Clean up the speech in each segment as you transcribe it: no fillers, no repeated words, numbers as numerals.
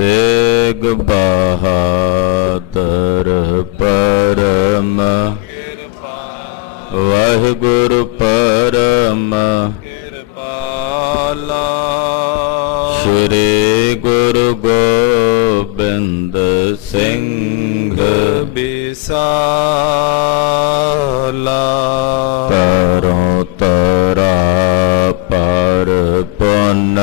तेग बहादुर परम वाहिगुरु परम कृपाला। श्री गुरु गोबिंद सिंह विसाला। तरों तरा पर पुन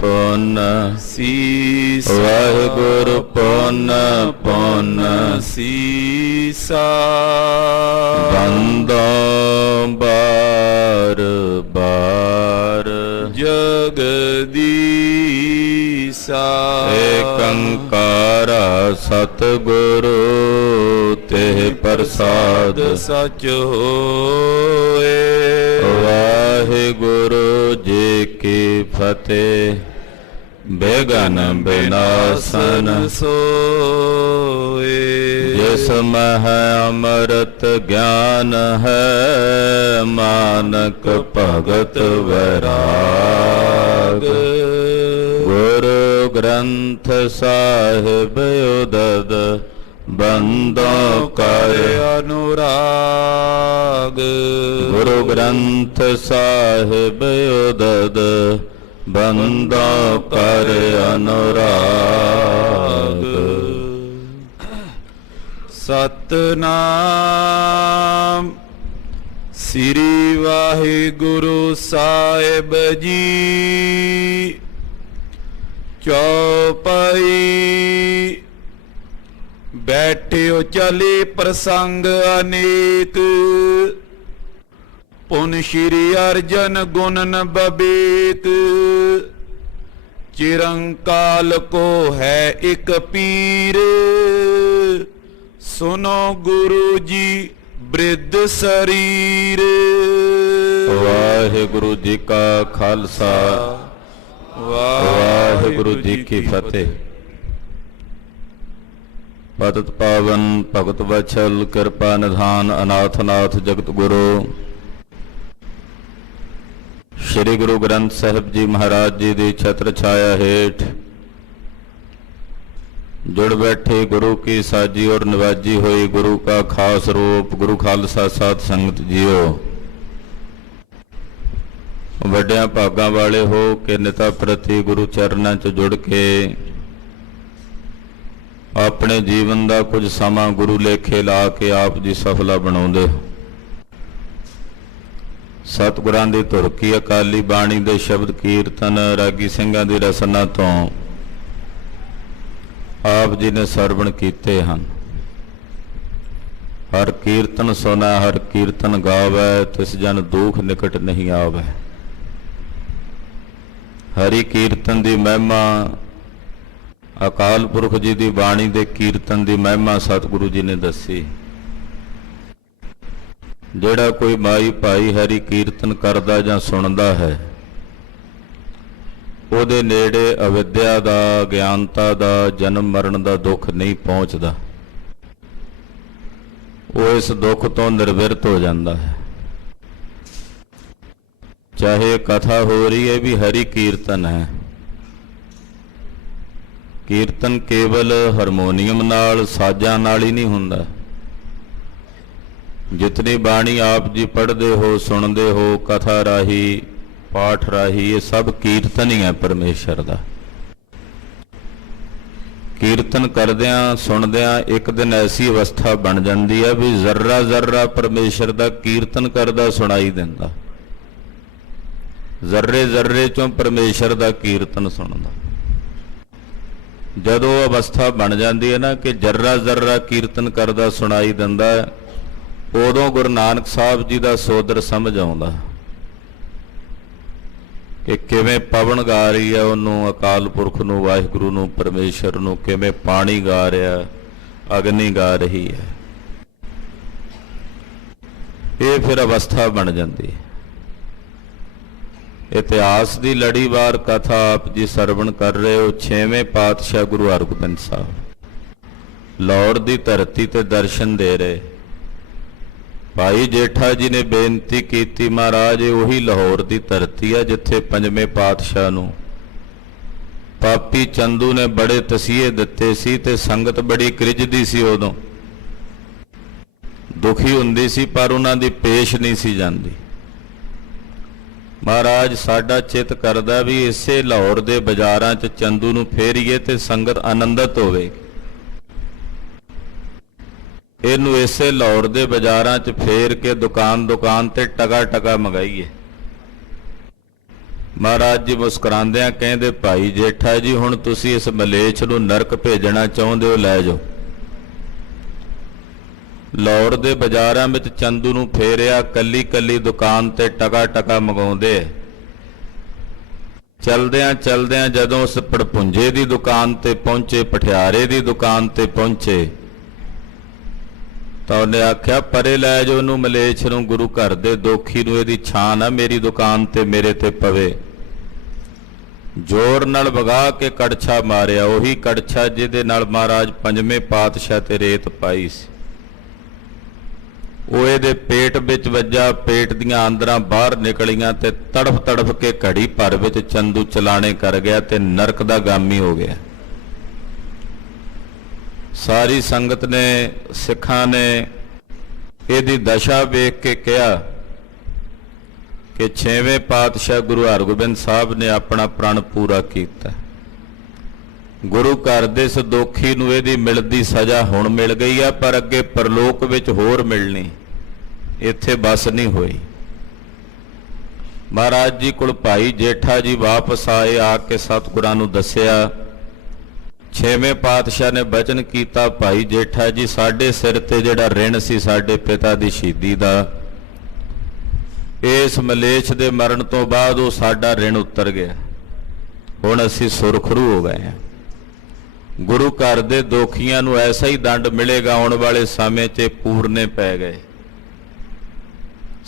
पुन सीसा वाहिगुरु पुन पुन सीसा। बंदों बार बार जगदीसा। एकंकारा सतगुरु तेह प्रसाद सच होए। वाहिगुरु जी की फतेह। बेगन विनाशन सोए। जिसमें है अमृत ज्ञान है मानक भगत वैराग। गुरु ग्रंथ साहिब उदद बंदों कर अनुराग। गुरु ग्रंथ साहिब उदद बंदों कर अनुराग। सतनाम श्री वाहिगुरु साहिब जी। चौपाई बैठियो चले प्रसंग अनेक। पुन श्री अर्जन गुण न बबेत। चिरंकाल को है एक पीर। सुनो गुरु जी वृद्ध शरीर। वाहिगुरु जी का खालसा वाहिगुरु जी की फतेह। पतित पावन भगत वत्सल कृपा निधान अनाथ नाथ जगत गुरु श्री गुरु ग्रंथ साहिब जी महाराज जी की छत्र छाया हेठ जुड़ बैठे गुरु की साजी और निवाजी हुई गुरु का खास रूप गुरु खालसा साध संगत जीओ। वड्डियां भागां वाले हो के निता प्रति गुरु चरणों च जुड़ के अपने जीवन का कुछ समा गुरु लेखे ला के आप जी सफला बनाउंदे हो। सतगुरां दी धुर की अकाली बाणी दे शब्द कीर्तन रागी ਸਿੰਘਾਂ ਦੀ रसना तो आप जी ने सरवण कीते हैं। हर कीर्तन सुना हर कीर्तन गावै तिस जन दुख निकट नहीं आवै। हरि कीर्तन दी महिमा अकाल पुरख जी दी बाणी दे कीर्तन दी महिमा सतगुरु जी ने दसी। ਜਿਹੜਾ कोई माई भाई हरि कीर्तन करदा जां सुनदा है ਉਹਦੇ ਨੇੜੇ ਅਵਿਦਿਆ ਦਾ ਗਿਆਨਤਾ ਦਾ ਜਨਮ ਮਰਨ ਦਾ ਦੁੱਖ ਨਹੀਂ ਪਹੁੰਚਦਾ। ਉਹ ਇਸ ਦੁੱਖ ਤੋਂ ਨਿਰਵਿਰਤ ਹੋ ਜਾਂਦਾ ਹੈ। ਚਾਹੇ ਕਥਾ ਹੋ ਰਹੀ ਹੈ ਵੀ ਹਰੀ ਕੀਰਤਨ ਹੈ। ਕੀਰਤਨ ਕੇਵਲ ਹਾਰਮੋਨੀਅਮ ਨਾਲ ਸਾਜ਼ਾਂ ਨਾਲ ਹੀ ਨਹੀਂ ਹੁੰਦਾ। जितनी बाणी आप जी पढ़ते हो सुनते हो कथा राही पाठ राही ये सब कीर्तन ही है परमेश्वर का। कीर्तन करदियां सुनदियां एक दिन ऐसी अवस्था बन जाती है भी जर्रा जर्रा परमेश्वर का कीर्तन करदा सुनाई दिंदा। जर्रे जर्रे चों परमेश्वर का कीर्तन सुनदा। जदों अवस्था बन जाती है ना कि जर्रा जर्रा कीर्तन करदा सुनाई दिंदा उदों गुरु नानक साहब जी का सोदर समझ आउंदा कि किवें पवन गा रही है उन्होंने अकाल पुरख नूं वाहिगुरू नूं परमेश्वर नूं किवें पानी गा रहा अग्नि गा रही है। ये फिर अवस्था बन जाती है। इतिहास की लड़ीवार कथा आप जी सरवण कर रहे हो। 6वें पातशाह गुरु हरगोबिंद साहब लाहौर की धरती ते दर्शन दे रहे। भाई जेठा जी ने बेनती की महाराज उही लाहौर की धरती है जिथे 5वें पातशाह नूं ਪਾਪੀ ਚੰਦੂ ਨੇ ਬੜੇ ਤਸੀਹੇ ਦਿੱਤੇ ਸੀ ਤੇ ਸੰਗਤ ਬੜੀ ਕ੍ਰਿਜਦੀ ਸੀ, ਉਦੋਂ ਦੁਖੀ ਹੁੰਦੀ ਸੀ, ਪਰ ਉਹਨਾਂ ਦੀ ਪੇਸ਼ ਨਹੀਂ ਸੀ ਜਾਂਦੀ। ਮਹਾਰਾਜ ਸਾਡਾ ਚਿੱਤ ਕਰਦਾ ਵੀ ਇਸੇ ਲਾਹੌਰ ਦੇ ਬਾਜ਼ਾਰਾਂ 'ਚ ਚੰਦੂ ਨੂੰ ਫੇਰੀਏ ਤੇ ਸੰਗਤ ਆਨੰਦਿਤ ਹੋਵੇ। ਇਹਨੂੰ ਇਸੇ ਲਾਹੌਰ ਦੇ ਬਾਜ਼ਾਰਾਂ 'ਚ ਫੇਰ ਕੇ ਦੁਕਾਨ ਦੁਕਾਨ ਤੇ ਟਕਾ ਟਕਾ ਮੰਗਾਈਏ। ਮਹਾਰਾਜ ਜੀ ਮੁਸਕਰਾਉਂਦਿਆਂ ਕਹਿੰਦੇ, ਭਾਈ ਜੇਠਾ ਜੀ, ਹੁਣ ਤੁਸੀਂ ਇਸ ਮਲੇਛ ਨੂੰ ਨਰਕ ਭੇਜਣਾ ਚਾਹੁੰਦੇ ਹੋ, ਲੈ ਜਾਓ। ਲਾਹੌਰ ਦੇ ਬਾਜ਼ਾਰਾਂ ਵਿੱਚ ਚੰਦੂ ਨੂੰ ਫੇਰਿਆ, ਕੱਲੀ ਕੱਲੀ ਦੁਕਾਨ ਤੇ ਟਕਾ ਟਕਾ ਮੰਗਾਉਂਦੇ। ਚਲਦਿਆਂ ਚਲਦਿਆਂ ਜਦੋਂ ਉਸ ਪੜਪੁੰਜੇ ਦੀ ਦੁਕਾਨ ਤੇ ਪਹੁੰਚੇ, ਪਠਿਆਰੇ ਦੀ ਦੁਕਾਨ ਤੇ ਪਹੁੰਚੇ, ਤਾਂ ਉਹਨੇ ਆਖਿਆ, ਪਰੇ ਲੈ ਜਾਓ ਉਹਨੂੰ, ਮਲੇਛ ਨੂੰ, ਗੁਰੂ ਘਰ ਦੇ ਦੋਖੀ ਨੂੰ, ਇਹਦੀ ਛਾਂ ਨਾ ਮੇਰੀ ਦੁਕਾਨ ਤੇ ਮੇਰੇ ਤੇ ਪਵੇ। ਜ਼ੋਰ ਨਾਲ ਵਗਾ ਕੇ ਕੜਛਾ ਮਾਰਿਆ, ਉਹੀ ਕੜਛਾ ਜਿਹਦੇ ਨਾਲ ਮਹਾਰਾਜ ਪੰਜਵੇਂ ਪਾਤਸ਼ਾਹ ਤੇ ਰੇਤ ਪਾਈ ਸੀ। ਉਹ ਇਹਦੇ ਪੇਟ ਵਿੱਚ ਵੱਜਾ, ਪੇਟ ਦੀਆਂ ਆਂਦਰਾਂ ਬਾਹਰ ਨਿਕਲੀਆਂ ਤੇ ਤੜਫ ਤੜਫ ਕੇ ਘੜੀ ਭਰ ਵਿੱਚ ਚੰਦੂ ਚਲਾਣੇ ਕਰ ਗਿਆ ਤੇ ਨਰਕ ਦਾ ਗਾਮੀ ਹੋ ਗਿਆ। ਸਾਰੀ ਸੰਗਤ ਨੇ, ਸਿੱਖਾਂ ਨੇ ਇਹਦੀ ਦਸ਼ਾ ਵੇਖ ਕੇ ਕਿਹਾ ਕਿ ਛੇਵੇਂ ਪਾਤਸ਼ਾਹ ਗੁਰੂ ਹਰਗੋਬਿੰਦ ਸਾਹਿਬ ਨੇ ਆਪਣਾ ਪ੍ਰਣ ਪੂਰਾ ਕੀਤਾ। ਗੁਰੂ ਘਰ ਦੇ ਇਸ ਦੋਖੀ ਨੂੰ ਇਹਦੀ ਮਿਲਦੀ ਸਜ਼ਾ ਹੁਣ ਮਿਲ ਗਈ ਆ, ਪਰ ਅੱਗੇ ਪਰਲੋਕ ਵਿੱਚ ਹੋਰ ਮਿਲਣੀ, ਇੱਥੇ ਬਸ ਨਹੀਂ ਹੋਈ। ਮਹਾਰਾਜ ਜੀ ਕੋਲ ਭਾਈ ਜੇਠਾ ਜੀ ਵਾਪਸ ਆਏ, ਆ ਕੇ ਸਤਿਗੁਰਾਂ ਨੂੰ ਦੱਸਿਆ। ਛੇਵੇਂ ਪਾਤਸ਼ਾਹ ਨੇ ਬਚਨ ਕੀਤਾ, ਭਾਈ ਜੇਠਾ ਜੀ, ਸਾਡੇ ਸਿਰ ਤੇ ਜਿਹੜਾ ਰਿਣ ਸੀ ਸਾਡੇ ਪਿਤਾ ਦੀ ਸ਼ਹੀਦੀ ਦਾ, ਇਸ ਮਲੇਛ ਦੇ ਮਰਨ ਤੋਂ ਬਾਅਦ ਉਹ ਸਾਡਾ ਰਿਣ ਉਤਰ ਗਿਆ। ਹੁਣ ਅਸੀਂ ਸੁਰਖਰੂ ਹੋ ਗਏ ਹਾਂ। ਗੁਰੂ ਘਰ ਦੇ ਦੋਖੀਆਂ ਨੂੰ ਐਸਾ ਹੀ ਦੰਡ ਮਿਲੇਗਾ, ਆਉਣ ਵਾਲੇ ਸਮੇਂ 'ਚ ਪੂਰਨੇ ਪੈ ਗਏ।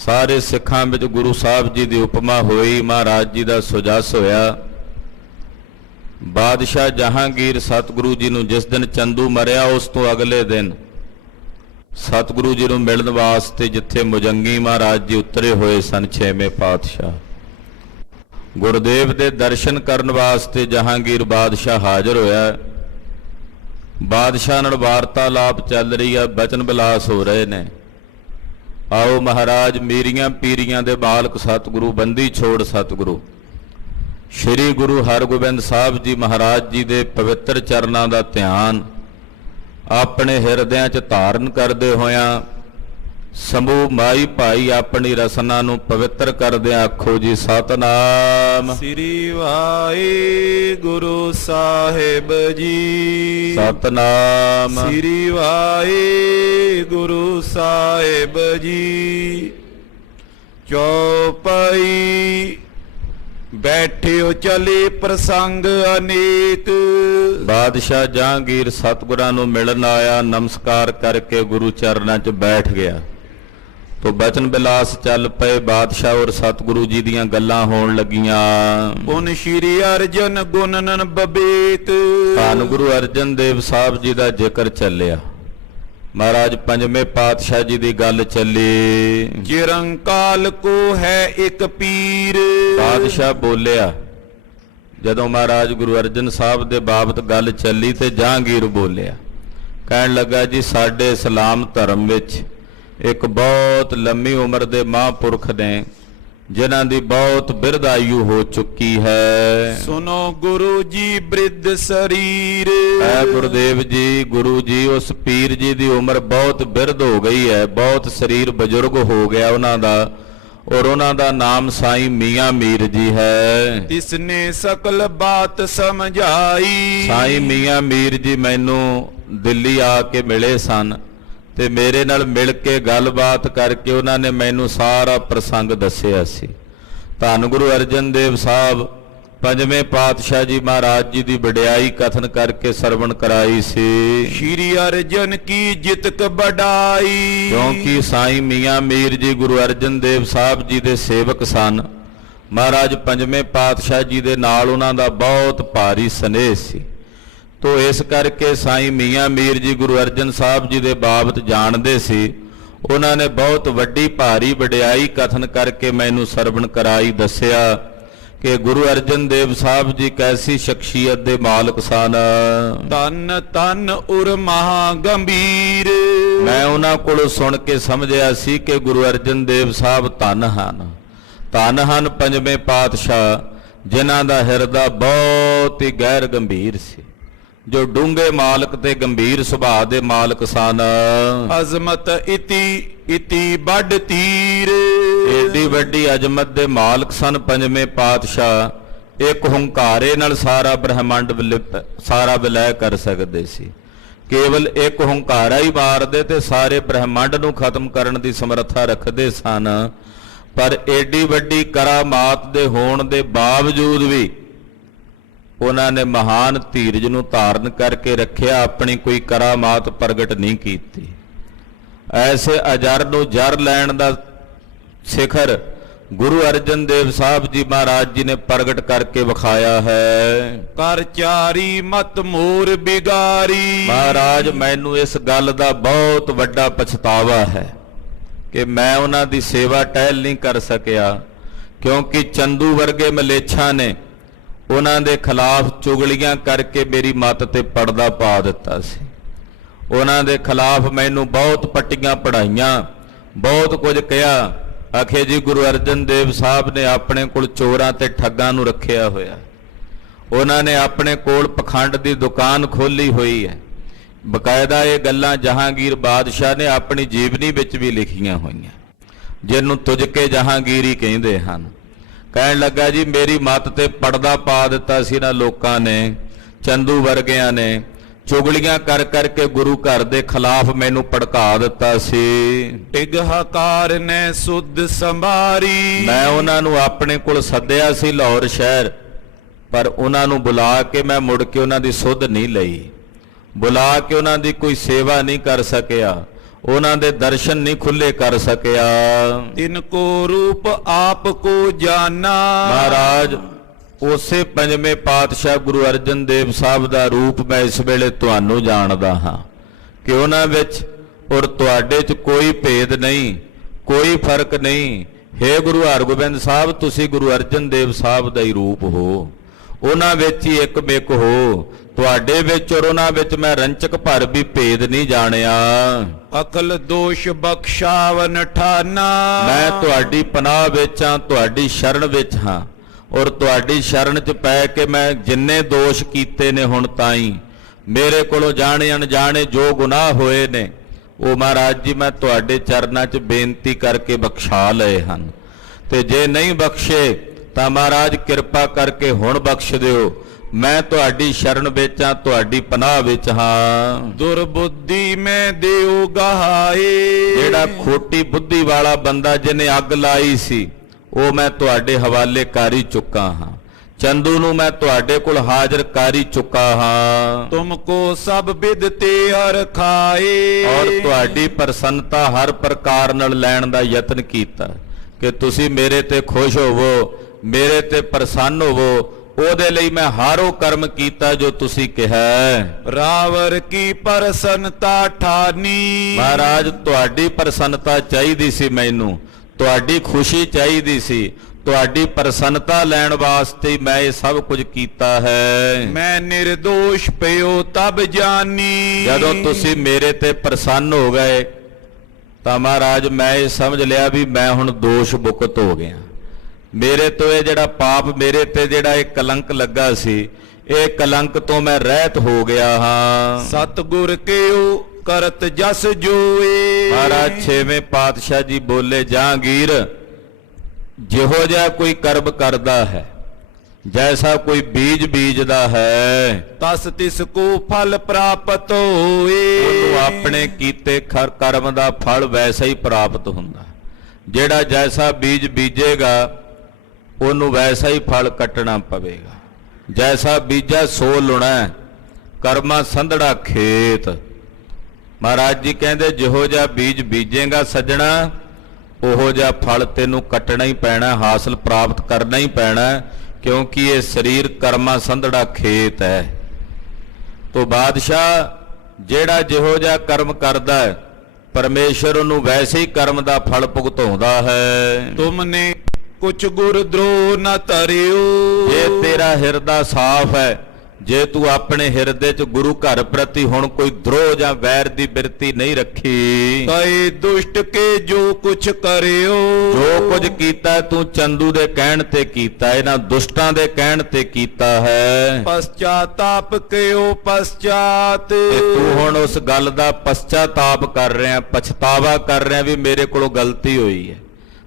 ਸਾਰੇ ਸਿੱਖਾਂ ਵਿੱਚ ਗੁਰੂ ਸਾਹਿਬ ਜੀ ਦੀ ਉਪਮਾ ਹੋਈ, ਮਹਾਰਾਜ ਜੀ ਦਾ ਸੁਜਸ ਹੋਇਆ। ਬਾਦਸ਼ਾਹ ਜਹਾਂਗੀਰ ਸਤਿਗੁਰੂ ਜੀ ਨੂੰ ਜਿਸ ਦਿਨ ਚੰਦੂ ਮਰਿਆ, ਉਸ ਤੋਂ ਅਗਲੇ ਦਿਨ ਸਤਿਗੁਰੂ ਜੀ ਨੂੰ ਮਿਲਣ ਵਾਸਤੇ ਜਿੱਥੇ ਮੁਜੰਗੀ ਮਹਾਰਾਜ ਜੀ ਉਤਰੇ ਹੋਏ ਸਨ, ਛੇਵੇਂ ਪਾਤਸ਼ਾਹ, ਗੁਰਦੇਵ ਦੇ ਦਰਸ਼ਨ ਕਰਨ ਵਾਸਤੇ ਜਹਾਂਗੀਰ ਬਾਦਸ਼ਾਹ ਹਾਜ਼ਰ ਹੋਇਆ। ਬਾਦਸ਼ਾਹ ਨਾਲ ਵਾਰਤਾਲਾਪ ਚੱਲ ਰਹੀ ਹੈ, ਬਚਨ ਵਿਲਾਸ ਹੋ ਰਹੇ ਨੇ। ਆਓ ਮਹਾਰਾਜ, ਮੀਰੀਆਂ ਪੀਰੀਆਂ ਦੇ ਬਾਲਕ ਸਤਿਗੁਰੂ, ਬੰਦੀ ਛੋੜ ਸਤਿਗੁਰੂ ਸ਼੍ਰੀ ਗੁਰੂ ਹਰਗੋਬਿੰਦ ਸਾਹਿਬ ਜੀ ਮਹਾਰਾਜ ਜੀ ਦੇ ਪਵਿੱਤਰ ਚਰਨਾਂ ਦਾ ਧਿਆਨ ਆਪਣੇ ਹਿਰਦਿਆਂ 'ਚ ਧਾਰਨ ਕਰਦੇ ਹੋਇਆਂ ਸਮੂਹ ਮਾਈ ਭਾਈ ਆਪਣੀ ਰਸਨਾ ਨੂੰ ਪਵਿੱਤਰ ਕਰਦਿਆਂ ਆਖੋ ਜੀ, ਸਤਨਾਮ ਸ੍ਰੀ ਵਾਹਿਗੁਰੂ ਸਾਹਿਬ ਜੀ, ਸਤਨਾਮ ਸ੍ਰੀ ਵਾਹਿਗੁਰੂ ਸਾਹਿਬ ਜੀ। ਚੌਪਈ ਬੈਠਿਓ ਚਲੇ ਪ੍ਰਸੰਗ ਅਨੇਕ। ਬਾਦਸ਼ਾਹ ਜਹਾਂਗੀਰ ਸਤਿਗੁਰਾਂ ਨੂੰ ਮਿਲਣ ਆਇਆ, ਨਮਸਕਾਰ ਕਰਕੇ ਗੁਰੂ ਚਰਨਾਂ 'ਚ ਬੈਠ ਗਿਆ। ਤੋ ਬਚਨ ਬਿਲਾਸ ਚੱਲ ਪਏ। ਬਾਦਸ਼ਾਹ ਔਰ ਸਤਿਗੁਰੂ ਜੀ ਦੀਆਂ ਗੱਲਾਂ ਹੋਣ ਲੱਗੀਆਂ। ਪੁਨ ਸ਼੍ਰੀ ਅਰਜਨ ਗੁਣਨਨ ਬਬੇਕ। ਧੰਨ ਗੁਰੂ ਅਰਜਨ ਦੇਵ ਸਾਹਿਬ ਜੀ ਦਾ ਜ਼ਿਕਰ ਚੱਲਿਆ। ਮਹਾਰਾਜ ਪੰਜਵੇਂ ਪਾਤਸ਼ਾਹ ਜੀ ਦੀ ਗੱਲ ਚੱਲੀ। ਚਿਰੰਕਾਲ ਕੋ ਹੈ ਇੱਕ ਪੀਰ। ਬਾਦਸ਼ਾਹ ਬੋਲਿਆ, ਜਦੋਂ ਮਹਾਰਾਜ ਗੁਰੂ ਅਰਜਨ ਸਾਹਿਬ ਦੇ ਬਾਬਤ ਗੱਲ ਚੱਲੀ ਤੇ ਜਹਾਂਗੀਰ ਬੋਲਿਆ, ਕਹਿਣ ਲੱਗਾ, ਜੀ ਸਾਡੇ ਇਸਲਾਮ ਧਰਮ ਵਿੱਚ ਇੱਕ ਬਹੁਤ ਲੰਮੀ ਉਮਰ ਦੇ ਮਹਾਂਪੁਰਖ ਨੇ, ਜਿਨ੍ਹਾਂ ਦੀ ਬਹੁਤ ਬਿਰਧ ਆਯੂ ਹੋ ਚੁੱਕੀ ਹੈ। ਸੁਨੋ ਗੁਰੂ ਜੀ ਬ੍ਰਿਧ ਸਰੀਰ। ਐ ਗੁਰਦੇਵ ਜੀ, ਗੁਰੂ ਜੀ, ਉਸ ਪੀਰ ਜੀ ਦੀ ਉਮਰ ਬਹੁਤ ਬਿਰਧ ਹੋ ਗਈ ਹੈ, ਬਹੁਤ ਸਰੀਰ ਬਜ਼ੁਰਗ ਹੋ ਗਿਆ ਉਹਨਾਂ ਦਾ, ਔਰ ਉਹਨਾਂ ਦਾ ਨਾਮ ਸਾਈਂ ਮੀਆਂ ਮੀਰ ਜੀ ਹੈ। ਤਿਸਨੇ ਸਕਲ ਬਾਤ ਸਮਝਾਈ। ਸਾਈਂ ਮੀਆਂ ਮੀਰ ਜੀ ਮੈਨੂੰ ਦਿੱਲੀ ਆ ਕੇ ਮਿਲੇ ਸਨ ਤੇ ਮੇਰੇ ਨਾਲ ਮਿਲ ਕੇ ਗੱਲਬਾਤ ਕਰਕੇ ਉਹਨਾਂ ਨੇ ਮੈਨੂੰ ਸਾਰਾ ਪ੍ਰਸੰਗ ਦੱਸਿਆ ਸੀ। ਧੰਨ ਗੁਰੂ ਅਰਜਨ ਦੇਵ ਸਾਹਿਬ ਪੰਜਵੇਂ ਪਾਤਸ਼ਾਹ ਜੀ ਮਹਾਰਾਜ ਜੀ ਦੀ ਵਡਿਆਈ ਕਥਨ ਕਰਕੇ ਸਰਵਣ ਕਰਾਈ ਸੀ। ਸ਼੍ਰੀ ਅਰਜਨ ਕੀ ਜਿਤਕ ਬੜਾਈ। ਕਿਉਂਕਿ ਸਾਈਂ ਮੀਆਂ ਮੀਰ ਜੀ ਗੁਰੂ ਅਰਜਨ ਦੇਵ ਸਾਹਿਬ ਜੀ ਦੇ ਸੇਵਕ ਸਨ। ਮਹਾਰਾਜ ਪੰਜਵੇਂ ਪਾਤਸ਼ਾਹ ਜੀ ਦੇ ਨਾਲ ਉਹਨਾਂ ਦਾ ਬਹੁਤ ਭਾਰੀ ਸਨੇਹ ਸੀ। ਤੋ ਇਸ ਕਰਕੇ ਸਾਈਂ ਮੀਆਂ ਮੀਰ ਜੀ ਗੁਰੂ ਅਰਜਨ ਸਾਹਿਬ ਜੀ ਦੇ ਬਾਬਤ ਜਾਣਦੇ ਸੀ। ਉਹਨਾਂ ਨੇ ਬਹੁਤ ਵੱਡੀ ਭਾਰੀ ਵਡਿਆਈ ਕਥਨ ਕਰਕੇ ਮੈਨੂੰ ਸਰਵਣ ਕਰਾਈ, ਦੱਸਿਆ ਕਿ ਗੁਰੂ ਅਰਜਨ ਦੇਵ ਸਾਹਿਬ ਜੀ ਕੈਸੀ ਸ਼ਖਸੀਅਤ ਦੇ ਮਾਲਕ ਸਨ। ਤਨ ਤਨ ਉਰ ਮਹਾ ਗੰਭੀਰ। ਮੈਂ ਉਹਨਾਂ ਕੋਲੋਂ ਸੁਣ ਕੇ ਸਮਝਿਆ ਸੀ ਕਿ ਗੁਰੂ ਅਰਜਨ ਦੇਵ ਸਾਹਿਬ ਧੰਨ ਹਨ। ਧੰਨ ਹਨ ਪੰਜਵੇਂ ਪਾਤਸ਼ਾਹ ਜਿਨ੍ਹਾਂ ਦਾ ਹਿਰਦਾ ਬਹੁਤ ਹੀ ਗਹਿਰ ਗੰਭੀਰ ਸੀ, ਜੋ ਡੂੰਘੇ ਮਾਲਕ ਤੇ ਗੰਭੀਰ ਸੁਭਾਅ ਦੇ ਮਾਲਕ ਸਨ। ਅਜ਼ਮਤ ਇਤੀ ਵੱਡ ਤੀਰ। ਏਡੀ ਵੱਡੀ ਅਜ਼ਮਤ ਦੇ ਮਾਲਕ ਸਨ ਪੰਜਵੇਂ ਪਾਤਸ਼ਾਹ। ਇੱਕ ਹੰਕਾਰੇ ਨਾਲ ਸਾਰਾ ਬ੍ਰਹਿਮੰਡ ਸਾਰਾ ਵਿਲੈ ਕਰ ਸਕਦੇ ਸੀ। ਕੇਵਲ ਇੱਕ ਹੰਕਾਰਾ ਹੀ ਮਾਰਦੇ ਤੇ ਸਾਰੇ ਬ੍ਰਹਿਮੰਡ ਨੂੰ ਖਤਮ ਕਰਨ ਦੀ ਸਮਰੱਥਾ ਰੱਖਦੇ ਸਨ। ਪਰ ਏਡੀ ਵੱਡੀ ਕਰਾਮਾਤ ਦੇ ਹੋਣ ਦੇ ਬਾਵਜੂਦ ਵੀ ਉਹਨਾਂ ਨੇ ਮਹਾਨ ਧੀਰਜ ਨੂੰ ਧਾਰਨ ਕਰਕੇ ਰੱਖਿਆ, ਆਪਣੀ ਕੋਈ ਕਰਾਮਾਤ ਪ੍ਰਗਟ ਨਹੀਂ ਕੀਤੀ। ਐਸੇ ਅਜਰ ਨੂੰ ਜਰ ਲੈਣ ਦਾ ਸਿਖਰ ਗੁਰੂ ਅਰਜਨ ਦੇਵ ਸਾਹਿਬ ਜੀ ਮਹਾਰਾਜ ਜੀ ਨੇ ਪ੍ਰਗਟ ਕਰਕੇ ਵਿਖਾਇਆ ਹੈ। ਕਰ ਚਾਰੀ ਮਤ ਮੋਰ ਬਿਗਾਰੀ। ਮਹਾਰਾਜ ਮੈਨੂੰ ਇਸ ਗੱਲ ਦਾ ਬਹੁਤ ਵੱਡਾ ਪਛਤਾਵਾ ਹੈ ਕਿ ਮੈਂ ਉਹਨਾਂ ਦੀ ਸੇਵਾ ਟਹਿਲ ਨਹੀਂ ਕਰ ਸਕਿਆ, ਕਿਉਂਕਿ ਚੰਦੂ ਵਰਗੇ ਮਲੇਛਾਂ ਨੇ ਉਹਨਾਂ ਦੇ ਖਿਲਾਫ ਚੁਗਲੀਆਂ ਕਰਕੇ ਮੇਰੀ ਮੱਤ ਤੇ ਪਰਦਾ ਪਾ ਦਿੱਤਾ ਸੀ। ਉਹਨਾਂ ਦੇ ਖਿਲਾਫ ਮੈਨੂੰ ਬਹੁਤ ਪੱਟੀਆਂ ਪੜਾਈਆਂ, ਬਹੁਤ ਕੁਝ ਕਿਹਾ। ਆਖੇ ਜੀ ਗੁਰੂ ਅਰਜਨ ਦੇਵ ਸਾਹਿਬ ਨੇ ਆਪਣੇ ਕੋਲ ਚੋਰਾਂ ਤੇ ਠੱਗਾਂ ਨੂੰ ਰੱਖਿਆ ਹੋਇਆ। ਉਹਨਾਂ ਨੇ ਆਪਣੇ ਕੋਲ ਪਖੰਡ ਦੀ ਦੁਕਾਨ ਖੋਲੀ ਹੋਈ ਹੈ। ਬਕਾਇਦਾ ਇਹ ਗੱਲਾਂ ਜਹਾਂਗੀਰ ਬਾਦਸ਼ਾਹ ਨੇ ਆਪਣੀ ਜੀਵਨੀ ਵਿੱਚ ਵੀ ਲਿਖੀਆਂ ਹੋਈਆਂ, ਜਿਹਨੂੰ ਤੁਝ ਕੇ ਜਹਾਂਗੀਰੀ ਕਹਿੰਦੇ ਹਨ। ਕਹਿਣ ਲੱਗਾ ਜੀ ਮੇਰੀ ਮੱਤ ਤੇ ਪਰਦਾ ਪਾ ਦਿੱਤਾ ਸੀ ਨਾ ਲੋਕਾਂ ਨੇ, ਚੰਦੂ ਵਰਗਿਆਂ ਨੇ ਚੁਗਲੀਆਂ ਕਰ ਕਰਕੇ ਗੁਰੂ ਘਰ ਦੇ ਖਿਲਾਫ ਮੈਨੂੰ ਭੜਕਾ ਦਿੱਤਾ ਸੀ। ਟਿਗ ਹਕਾਰ ਨੇ ਸੁਧ ਸੰਭਾਰੀ। ਮੈਂ ਉਹਨਾਂ ਨੂੰ ਆਪਣੇ ਕੋਲ ਸੱਦਿਆ ਸੀ ਲਾਹੌਰ ਸ਼ਹਿਰ, ਪਰ ਉਹਨਾਂ ਨੂੰ ਬੁਲਾ ਕੇ ਮੈਂ ਮੁੜ ਕੇ ਉਹਨਾਂ ਦੀ ਸੁਧ ਨਹੀਂ ਲਈ, ਬੁਲਾ ਕੇ ਉਹਨਾਂ ਦੀ ਕੋਈ ਸੇਵਾ ਨਹੀਂ ਕਰ ਸਕਿਆ, ਉਹਨਾਂ ਦੇ ਦਰਸ਼ਨ ਨਹੀਂ ਖੁੱਲੇ ਕਰ ਸਕਿਆ। ਤਿਨ ਕੋ ਰੂਪ ਆਪ ਕੋ ਜਾਨਾ। ਮਹਾਰਾਜ ਉਸੇ ਪੰਜਵੇਂ ਪਾਤਸ਼ਾਹ ਗੁਰੂ ਅਰਜਨ ਦੇਵ ਸਾਹਿਬ ਦਾ ਰੂਪ ਮੈਂ ਇਸ ਵੇਲੇ ਤੁਹਾਨੂੰ ਜਾਣਦਾ ਹਾਂ ਕਿ ਉਹਨਾਂ ਵਿੱਚ ਔਰ ਤੁਹਾਡੇ 'ਚ ਕੋਈ ਭੇਦ ਨਹੀਂ, ਕੋਈ ਫਰਕ ਨਹੀਂ। ਹੇ ਗੁਰੂ ਹਰਗੋਬਿੰਦ ਸਾਹਿਬ, ਤੁਸੀਂ ਗੁਰੂ ਅਰਜਨ ਦੇਵ ਸਾਹਿਬ ਦਾ ਹੀ ਰੂਪ ਹੋ, ਉਹਨਾਂ ਵਿੱਚ ਹੀ ਇੱਕ ਮਿਕ ਹੋ। ਤੁਹਾਡੇ ਵਿੱਚ ਔਰ ਉਹਨਾਂ ਵਿੱਚ ਮੈਂ ਰੰਚਕ ਭਰ ਵੀ ਭੇਦ ਨਹੀਂ ਜਾਣਿਆ। ਅਕਲ ਦੋਸ਼ ਬਖਸ਼ਾਵਨ ਠਾਨਾ। ਮੈਂ ਤੁਹਾਡੀ ਪਨਾਹ ਵਿੱਚ ਹਾਂ, ਤੁਹਾਡੀ ਸ਼ਰਨ ਵਿੱਚ ਹਾਂ, ਔਰ ਤੁਹਾਡੀ ਸ਼ਰਨ 'ਚ ਪੈ ਕੇ ਮੈਂ ਜਿੰਨੇ ਦੋਸ਼ ਕੀਤੇ ਨੇ ਹੁਣ ਤਾਈਂ, ਮੇਰੇ ਕੋਲੋਂ ਜਾਣੇ ਅਣਜਾਣੇ ਜੋ ਗੁਨਾਹ ਹੋਏ ਨੇ, ਉਹ ਮਹਾਰਾਜ ਜੀ ਮੈਂ ਤੁਹਾਡੇ ਚਰਨਾਂ 'ਚ ਬੇਨਤੀ ਕਰਕੇ ਬਖਸ਼ਾ ਲਏ ਹਨ। ਤੇ ਜੇ ਨਹੀਂ ਬਖਸ਼ੇ ਤਾਂ ਮਹਾਰਾਜ ਕਿਰਪਾ ਕਰਕੇ ਹੁਣ ਬਖਸ਼ ਦਿਓ। ਮੈਂ ਤੁਹਾਡੀ ਸ਼ਰਨ ਵਿੱਚ ਹਾਂ, ਤੁਹਾਡੀ ਪਨਾਹ ਵਿੱਚ ਹਾਂ। ਦੁਰਬੁੱਧੀ ਮੈਂ ਦਿਓ ਗਹਾਏ। ਜਿਹੜਾ ਖੋਟੀ ਬੁੱਧੀ ਵਾਲਾ ਬੰਦਾ ਜਿਹਨੇ ਅੱਗ ਲਾਈ ਸੀ, ਉਹ ਮੈਂ ਤੁਹਾਡੇ ਹਵਾਲੇ ਕਰ ਹੀ ਚੁੱਕਾ ਹਾਂ। ਚੰਦੂ ਨੂੰ ਮੈਂ ਤੁਹਾਡੇ ਕੋਲ ਹਾਜ਼ਰ ਕਰ ਹੀ ਚੁੱਕਾ ਹਾਂ। ਤੁਮ ਕੋ ਸਭ ਬਿਦ ਤੇ ਹਰ ਖਾਏ। ਔਰ ਤੁਹਾਡੀ ਪ੍ਰਸੰਨਤਾ ਹਰ ਪ੍ਰਕਾਰ ਨਾਲ ਲੈਣ ਦਾ ਯਤਨ ਕੀਤਾ ਕਿ ਤੁਸੀਂ ਮੇਰੇ ਤੇ ਖੁਸ਼ ਹੋਵੋ, ਮੇਰੇ ਤੇ ਪ੍ਰਸੰਨ ਹੋਵੋ। ਉਹਦੇ ਲਈ ਮੈਂ ਹਾਰੋ ਕਰਮ ਕੀਤਾ ਜੋ ਤੁਸੀਂ ਕਿਹਾ। ਰਾਵਰ ਕੀ ਪ੍ਰਸੰਨਤਾ ਠਾਨੀ। ਮਹਾਰਾਜ ਤੁਹਾਡੀ ਪ੍ਰਸੰਨਤਾ ਚਾਹੀਦੀ ਸੀ, ਮੈਨੂੰ ਤੁਹਾਡੀ ਖੁਸ਼ੀ ਚਾਹੀਦੀ ਸੀ, ਤੁਹਾਡੀ ਪ੍ਰਸੰਨਤਾ ਲੈਣ ਵਾਸਤੇ ਮੈਂ ਇਹ ਸਭ ਕੁਝ ਕੀਤਾ ਹੈ। ਮੈਂ ਨਿਰਦੋਸ਼ ਪਿਓ ਤਬ ਜਾਨੀ। ਜਦੋਂ ਤੁਸੀਂ ਮੇਰੇ ਤੇ ਪ੍ਰਸੰਨ ਹੋ ਗਏ ਤਾਂ ਮਹਾਰਾਜ ਮੈਂ ਇਹ ਸਮਝ ਲਿਆ ਵੀ ਮੈਂ ਹੁਣ ਦੋਸ਼ ਮੁਕਤ ਹੋ ਗਿਆ। ਮੇਰੇ ਤੋਂ ਇਹ ਜਿਹੜਾ ਪਾਪ, ਮੇਰੇ ਤੇ ਜਿਹੜਾ ਇਹ ਕਲੰਕ ਲੱਗਾ ਸੀ, ਇਹ ਕਲੰਕ ਤੋਂ ਮੈਂ ਰਹਿਤ ਹੋ ਗਿਆ ਹਾਂ। ਸਤਿਗੁਰ ਕਿਉ ਕਰਤ ਜਸ ਜੋਏ। ਮਹਾਰਾਜ ਛੇਵੇਂ ਪਾਤਸ਼ਾਹ ਜੀ ਬੋਲੇ, ਜਹਾਂਗੀਰ ਜਿਹੋ ਜਿਹਾ ਕੋਈ ਕਰਮ ਕਰਦਾ ਹੈ, ਜੈਸਾ ਕੋਈ ਬੀਜ ਬੀਜਦਾ ਹੈ, ਤਸ ਤਿਸ ਕੋ ਫਲ ਪ੍ਰਾਪਤ ਹੋਏ। ਉਹਨੂੰ ਆਪਣੇ ਕੀਤੇ ਕਰਮ ਦਾ ਫਲ ਵੈਸਾ ਹੀ ਪ੍ਰਾਪਤ ਹੁੰਦਾ। ਜਿਹੜਾ ਜੈਸਾ ਬੀਜ ਬੀਜੇਗਾ ਉਹਨੂੰ ਵੈਸਾ ਹੀ ਫਲ ਕੱਟਣਾ ਪਵੇਗਾ। ਜੈਸਾ ਬੀਜਾ ਸੋ ਲੁਣਾ, ਕਰਮਾ ਸੰਧੜਾ ਖੇਤ। ਮਹਾਰਾਜ ਜੀ ਕਹਿੰਦੇ ਜਿਹੋ ਜਿਹਾ ਬੀਜ ਬੀਜੇਗਾ ਸੱਜਣਾ, ਉਹੋ ਜਿਹਾ ਫਲ ਤੈਨੂੰ ਕੱਟਣਾ ਹੀ ਪੈਣਾ, ਹਾਸਲ ਪ੍ਰਾਪਤ ਕਰਨਾ ਹੀ ਪੈਣਾ, ਕਿਉਂਕਿ ਇਹ ਸਰੀਰ ਕਰਮਾ ਸੰਧੜਾ ਖੇਤ ਹੈ। ਤੋ ਬਾਦਸ਼ਾਹ ਜਿਹੜਾ ਜਿਹੋ ਜਿਹਾ ਕਰਮ ਕਰਦਾ ਹੈ, ਪਰਮੇਸ਼ਰ ਉਹਨੂੰ ਵੈਸੇ ਹੀ ਕਰਮ ਦਾ ਫਲ ਭੁਗਤਾਉਂਦਾ ਹੈ। ਤੁਮਨੇ ਕੁਛ ਗੁਰ ਦਰੋ ਨ ਧਰਿਓ। ਜੇ ਤੇਰਾ ਹਿਰਦਾ ਸਾਫ਼ ਹੈ, ਜੇ ਤੂੰ ਆਪਣੇ ਹਿਰਦੇ 'ਚ ਗੁਰੂ ਘਰ ਪ੍ਰਤੀ ਹੁਣ ਕੋਈ ਦਰੋਹ ਜਾਂ ਵੈਰ ਦੀ ਬਿਰਤੀ ਨਹੀਂ ਰੱਖੀ, ਕਏ ਦੁਸ਼ਟ ਕੇ ਜੋ ਕੁਛ ਕਰਿਓ। ਜੋ ਕੁਝ ਕੀਤਾ ਤੂੰ ਚੰਦੂ ਦੇ ਕਹਿਣ ਤੇ ਕੀਤਾ, ਇਹਨਾਂ ਦੁਸ਼ਟਾਂ ਦੇ ਕਹਿਣ ਤੇ ਕੀਤਾ ਹੈ। ਪਛਤਾਪ ਕਿਓ ਪਛਤਾਤ। ਤੇ ਤੂੰ ਹੁਣ ਉਸ ਗੱਲ ਦਾ ਪਛਤਾਤਾਪ ਕਰ ਰਿਹਾ, ਪਛਤਾਵਾ ਕਰ ਰਿਹਾ ਵੀ ਮੇਰੇ ਕੋਲੋਂ ਗਲਤੀ ਹੋਈ ਹੈ,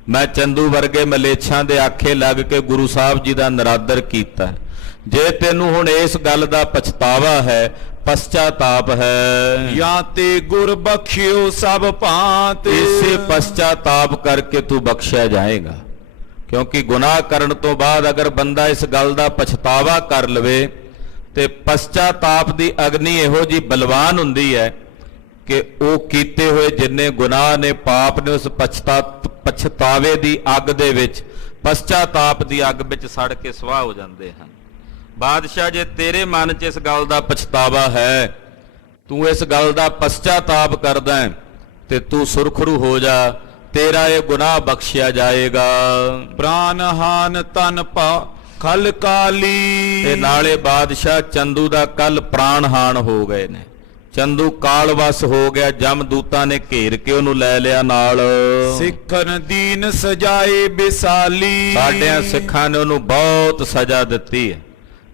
ਮੈਂ ਚੰਦੂ ਵਰਗੇ ਮਲੇਛਾਂ ਦੇ ਆਖੇ ਲੱਗ ਕੇ ਗੁਰੂ ਸਾਹਿਬ ਜੀ ਦਾ ਨਿਰਾਦਰ ਕੀਤਾ। ਜੇ ਤੈਨੂੰ ਹੁਣ ਇਸ ਗੱਲ ਦਾ ਪਛਤਾਵਾ ਹੈ, ਪਛਤਾਤਾਪ ਹੈ, ਜਾਂ ਤੇ ਗੁਰ ਬਖਸ਼ਿਓ ਸਭ ਭਾਂਤ। ਇਸੇ ਪਛਤਾਤਾਪ ਕਰਕੇ ਤੂੰ ਬਖਸ਼ਿਆ ਜਾਏਗਾ। ਕਿਉਂਕਿ ਗੁਨਾਹ ਕਰਨ ਤੋਂ ਬਾਅਦ ਅਗਰ ਬੰਦਾ ਇਸ ਗੱਲ ਦਾ ਪਛਤਾਵਾ ਕਰ ਲਵੇ ਤੇ ਪਛਤਾਤਾਪ ਦੀ ਅਗਨੀ ਇਹੋ ਜੀ ਬਲਵਾਨ ਹੁੰਦੀ ਹੈ ਕਿ ਉਹ ਕੀਤੇ ਹੋਏ ਜਿੰਨੇ ਗੁਨਾਹ ਨੇ, ਪਾਪ ਨੇ, ਉਸ ਪਛਤਾਵੇ ਦੀ ਅੱਗ ਦੇ ਵਿੱਚ, ਪਛਤਾਤਾਪ ਦੀ ਅੱਗ ਵਿੱਚ ਸੜ ਕੇ ਸਵਾਹ ਹੋ ਜਾਂਦੇ ਹਨ। ਬਾਦਸ਼ਾਹ, ਜੇ ਤੇਰੇ ਮਨ 'ਚ ਇਸ ਗੱਲ ਦਾ ਪਛਤਾਵਾ ਹੈ, ਤੂੰ ਇਸ ਗੱਲ ਦਾ ਪਛਤਾਤਾਪ ਕਰਦਾ ਹੈ, ਤੇ ਤੂੰ ਸੁਰਖਰੂ ਹੋ ਜਾ, ਤੇਰਾ ਇਹ ਗੁਨਾਹ ਬਖਸ਼ਿਆ ਜਾਏਗਾ। ਪ੍ਰਾਨ ਹਾਨ ਤਨ ਪਾ ਖਲ ਕਾਲੀ। ਤੇ ਨਾਲੇ ਬਾਦਸ਼ਾਹ ਚੰਦੂ ਦਾ ਕੱਲ ਪ੍ਰਾਣ ਹਾਨ ਹੋ ਗਏ ਨੇ, ਚੰਦੂ ਕਾਲਵਸ ਹੋ ਗਿਆ, ਜਮਦੂਤਾਂ ਨੇ ਘੇਰ ਕੇ ਉਹਨੂੰ ਲੈ ਲਿਆ ਨਾਲ। ਸਿੱਖਨ ਦੀਨ ਸਜਾਏ ਬਿਸਾਲੀ। ਸਾਡਿਆਂ ਸਿੱਖਾਂ ਨੇ ਉਹਨੂੰ ਬਹੁਤ ਸਜ਼ਾ ਦਿੱਤੀ ਹੈ।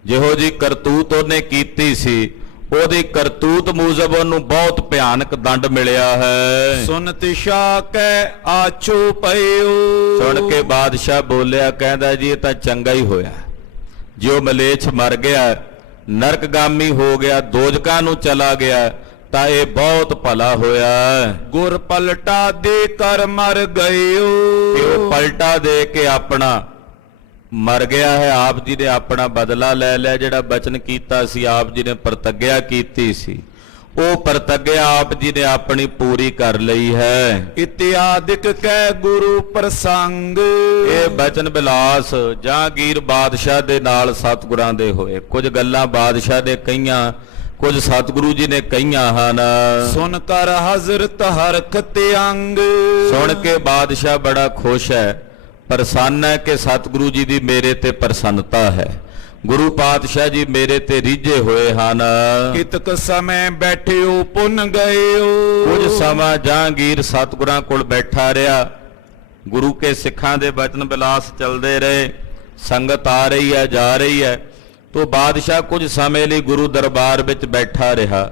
ਜਿਹੋ ਜੀ ਕਰਤੂਤ ਉਹਨੇ ਕੀਤੀ ਸੀ, ਉਹਦੀ ਕਰਤੂਤ ਮੂਜਬ ਉਹਨੂੰ ਬਹੁਤ ਭਿਆਨਕ ਦੰਡ ਮਿਲਿਆ ਹੈ। ਸੁਨਤ ਸ਼ਾਹ ਕੈ ਆਛੋ ਪਇਓ। ਸੁਣ ਕੇ ਬਾਦਸ਼ਾਹ ਬੋਲਿਆ, ਕਹਿੰਦਾ ਜੀ ਇਹ ਤਾਂ ਚੰਗਾ ਹੀ ਹੋਇਆ, ਜੋ ਮਲੇਛ ਮਰ ਗਿਆ, ਨਰਕਗਾਮੀ ਹੋ ਗਿਆ, ਦੋਜਕਾਂ ਨੂੰ ਚਲਾ ਗਿਆ, ਤਾਂ ਇਹ ਬਹੁਤ ਭਲਾ ਹੋਇਆ। ਗੁਰ ਪਲਟਾ ਦੇ ਕਰ ਮਰ ਗਇਓ। ਕਿ ਉਹ ਪਲਟਾ ਦੇ ਕੇ ਆਪਣਾ ਮਰ ਗਿਆ ਹੈ। ਆਪ ਜੀ ਨੇ ਆਪਣਾ ਬਦਲਾ ਲੈ ਲਿਆ, ਜਿਹੜਾ ਬਚਨ ਕੀਤਾ ਸੀ, ਆਪ ਜੀ ਨੇ ਪ੍ਰਤੱਗਿਆ ਕੀਤੀ ਸੀ, ਉਹ ਪ੍ਰਤੱਗਿਆ ਆਪ ਜੀ ਨੇ ਆਪਣੀ ਪੂਰੀ ਕਰ ਲਈ ਹੈ। ਇਤਿਆਦਿਕ ਕਹਿ ਗੁਰੂ ਪ੍ਰਸੰਗ। ਇਹ ਬਚਨ ਬਿਲਾਸ ਜਹਾਂਗੀਰ ਬਾਦਸ਼ਾਹ ਦੇ ਨਾਲ ਸਤਿਗੁਰਾਂ ਦੇ ਹੋਏ। ਕੁਝ ਗੱਲਾਂ ਬਾਦਸ਼ਾਹ ਨੇ ਕਹੀਆਂ, ਕੁਝ ਸਤਿਗੁਰੂ ਜੀ ਨੇ ਕਹੀਆਂ ਹਨ। ਸੁਨ ਕਰ ਹਜ਼ਰਤ ਹਰਖਤ ਅੰਗ। ਸੁਣ ਕੇ ਬਾਦਸ਼ਾਹ ਬੜਾ ਖੁਸ਼ ਹੈ, ਪ੍ਰਸੰਨ ਹੈ ਕਿ ਸਤਿਗੁਰੂ ਜੀ ਦੀ ਮੇਰੇ ਤੇ ਪ੍ਰਸੰਨਤਾ ਹੈ, ਗੁਰੂ ਪਾਤਸ਼ਾਹ ਜੀ ਮੇਰੇ ਤੇ ਰੀਝੇ ਹੋਏ ਹਨ। ਕਿਤਕ ਸਮੇਂ ਬੈਠਿਓ ਪੁੰਨ ਗਇਓ। ਕੁਝ ਸਮਾਂ ਜਹਾਂਗੀਰ ਸਤਿਗੁਰਾਂ ਕੋਲ ਬੈਠਾ ਰਿਹਾ, ਗੁਰੂ ਕੇ ਸਿੱਖਾਂ ਦੇ ਬਚਨ ਬਿਲਾਸ ਚੱਲਦੇ ਰਹੇ, ਸੰਗਤ ਆ ਰਹੀ ਹੈ, ਜਾ ਰਹੀ ਹੈ। ਤੋ ਬਾਦਸ਼ਾਹ ਕੁਝ ਸਮੇਂ ਲਈ ਗੁਰੂ ਦਰਬਾਰ ਵਿੱਚ ਬੈਠਾ ਰਿਹਾ।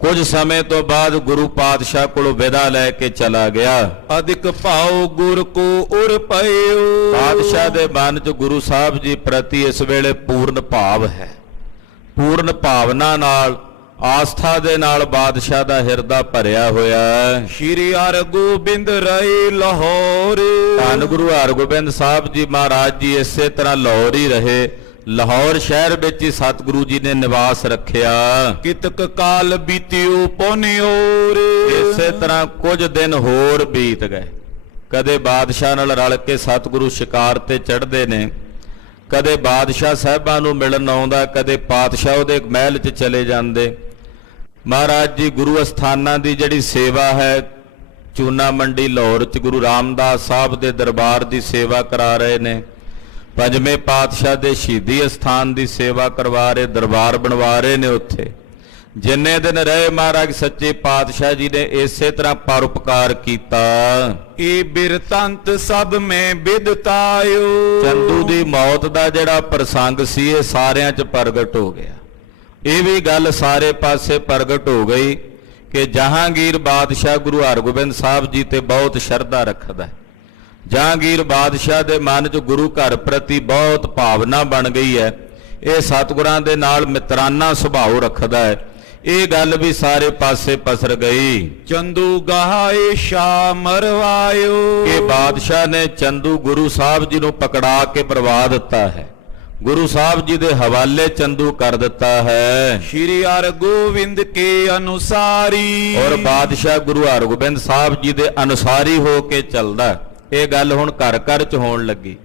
ਕੁਝ ਸਮੇਂ ਤੋਂ ਬਾਅਦ ਗੁਰੂ ਪਾਤਸ਼ਾਹ ਕੋਲੋਂ ਵਿਦਾ ਲੈ ਕੇ ਚਲਾ ਗਿਆ। ਅਧਿਕ ਭਾਉ ਗੁਰ ਕੋ ਉਰ ਪਇਓ। ਬਾਦਸ਼ਾਹ ਦੇ ਮਨ 'ਚ ਗੁਰੂ ਸਾਹਿਬ ਜੀ ਪ੍ਰਤੀ ਇਸ ਵੇਲੇ ਪੂਰਨ ਭਾਵ ਹੈ, ਪੂਰਨ ਭਾਵਨਾ ਨਾਲ, ਆਸਥਾ ਦੇ ਨਾਲ ਬਾਦਸ਼ਾਹ ਦਾ ਹਿਰਦਾ ਭਰਿਆ ਹੋਇਆ ਹੈ। ਸ਼੍ਰੀ ਹਰਗੋਬਿੰਦ ਰਹੇ ਲਾਹੌਰ। ਧੰਨ ਗੁਰੂ ਹਰਗੋਬਿੰਦ ਸਾਹਿਬ ਜੀ ਮਹਾਰਾਜ ਜੀ ਇਸੇ ਤਰ੍ਹਾਂ ਲਾਹੌਰ ਹੀ ਰਹੇ, ਲਾਹੌਰ ਸ਼ਹਿਰ ਵਿੱਚ ਹੀ ਸਤਿਗੁਰੂ ਜੀ ਨੇ ਨਿਵਾਸ ਰੱਖਿਆ। ਕਿਤਕ ਕਾਲ ਬੀਤਿਓ ਪੁਨਿਓਰ। ਇਸੇ ਤਰ੍ਹਾਂ ਕੁਝ ਦਿਨ ਹੋਰ ਬੀਤ ਗਏ। ਕਦੇ ਬਾਦਸ਼ਾਹ ਨਾਲ ਰਲ ਕੇ ਸਤਿਗੁਰੂ ਸ਼ਿਕਾਰ ਤੇ ਚੜ੍ਹਦੇ ਨੇ, ਕਦੇ ਬਾਦਸ਼ਾਹ ਸਾਹਿਬਾਂ ਨੂੰ ਮਿਲਣ ਆਉਂਦਾ, ਕਦੇ ਪਾਤਸ਼ਾਹ ਉਹਦੇ ਮਹਿਲ 'ਚ ਚਲੇ ਜਾਂਦੇ। ਮਹਾਰਾਜ ਜੀ ਗੁਰੂ ਅਸਥਾਨਾਂ ਦੀ ਜਿਹੜੀ ਸੇਵਾ ਹੈ, ਚੂਨਾ ਮੰਡੀ ਲਾਹੌਰ 'ਚ ਗੁਰੂ ਰਾਮਦਾਸ ਸਾਹਿਬ ਦੇ ਦਰਬਾਰ ਦੀ ਸੇਵਾ ਕਰਾ ਰਹੇ ਨੇ, ਪੰਜਵੇਂ ਪਾਤਸ਼ਾਹ ਦੇ ਸ਼ਹੀਦੀ ਅਸਥਾਨ ਦੀ ਸੇਵਾ ਕਰਵਾ ਰਹੇ, ਦਰਬਾਰ ਬਣਵਾ ਰਹੇ ਨੇ। ਉੱਥੇ ਜਿੰਨੇ ਦਿਨ ਰਹੇ ਮਹਾਰਾਜ ਸੱਚੇ ਪਾਤਸ਼ਾਹ ਜੀ ਨੇ ਇਸੇ ਤਰ੍ਹਾਂ ਪਰਉਪਕਾਰ ਕੀਤਾ। ਇਹ ਬਿਰਤੰਤ ਸਭ ਮੈਂ ਵਿਦਤਾਇਓ। ਚੰਦੂ ਦੀ ਮੌਤ ਦਾ ਜਿਹੜਾ ਪ੍ਰਸੰਗ ਸੀ, ਇਹ ਸਾਰਿਆਂ 'ਚ ਪ੍ਰਗਟ ਹੋ ਗਿਆ। ਇਹ ਵੀ ਗੱਲ ਸਾਰੇ ਪਾਸੇ ਪ੍ਰਗਟ ਹੋ ਗਈ ਕਿ ਜਹਾਂਗੀਰ ਬਾਦਸ਼ਾਹ ਗੁਰੂ ਹਰਗੋਬਿੰਦ ਸਾਹਿਬ ਜੀ ਤੇ ਬਹੁਤ ਸ਼ਰਧਾ ਰੱਖਦਾ ਹੈ। ਜਹਾਂਗੀਰ ਬਾਦਸ਼ਾਹ ਦੇ ਮਨ 'ਚ ਗੁਰੂ ਘਰ ਪ੍ਰਤੀ ਬਹੁਤ ਭਾਵਨਾ ਬਣ ਗਈ ਹੈ। ਇਹ ਸਤਿਗੁਰਾਂ ਦੇ ਨਾਲ ਮਿੱਤਰਾਨਾ ਸੁਭਾਅ ਰੱਖਦਾ ਹੈ। ਇਹ ਗੱਲ ਵੀ ਸਾਰੇ ਪਾਸੇ ਪਸਰ ਗਈ। ਚੰਦੂ ਗਹਾਏ ਸ਼ਾ ਮਰਵਾਇਓ। ਕਿ ਬਾਦਸ਼ਾਹ ਨੇ ਚੰਦੂ ਗੁਰੂ ਸਾਹਿਬ ਜੀ ਨੂੰ ਪਕੜਾ ਕੇ ਮਰਵਾ ਦਿੱਤਾ ਹੈ, ਗੁਰੂ ਸਾਹਿਬ ਜੀ ਦੇ ਹਵਾਲੇ ਚੰਦੂ ਕਰ ਦਿੱਤਾ ਹੈ। ਸ਼੍ਰੀ ਹਰਗੋਬਿੰਦ ਕੇ ਅਨੁਸਾਰੀ। ਔਰ ਬਾਦਸ਼ਾਹ ਗੁਰੂ ਹਰਗੋਬਿੰਦ ਸਾਹਿਬ ਜੀ ਦੇ ਅਨੁਸਾਰੀ ਹੋ ਕੇ ਚੱਲਦਾ। ਇਹ ਗੱਲ ਹੁਣ ਘਰ ਘਰ 'ਚ ਹੋਣ ਲੱਗੀ।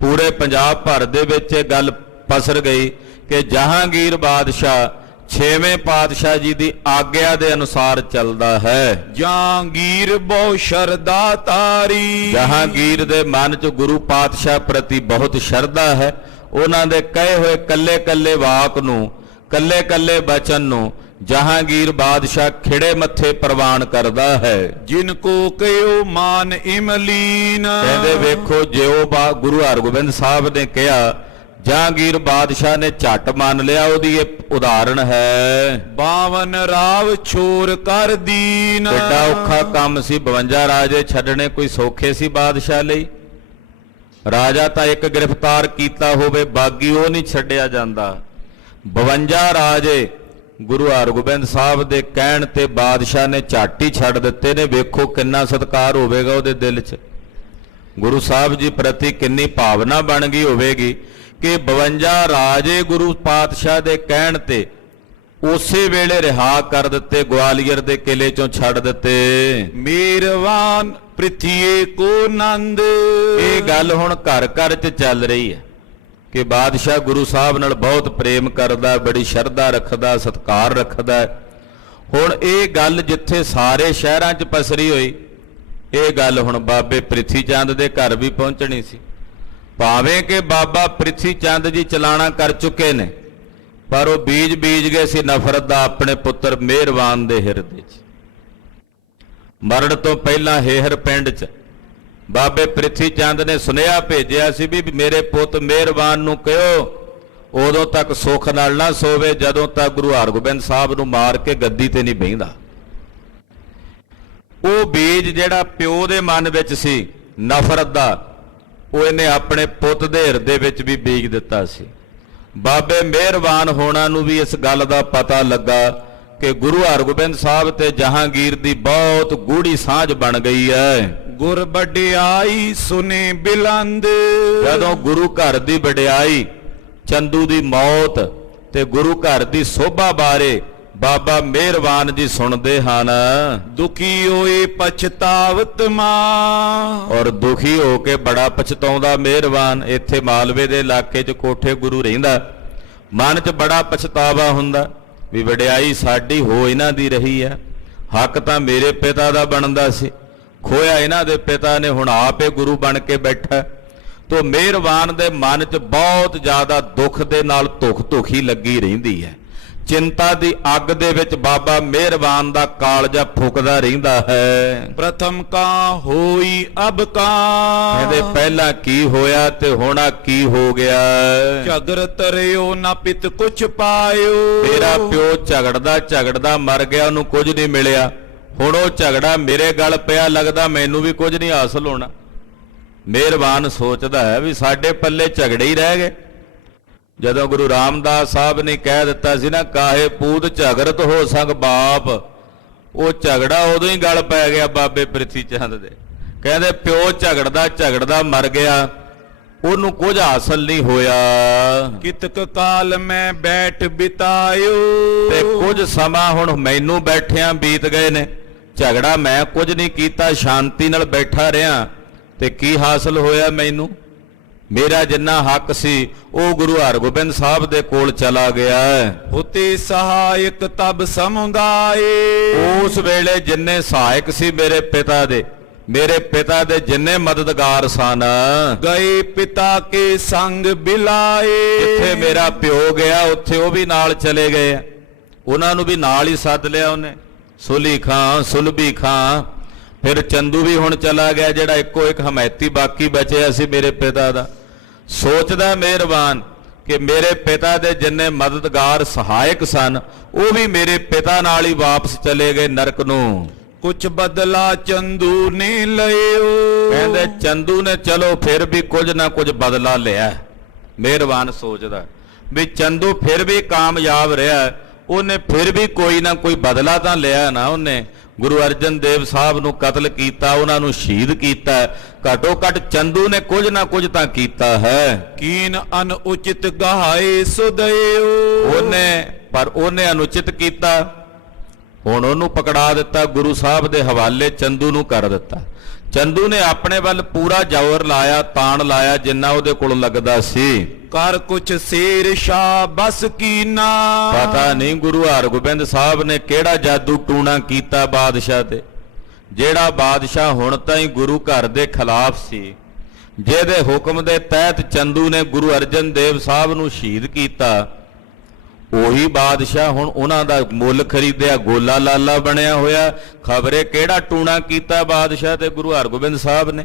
ਪੂਰੇ ਪੰਜਾਬ ਭਰ ਦੇ ਵਿੱਚ ਇਹ ਗੱਲ ਪਸਰ ਗਈ ਕਿ ਜਹਾਂਗੀਰ ਬਾਦਸ਼ਾਹ ਛੇਵੇਂ ਪਾਤਸ਼ਾਹ ਜੀ ਦੀ ਆਗਿਆ ਦੇ ਅਨੁਸਾਰ ਚੱਲਦਾ ਹੈ। ਜਹਾਂਗੀਰ ਬਹੁ ਸ਼ਰਧਾ ਤਾਰੀ। ਜਹਾਂਗੀਰ ਦੇ ਮਨ 'ਚ ਗੁਰੂ ਪਾਤਸ਼ਾਹ ਪ੍ਰਤੀ ਬਹੁਤ ਸ਼ਰਧਾ ਹੈ। ਉਹਨਾਂ ਦੇ ਕਹੇ ਹੋਏ ਕੱਲੇ ਕੱਲੇ ਵਾਕ ਨੂੰ, ਕੱਲੇ ਕੱਲੇ ਬਚਨ ਨੂੰ ਜਹਾਂਗੀਰ ਬਾਦਸ਼ਾਹ ਖਿੜੇ ਮੱਥੇ ਪ੍ਰਵਾਨ ਕਰਦਾ ਹੈ। ਜਿਨ ਕੋ ਕਹਿਓ ਮਾਨ ਇਮਲੀਨ। ਕਹਿੰਦੇ ਵੇਖੋ ਜਿਉ ਗੁਰੂ ਹਰਗੋਬਿੰਦ ਸਾਹਿਬ ਨੇ ਕਿਹਾ, ਜਹਾਂਗੀਰ ਬਾਦਸ਼ਾਹ ਨੇ ਝੱਟ ਮੰਨ ਲਿਆ। ਉਹਦੀ ਇਹ ਉਦਾਹਰਣ ਹੈ। 52 ਰਾਵ ਛੋਰ ਕਰ ਦੀਨ। ਕਿੱਡਾ ਔਖਾ ਕੰਮ ਸੀ 52 ਰਾਜੇ ਛੱਡਣੇ, ਕੋਈ ਸੌਖੇ ਸੀ ਬਾਦਸ਼ਾਹ ਲਈ? ਰਾਜਾ ਤਾਂ ਇੱਕ ਗ੍ਰਿਫਤਾਰ ਕੀਤਾ ਹੋਵੇ, ਬਾਗੀ ਉਹ ਨਹੀਂ ਛੱਡਿਆ ਜਾਂਦਾ। 52 ਰਾਜੇ ਗੁਰੂ ਹਰਗੋਬਿੰਦ ਸਾਹਿਬ ਦੇ ਕਹਿਣ ਤੇ ਬਾਦਸ਼ਾਹ ਨੇ ਝੱਟ ਹੀ ਛੱਡ ਦਿੱਤੇ ਨੇ। ਵੇਖੋ ਕਿੰਨਾ ਸਤਿਕਾਰ ਹੋਵੇਗਾ ਉਹਦੇ ਦਿਲ 'ਚ, ਗੁਰੂ ਸਾਹਿਬ ਜੀ ਪ੍ਰਤੀ ਕਿੰਨੀ ਭਾਵਨਾ ਬਣ ਗਈ ਹੋਵੇਗੀ ਕਿ 52 ਰਾਜੇ ਗੁਰੂ ਪਾਤਸ਼ਾਹ ਦੇ ਕਹਿਣ ਤੇ ਉਸੇ ਵੇਲੇ ਰਿਹਾ ਕਰ ਦਿੱਤੇ, ਗਵਾਲੀਅਰ ਦੇ ਕਿਲੇ 'ਚੋਂ ਛੱਡ ਦਿੱਤੇ। ਮੇਰਵਾਨ ਪ੍ਰਿਥੀਏ ਕੋ ਨੰਦ। ਇਹ ਗੱਲ ਹੁਣ ਘਰ ਘਰ 'ਚ ਚੱਲ ਰਹੀ ਹੈ ਕਿ ਬਾਦਸ਼ਾਹ ਗੁਰੂ ਸਾਹਿਬ ਨਾਲ ਬਹੁਤ ਪ੍ਰੇਮ ਕਰਦਾ, ਬੜੀ ਸ਼ਰਧਾ ਰੱਖਦਾ, ਸਤਿਕਾਰ ਰੱਖਦਾ। ਹੁਣ ਇਹ ਗੱਲ ਜਿੱਥੇ ਸਾਰੇ ਸ਼ਹਿਰਾਂ 'ਚ ਪਸਰੀ ਹੋਈ, ਇਹ ਗੱਲ ਹੁਣ ਬਾਬੇ ਪ੍ਰਿਥੀ ਚੰਦ ਦੇ ਘਰ ਵੀ ਪਹੁੰਚਣੀ ਸੀ। ਭਾਵੇਂ ਕਿ ਬਾਬਾ ਪ੍ਰਿਥੀ ਚੰਦ ਜੀ ਚਲਾਣਾ ਕਰ ਚੁੱਕੇ ਨੇ, ਪਰ ਉਹ ਬੀਜ ਗਏ ਸੀ ਨਫ਼ਰਤ ਦਾ ਆਪਣੇ ਪੁੱਤਰ ਮਿਹਰਵਾਨ ਦੇ ਹਿਰਦੇ 'ਚ। ਮਰਨ ਤੋਂ ਪਹਿਲਾਂ ਹੇਹਰ ਪਿੰਡ 'ਚ ਬਾਬੇ ਪ੍ਰਿਥੀ ਚੰਦ ਨੇ ਸੁਨੇਹਾ ਭੇਜਿਆ ਸੀ ਵੀ ਮੇਰੇ ਪੁੱਤ ਮਿਹਰਬਾਨ ਨੂੰ ਕਹਿਓ ਉਦੋਂ ਤੱਕ ਸੁੱਖ ਨਾਲ ਨਾ ਸੋਵੇ ਜਦੋਂ ਤੱਕ ਗੁਰੂ ਹਰਗੋਬਿੰਦ ਸਾਹਿਬ ਨੂੰ ਮਾਰ ਕੇ ਗੱਦੀ ਤੇ ਨਹੀਂ ਬਹਿੰਦਾ। ਉਹ ਬੀਜ ਜਿਹੜਾ ਪਿਓ ਦੇ ਮਨ ਵਿੱਚ ਸੀ ਨਫ਼ਰਤ ਦਾ, ਉਹ ਇਹਨੇ ਆਪਣੇ ਪੁੱਤ ਦੇ ਹਿਰਦੇ ਵਿੱਚ ਵੀ ਬੀਜ ਦਿੱਤਾ ਸੀ। ਬਾਬੇ ਮਿਹਰਬਾਨ ਹੋਣਾ ਨੂੰ ਵੀ ਇਸ ਗੱਲ ਦਾ ਪਤਾ ਲੱਗਾ ਕਿ ਗੁਰੂ ਹਰਗੋਬਿੰਦ ਸਾਹਿਬ ਤੇ ਜਹਾਂਗੀਰ ਦੀ ਬਹੁਤ ਗੂੜੀ ਸਾਂਝ ਬਣ ਗਈ ਹੈ। ਗੁਰ ਵਡਿਆਈ ਸੁਨੇ ਬਿਲੰਦ। ਜਦੋਂ ਗੁਰੂ ਘਰ ਦੀ ਵਡਿਆਈ, ਚੰਦੂ ਦੀ ਮੌਤ ਤੇ ਗੁਰੂ ਘਰ ਦੀ ਸੋਭਾ ਬਾਰੇ ਬਾਬਾ ਮਿਹਰਬਾਨ ਜੀ ਸੁਣਦੇ ਹਨ। ਦੁਖੀ ਹੋਏ ਪਛਤਾਵਤ ਮਾਂ। ਔਰ ਦੁਖੀ ਹੋ ਕੇ ਬੜਾ ਪਛਤਾਉਂਦਾ ਮਿਹਰਬਾਨ। ਇੱਥੇ ਮਾਲਵੇ ਦੇ ਇਲਾਕੇ 'ਚ ਕੋਠੇ ਗੁਰੂ ਰਹਿੰਦਾ, ਮਨ 'ਚ ਬੜਾ ਪਛਤਾਵਾ ਹੁੰਦਾ ਵੀ ਵਡਿਆਈ ਸਾਡੀ ਹੋ ਇਹਨਾਂ ਦੀ ਰਹੀ ਹੈ, ਹੱਕ ਤਾਂ ਮੇਰੇ ਪਿਤਾ ਦਾ ਬਣਦਾ ਸੀ, ਖੋਇਆ ਇਹਨਾਂ ਦੇ ਪਿਤਾ ਨੇ, ਹੁਣ ਆਪੇ ਗੁਰੂ ਬਣ ਕੇ ਬੈਠਾ। ਤੋ ਮਿਹਰਬਾਨ ਦੇ ਮਨ 'ਚ ਬਹੁਤ ਜ਼ਿਆਦਾ ਦੁੱਖ ਦੇ ਨਾਲ ਧੁਖੀ ਲੱਗੀ ਰਹਿੰਦੀ ਹੈ। ਚਿੰਤਾ ਦੀ ਅੱਗ ਦੇ ਵਿੱਚ ਬਾਬਾ ਮਿਹਰਬਾਨ ਦਾ ਕਾਲਜਾ ਫੁਕਦਾ ਰਹਿੰਦਾ ਹੈ। ਪ੍ਰਥਮ ਕਾ ਹੋਈ ਅਬ ਕਾ। ਕਹਿੰਦੇ ਪਹਿਲਾਂ ਕੀ ਹੋਇਆ ਤੇ ਹੁਣ ਕੀ ਹੋ ਗਿਆ। ਝਗਰ ਤਰਿਓ ਨਾ ਪਿਤ ਕੁਛ ਪਾਇਓ। ਤੇਰਾ ਪਿਓ ਝਗੜਦਾ ਮਰ ਗਿਆ, ਉਹਨੂੰ ਕੁਝ ਨਹੀਂ ਮਿਲਿਆ। ਹੁਣ ਉਹ ਝਗੜਾ ਮੇਰੇ ਗਲ ਪਿਆ, ਲੱਗਦਾ ਮੈਨੂੰ ਵੀ ਕੁਝ ਨਹੀਂ ਹਾਸਲ ਹੋਣਾ। ਮਿਹਰਬਾਨ ਸੋਚਦਾ ਹੈ ਵੀ ਸਾਡੇ ਪੱਲੇ ਝਗੜੇ ਹੀ ਰਹਿ ਗਏ। ਜਦੋਂ ਗੁਰੂ ਰਾਮਦਾਸ ਸਾਹਿਬ ਨੇ ਕਹਿ ਦਿੱਤਾ ਸੀ ਨਾ, ਕਾਹੇ ਪੂਤ ਝਗੜਤ ਹੋ ਸੰਗ ਬਾਪ, ਉਹ ਝਗੜਾ ਉਦੋਂ ਹੀ ਗਲ ਪੈ ਗਿਆ ਬਾਬੇ ਪ੍ਰਿਥੀ ਚੰਦ ਦੇ। ਕਹਿੰਦੇ ਪਿਓ ਝਗੜਦਾ ਮਰ ਗਿਆ, ਉਹਨੂੰ ਕੁਝ ਹਾਸਲ ਨਹੀਂ ਹੋਇਆ। ਕਿਤਕ ਕਾਲ ਮੈਂ ਬੈਠ ਬਿਤਾਇਓ। ਤੇ ਕੁਝ ਸਮਾਂ ਹੁਣ ਮੈਨੂੰ ਬੈਠਿਆਂ ਬੀਤ ਗਏ ਨੇ, ਝਗੜਾ ਮੈਂ ਕੁਝ ਨਹੀਂ ਕੀਤਾ, ਸ਼ਾਂਤੀ ਨਾਲ ਬੈਠਾ ਰਿਹਾ ਤੇ ਕੀ ਹਾਸਲ ਹੋਇਆ ਮੈਨੂੰ? ਮੇਰਾ ਜਿੰਨਾ ਹੱਕ ਸੀ ਉਹ ਗੁਰੂ ਹਰਗੋਬਿੰਦ ਸਾਹਿਬ ਦੇ ਕੋਲ ਚਲਾ ਗਿਆ। ਹੁਤੇ ਸਹਾਇਕ ਤਬ ਸਮੁਦਾਏ। ਉਸ ਵੇਲੇ ਜਿੰਨੇ ਸਹਾਇਕ ਸੀ ਮੇਰੇ ਪਿਤਾ ਦੇ ਜਿੰਨੇ ਮਦਦਗਾਰ ਸਨ, ਗਏ ਪਿਤਾ ਕੇ ਸੰਗ ਬਿਲਾਏ। ਜਿੱਥੇ ਮੇਰਾ ਪਿਓ ਗਿਆ ਉੱਥੇ ਉਹ ਵੀ ਨਾਲ ਚਲੇ ਗਏ, ਉਹਨਾਂ ਨੂੰ ਵੀ ਨਾਲ ਹੀ ਸੱਦ ਲਿਆ ਉਹਨੇ। ਸੁਲੀ ਖਾਂ, ਸੁਲਭੀ ਖਾਂ, ਫਿਰ ਚੰਦੂ ਵੀ ਹੁਣ ਚਲਾ ਗਿਆ, ਜਿਹੜਾ ਇੱਕੋ ਇੱਕ ਹਮਾਇਤੀ ਬਾਕੀ ਬਚਿਆ ਸੀ ਮੇਰੇ ਪਿਤਾ ਦਾ। ਸੋਚਦਾ ਮਿਹਰਬਾਨ ਕਿ ਮੇਰੇ ਪਿਤਾ ਦੇ ਜਿੰਨੇ ਮਦਦਗਾਰ ਸਹਾਇਕ ਸਨ ਉਹ ਵੀ ਮੇਰੇ ਪਿਤਾ ਨਾਲ ਹੀ ਵਾਪਸ ਚਲੇ ਗਏ ਨਰਕ ਨੂੰ। ਕੁਛ ਬਦਲਾ ਚੰਦੂ ਨੇ ਲਿਓ। ਕਹਿੰਦੇ ਚੰਦੂ ਨੇ ਚਲੋ ਫਿਰ ਵੀ ਕੁਝ ਨਾ ਕੁਝ ਬਦਲਾ ਲਿਆ। ਮਿਹਰਬਾਨ ਸੋਚਦਾ ਵੀ ਚੰਦੂ ਫਿਰ ਵੀ ਕਾਮਯਾਬ ਰਿਹਾ, ਉਹਨੇ ਫਿਰ ਵੀ ਕੋਈ ਨਾ ਕੋਈ ਬਦਲਾ ਤਾਂ ਲਿਆ ਨਾ। ਉਹਨੇ ਗੁਰੂ ਅਰਜਨ ਦੇਵ ਸਾਹਿਬ ਨੂੰ ਕਤਲ ਕੀਤਾ, ਉਹਨਾਂ ਨੂੰ ਸ਼ਹੀਦ ਕੀਤਾ, ਘੱਟੋ ਘੱਟ ਚੰਦੂ ਨੇ ਕੁਝ ਨਾ ਕੁਝ ਤਾਂ ਕੀਤਾ ਹੈ। ਕੀਨ ਅਨੁਚਿਤ ਗਹਾਏ ਸੁਦਇਓ। ਉਹਨੇ ਅਨੁਚਿਤ ਕੀਤਾ, ਹੁਣ ਉਹਨੂੰ ਪਕੜਾ ਦਿੱਤਾ, ਗੁਰੂ ਸਾਹਿਬ ਦੇ ਹਵਾਲੇ ਚੰਦੂ ਨੂੰ ਕਰ ਦਿੱਤਾ। ਚੰਦੂ ਨੇ ਆਪਣੇ ਵੱਲ ਪੂਰਾ ਜ਼ੋਰ ਲਾਇਆ, ਤਾਣ ਲਾਇਆ ਜਿੰਨਾ ਉਹਦੇ ਕੋਲ ਲੱਗਦਾ ਸੀ। ਕਰ ਕੁਛ ਸ਼ੇਰ ਸ਼ਾਹ ਬਸ ਕੀਨਾ। ਪਤਾ ਨਹੀਂ ਗੁਰੂ ਹਰਗੋਬਿੰਦ ਸਾਹਿਬ ਨੇ ਕਿਹੜਾ ਜਾਦੂ ਟੂਣਾ ਕੀਤਾ ਬਾਦਸ਼ਾਹ ਤੇ, ਜਿਹੜਾ ਬਾਦਸ਼ਾਹ ਹੁਣ ਤਾਈਂ ਗੁਰੂ ਘਰ ਦੇ ਖਿਲਾਫ ਸੀ, ਜਿਹਦੇ ਹੁਕਮ ਦੇ ਤਹਿਤ ਚੰਦੂ ਨੇ ਗੁਰੂ ਅਰਜਨ ਦੇਵ ਸਾਹਿਬ ਨੂੰ ਸ਼ਹੀਦ ਕੀਤਾ, ਉਹੀ ਬਾਦਸ਼ਾਹ ਹੁਣ ਉਹਨਾਂ ਦਾ ਮੁੱਲ ਖਰੀਦਿਆ ਗੋਲਾ ਲਾਲਾ ਬਣਿਆ ਹੋਇਆ। ਖਬਰੇ ਕਿਹੜਾ ਟੂਣਾ ਕੀਤਾ ਬਾਦਸ਼ਾਹ ਤੇ ਗੁਰੂ ਹਰਗੋਬਿੰਦ ਸਾਹਿਬ ਨੇ।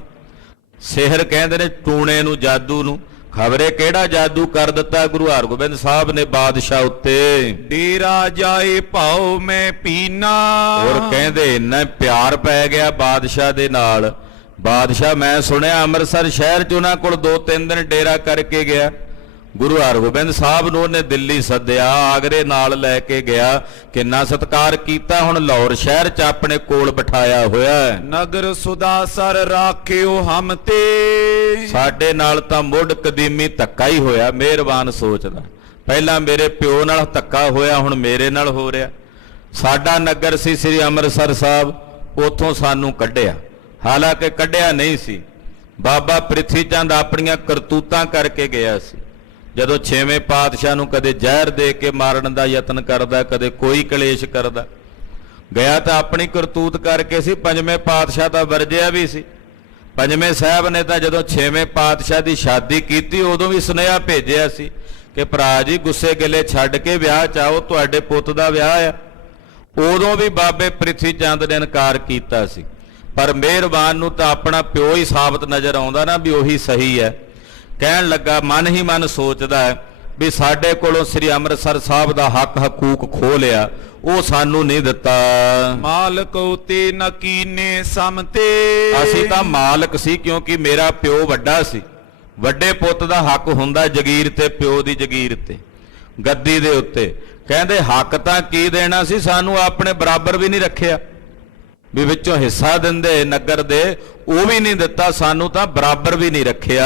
ਸਿਹਰ ਕਹਿੰਦੇ ਨੇ ਟੂਣੇ ਨੂੰ, ਜਾਦੂ ਨੂੰ। ਖਬਰੇ ਕਿਹੜਾ ਜਾਦੂ ਕਰ ਦਿੱਤਾ ਗੁਰੂ ਹਰਗੋਬਿੰਦ ਸਾਹਿਬ ਨੇ ਬਾਦਸ਼ਾਹ ਉੱਤੇ। ਡੇਰਾ ਜਾਏ ਭਾਉ ਮੈਂ ਪੀਨਾ। ਹੋਰ ਕਹਿੰਦੇ ਇੰਨਾ ਪਿਆਰ ਪੈ ਗਿਆ ਬਾਦਸ਼ਾਹ ਦੇ ਨਾਲ। ਬਾਦਸ਼ਾਹ ਮੈਂ ਸੁਣਿਆ ਅੰਮ੍ਰਿਤਸਰ ਸ਼ਹਿਰ 'ਚ ਉਹਨਾਂ ਕੋਲ 2-3 ਦਿਨ ਡੇਰਾ ਕਰਕੇ ਗਿਆ। ਗੁਰੂ ਹਰਗੋਬਿੰਦ ਸਾਹਿਬ ਨੂੰ ਉਹਨੇ ਦਿੱਲੀ ਸੱਦਿਆ, ਆਗਰੇ ਨਾਲ ਲੈ ਕੇ ਗਿਆ, ਕਿੰਨਾ ਸਤਿਕਾਰ ਕੀਤਾ। ਹੁਣ ਲਾਹੌਰ ਸ਼ਹਿਰ 'ਚ ਆਪਣੇ ਕੋਲ ਬਿਠਾਇਆ ਹੋਇਆ ਹੈ। ਨਗਰ ਸੁਦਾਸਰ ਰਾਖਿਓ ਹਮ ਤੇ। ਸਾਡੇ ਨਾਲ ਤਾਂ ਮੁੱਢ ਕਦੀਮੀ ਧੱਕਾ ਹੀ ਹੋਇਆ। ਮਿਹਰਬਾਨ ਸੋਚਦਾ, ਪਹਿਲਾਂ ਮੇਰੇ ਪਿਓ ਨਾਲ ਧੱਕਾ ਹੋਇਆ, ਹੁਣ ਮੇਰੇ ਨਾਲ ਹੋ ਰਿਹਾ। ਸਾਡਾ ਨਗਰ ਸੀ ਸ੍ਰੀ ਅੰਮ੍ਰਿਤਸਰ ਸਾਹਿਬ, ਉੱਥੋਂ ਸਾਨੂੰ ਕੱਢਿਆ, ਹਾਲਾਂਕਿ ਕੱਢਿਆ ਨਹੀਂ ਸੀ। ਬਾਬਾ ਪ੍ਰਿਥੀ ਚੰਦ ਆਪਣੀਆਂ ਕਰਤੂਤਾਂ ਕਰਕੇ ਗਿਆ ਸੀ। ਜਦੋਂ 6ਵੇਂ ਪਾਤਸ਼ਾਹ ਨੂੰ ਕਦੇ ਜ਼ਹਿਰ ਦੇ ਕੇ ਮਾਰਨ ਦਾ ਯਤਨ ਕਰਦਾ, ਕਦੇ ਕੋਈ ਕਲੇਸ਼ ਕਰਦਾ। ਗਿਆ ਤਾਂ ਆਪਣੀ ਕਰਤੂਤ ਕਰਕੇ ਸੀ, 5ਵੇਂ ਪਾਤਸ਼ਾਹ ਤਾਂ ਵਰਜਿਆ ਵੀ ਸੀ। 5ਵੇਂ ਸਾਹਿਬ ਨੇ ਤਾਂ ਜਦੋਂ 6ਵੇਂ ਪਾਤਸ਼ਾਹ ਦੀ ਸ਼ਾਦੀ ਕੀਤੀ, ਉਦੋਂ ਵੀ ਸੁਨੇਹਾ ਭੇਜਿਆ ਸੀ ਕਿ ਭਰਾ ਜੀ ਗੁੱਸੇ ਗਿਲੇ ਛੱਡ ਕੇ ਵਿਆਹ ਚਾਹੋ, ਤੁਹਾਡੇ ਪੁੱਤ ਦਾ ਵਿਆਹ ਆ। ਉਦੋਂ ਵੀ ਬਾਬੇ ਪ੍ਰਿਥੀ ਚੰਦ ਨੇ ਇਨਕਾਰ ਕੀਤਾ ਸੀ। ਪਰ ਮਿਹਰਬਾਨ ਨੂੰ ਤਾਂ ਆਪਣਾ ਪਿਓ ਹੀ ਸਾਬਤ ਨਜ਼ਰ ਆਉਂਦਾ ਨਾ ਵੀ ਉਹੀ ਸਹੀ ਹੈ। ਕਹਿਣ ਲੱਗਾ, ਮਨ ਹੀ ਮਨ ਸੋਚਦਾ ਹੈ ਵੀ ਸਾਡੇ ਕੋਲੋਂ ਸ੍ਰੀ ਅੰਮ੍ਰਿਤਸਰ ਸਾਹਿਬ ਦਾ ਹੱਕ ਹਕੂਕ ਖੋਹ ਲਿਆ, ਉਹ ਸਾਨੂੰ ਨਹੀਂ ਦਿੱਤਾ। ਮਾਲਕ ਉਤੇ ਨਕੀਨੇ ਸਮਤੇ। ਅਸੀਂ ਤਾਂ ਮਾਲਕ ਸੀ, ਕਿਉਂਕਿ ਮੇਰਾ ਪਿਓ ਵੱਡਾ ਸੀ। ਵੱਡੇ ਪੁੱਤ ਦਾ ਹੱਕ ਹੁੰਦਾ ਜਗੀਰ ਤੇ, ਪਿਓ ਦੀ ਜਗੀਰ ਤੇ, ਗੱਦੀ ਦੇ ਉੱਤੇ। ਕਹਿੰਦੇ ਹੱਕ ਤਾਂ ਕੀ ਦੇਣਾ ਸੀ, ਸਾਨੂੰ ਆਪਣੇ ਬਰਾਬਰ ਵੀ ਨਹੀਂ ਰੱਖਿਆ, ਵੀ ਵਿੱਚੋਂ ਹਿੱਸਾ ਦਿੰਦੇ ਨਗਰ ਦੇ, ਉਹ ਵੀ ਨਹੀਂ ਦਿੱਤਾ, ਸਾਨੂੰ ਤਾਂ ਬਰਾਬਰ ਵੀ ਨਹੀਂ ਰੱਖਿਆ।